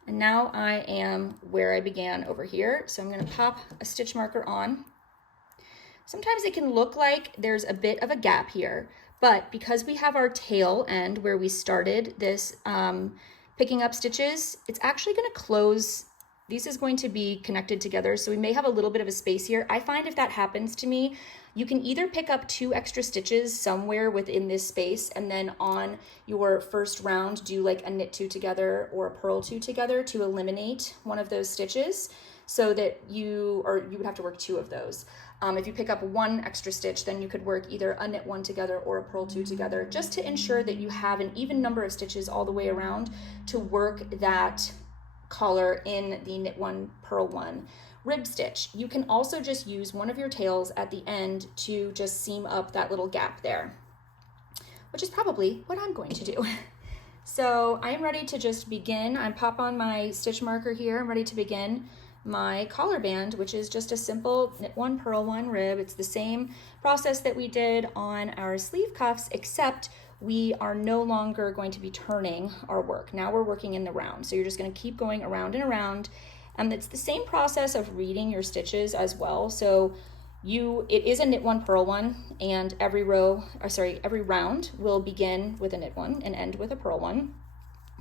And now I am where I began over here. So I'm going to pop a stitch marker on. Sometimes it can look like there's a bit of a gap here, but because we have our tail end where we started this picking up stitches, it's actually going to close. This is going to be connected together, so we may have a little bit of a space here. I find if that happens to me, you can either pick up 2 extra stitches somewhere within this space, and then on your first round do like a knit 2 together or a purl 2 together to eliminate one of those stitches, so that you would have to work 2 of those. If you pick up 1 extra stitch, then you could work either a knit 1 together or a purl 2 together, just to ensure that you have an even number of stitches all the way around to work that collar in the knit 1, purl 1 rib stitch. You can also just use one of your tails at the end to just seam up that little gap there, which is probably what I'm going to do. So I am ready to just begin. I pop on my stitch marker here. I'm ready to begin my collar band, which is just a simple knit 1, purl 1 rib. It's the same process that we did on our sleeve cuffs, except we are no longer going to be turning our work. Now we're working in the round. So you're just going to keep going around and around. And it's the same process of reading your stitches as well. So it is a knit 1, purl 1, and every round will begin with a knit 1 and end with a purl 1,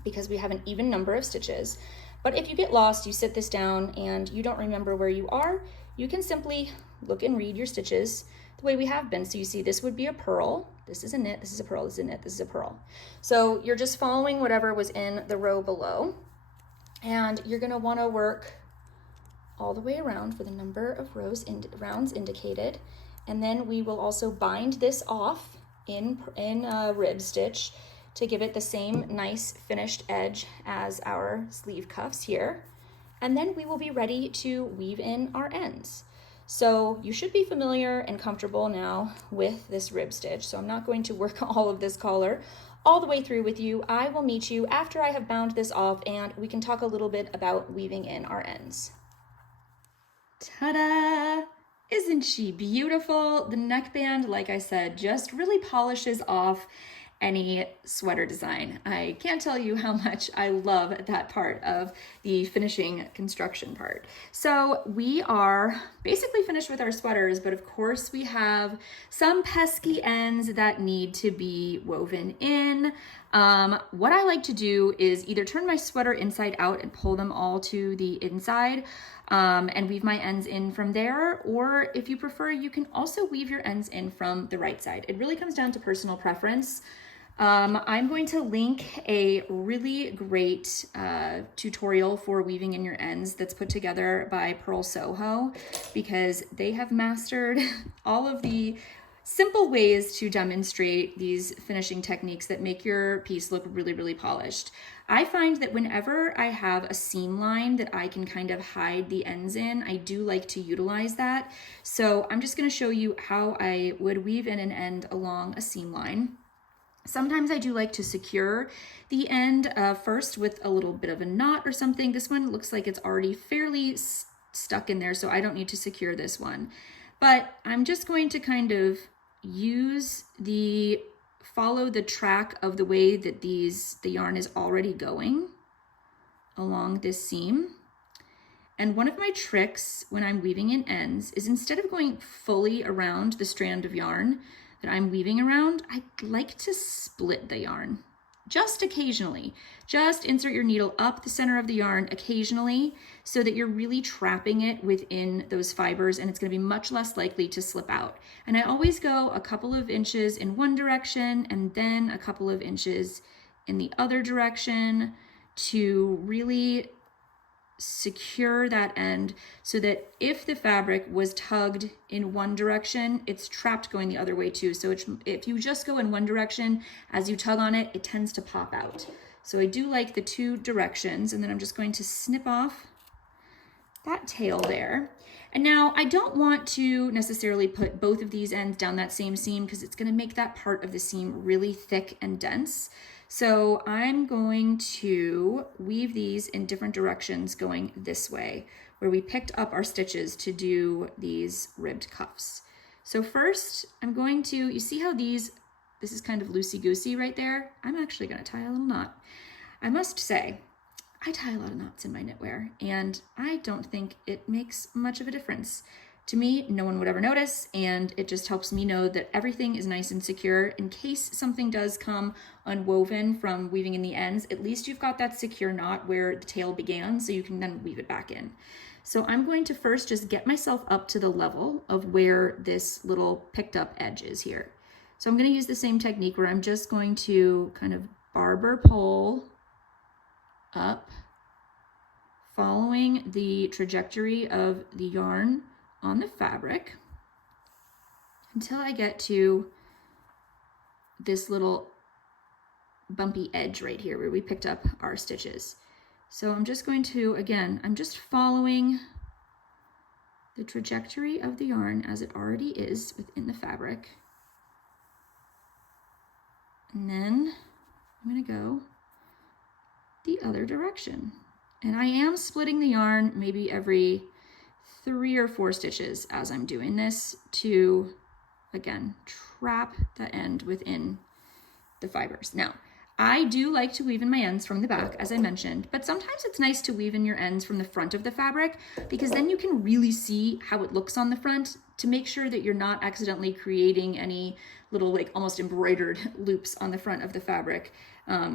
because we have an even number of stitches. But if you get lost, you sit this down and you don't remember where you are, you can simply look and read your stitches the way we have been. So you see this would be a purl, this is a knit, this is a purl, this is a knit, this is a purl. So you're just following whatever was in the row below, and you're going to want to work all the way around for the number of rounds indicated. And then we will also bind this off in a rib stitch to give it the same nice finished edge as our sleeve cuffs here. And then we will be ready to weave in our ends. So you should be familiar and comfortable now with this rib stitch. So I'm not going to work all of this collar all the way through with you. I will meet you after I have bound this off, and we can talk a little bit about weaving in our ends. Ta-da! Isn't she beautiful? The neckband, like I said, just really polishes off any sweater design. I can't tell you how much I love that part of the finishing construction part. So we are basically finished with our sweaters, but of course we have some pesky ends that need to be woven in. What I like to do is either turn my sweater inside out and pull them all to the inside, and weave my ends in from there, or if you prefer, you can also weave your ends in from the right side. It really comes down to personal preference. I'm going to link a really great tutorial for weaving in your ends that's put together by Pearl Soho, because they have mastered all of the simple ways to demonstrate these finishing techniques that make your piece look really, really polished. I find that whenever I have a seam line that I can kind of hide the ends in, I do like to utilize that. So I'm just going to show you how I would weave in an end along a seam line. Sometimes I do like to secure the end first with a little bit of a knot or something. This one looks like it's already fairly stuck in there, so I don't need to secure this one. But I'm just going to kind of follow the track of the way that the yarn is already going along this seam. And one of my tricks when I'm weaving in ends is, instead of going fully around the strand of yarn, that I'm weaving around, I like to split the yarn just occasionally. Just insert your needle up the center of the yarn occasionally so that you're really trapping it within those fibers, and it's going to be much less likely to slip out. And I always go a couple of inches in one direction and then a couple of inches in the other direction to really secure that end so that if the fabric was tugged in one direction, it's trapped going the other way too. So if you just go in one direction, as you tug on it, it tends to pop out. So I do like the two directions, and then I'm just going to snip off that tail there. And now I don't want to necessarily put both of these ends down that same seam because it's going to make that part of the seam really thick and dense. So I'm going to weave these in different directions going this way, where we picked up our stitches to do these ribbed cuffs. So first I'm going to, you see how this is kind of loosey-goosey right there? I'm actually going to tie a little knot. I must say, I tie a lot of knots in my knitwear, and I don't think it makes much of a difference. To me, no one would ever notice, and it just helps me know that everything is nice and secure. In case something does come unwoven from weaving in the ends, at least you've got that secure knot where the tail began, so you can then weave it back in. So I'm going to first just get myself up to the level of where this little picked up edge is here. So I'm going to use the same technique where I'm just going to kind of barber pole up, following the trajectory of the yarn on the fabric until I get to this little bumpy edge right here where we picked up our stitches. So I'm just going to, again, I'm just following the trajectory of the yarn as it already is within the fabric. And then I'm going to go the other direction. And I am splitting the yarn maybe every 3 or 4 stitches as I'm doing this to, again, trap the end within the fibers. Now, I do like to weave in my ends from the back, as I mentioned, but sometimes it's nice to weave in your ends from the front of the fabric because then you can really see how it looks on the front to make sure that you're not accidentally creating any little like almost embroidered loops on the front of the fabric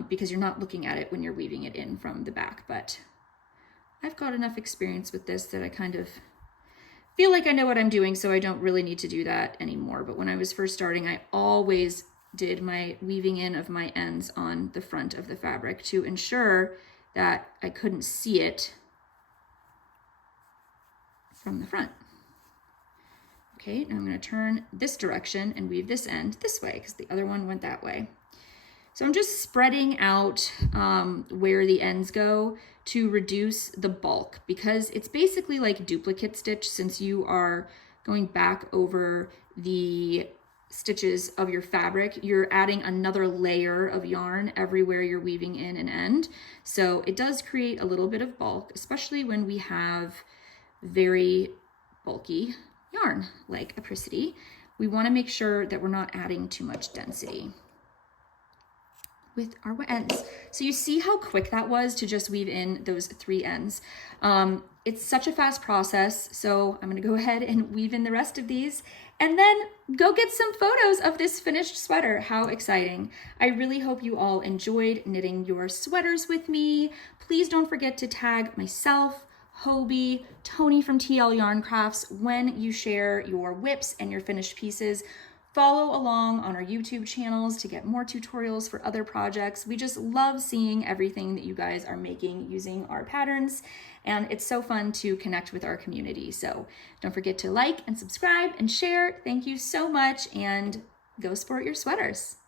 because you're not looking at it when you're weaving it in from the back. But I've got enough experience with this that I kind of feel like I know what I'm doing, so I don't really need to do that anymore. But when I was first starting, I always did my weaving in of my ends on the front of the fabric to ensure that I couldn't see it from the front. Okay, now I'm going to turn this direction and weave this end this way because the other one went that way. So I'm just spreading out where the ends go to reduce the bulk because it's basically like duplicate stitch since you are going back over the stitches of your fabric. You're adding another layer of yarn everywhere you're weaving in an end. So it does create a little bit of bulk, especially when we have very bulky yarn like Apricity. We want to make sure that we're not adding too much density with our ends. So you see how quick that was to just weave in those 3 ends. It's such a fast process, so I'm gonna go ahead and weave in the rest of these and then go get some photos of this finished sweater. How exciting. I really hope you all enjoyed knitting your sweaters with me. Please don't forget to tag myself, Hobbii, Toni from TL Yarn Crafts when you share your whips and your finished pieces. Follow along on our YouTube channels to get more tutorials for other projects. We just love seeing everything that you guys are making using our patterns, and it's so fun to connect with our community. So don't forget to like and subscribe and share. Thank you so much, and go sport your sweaters.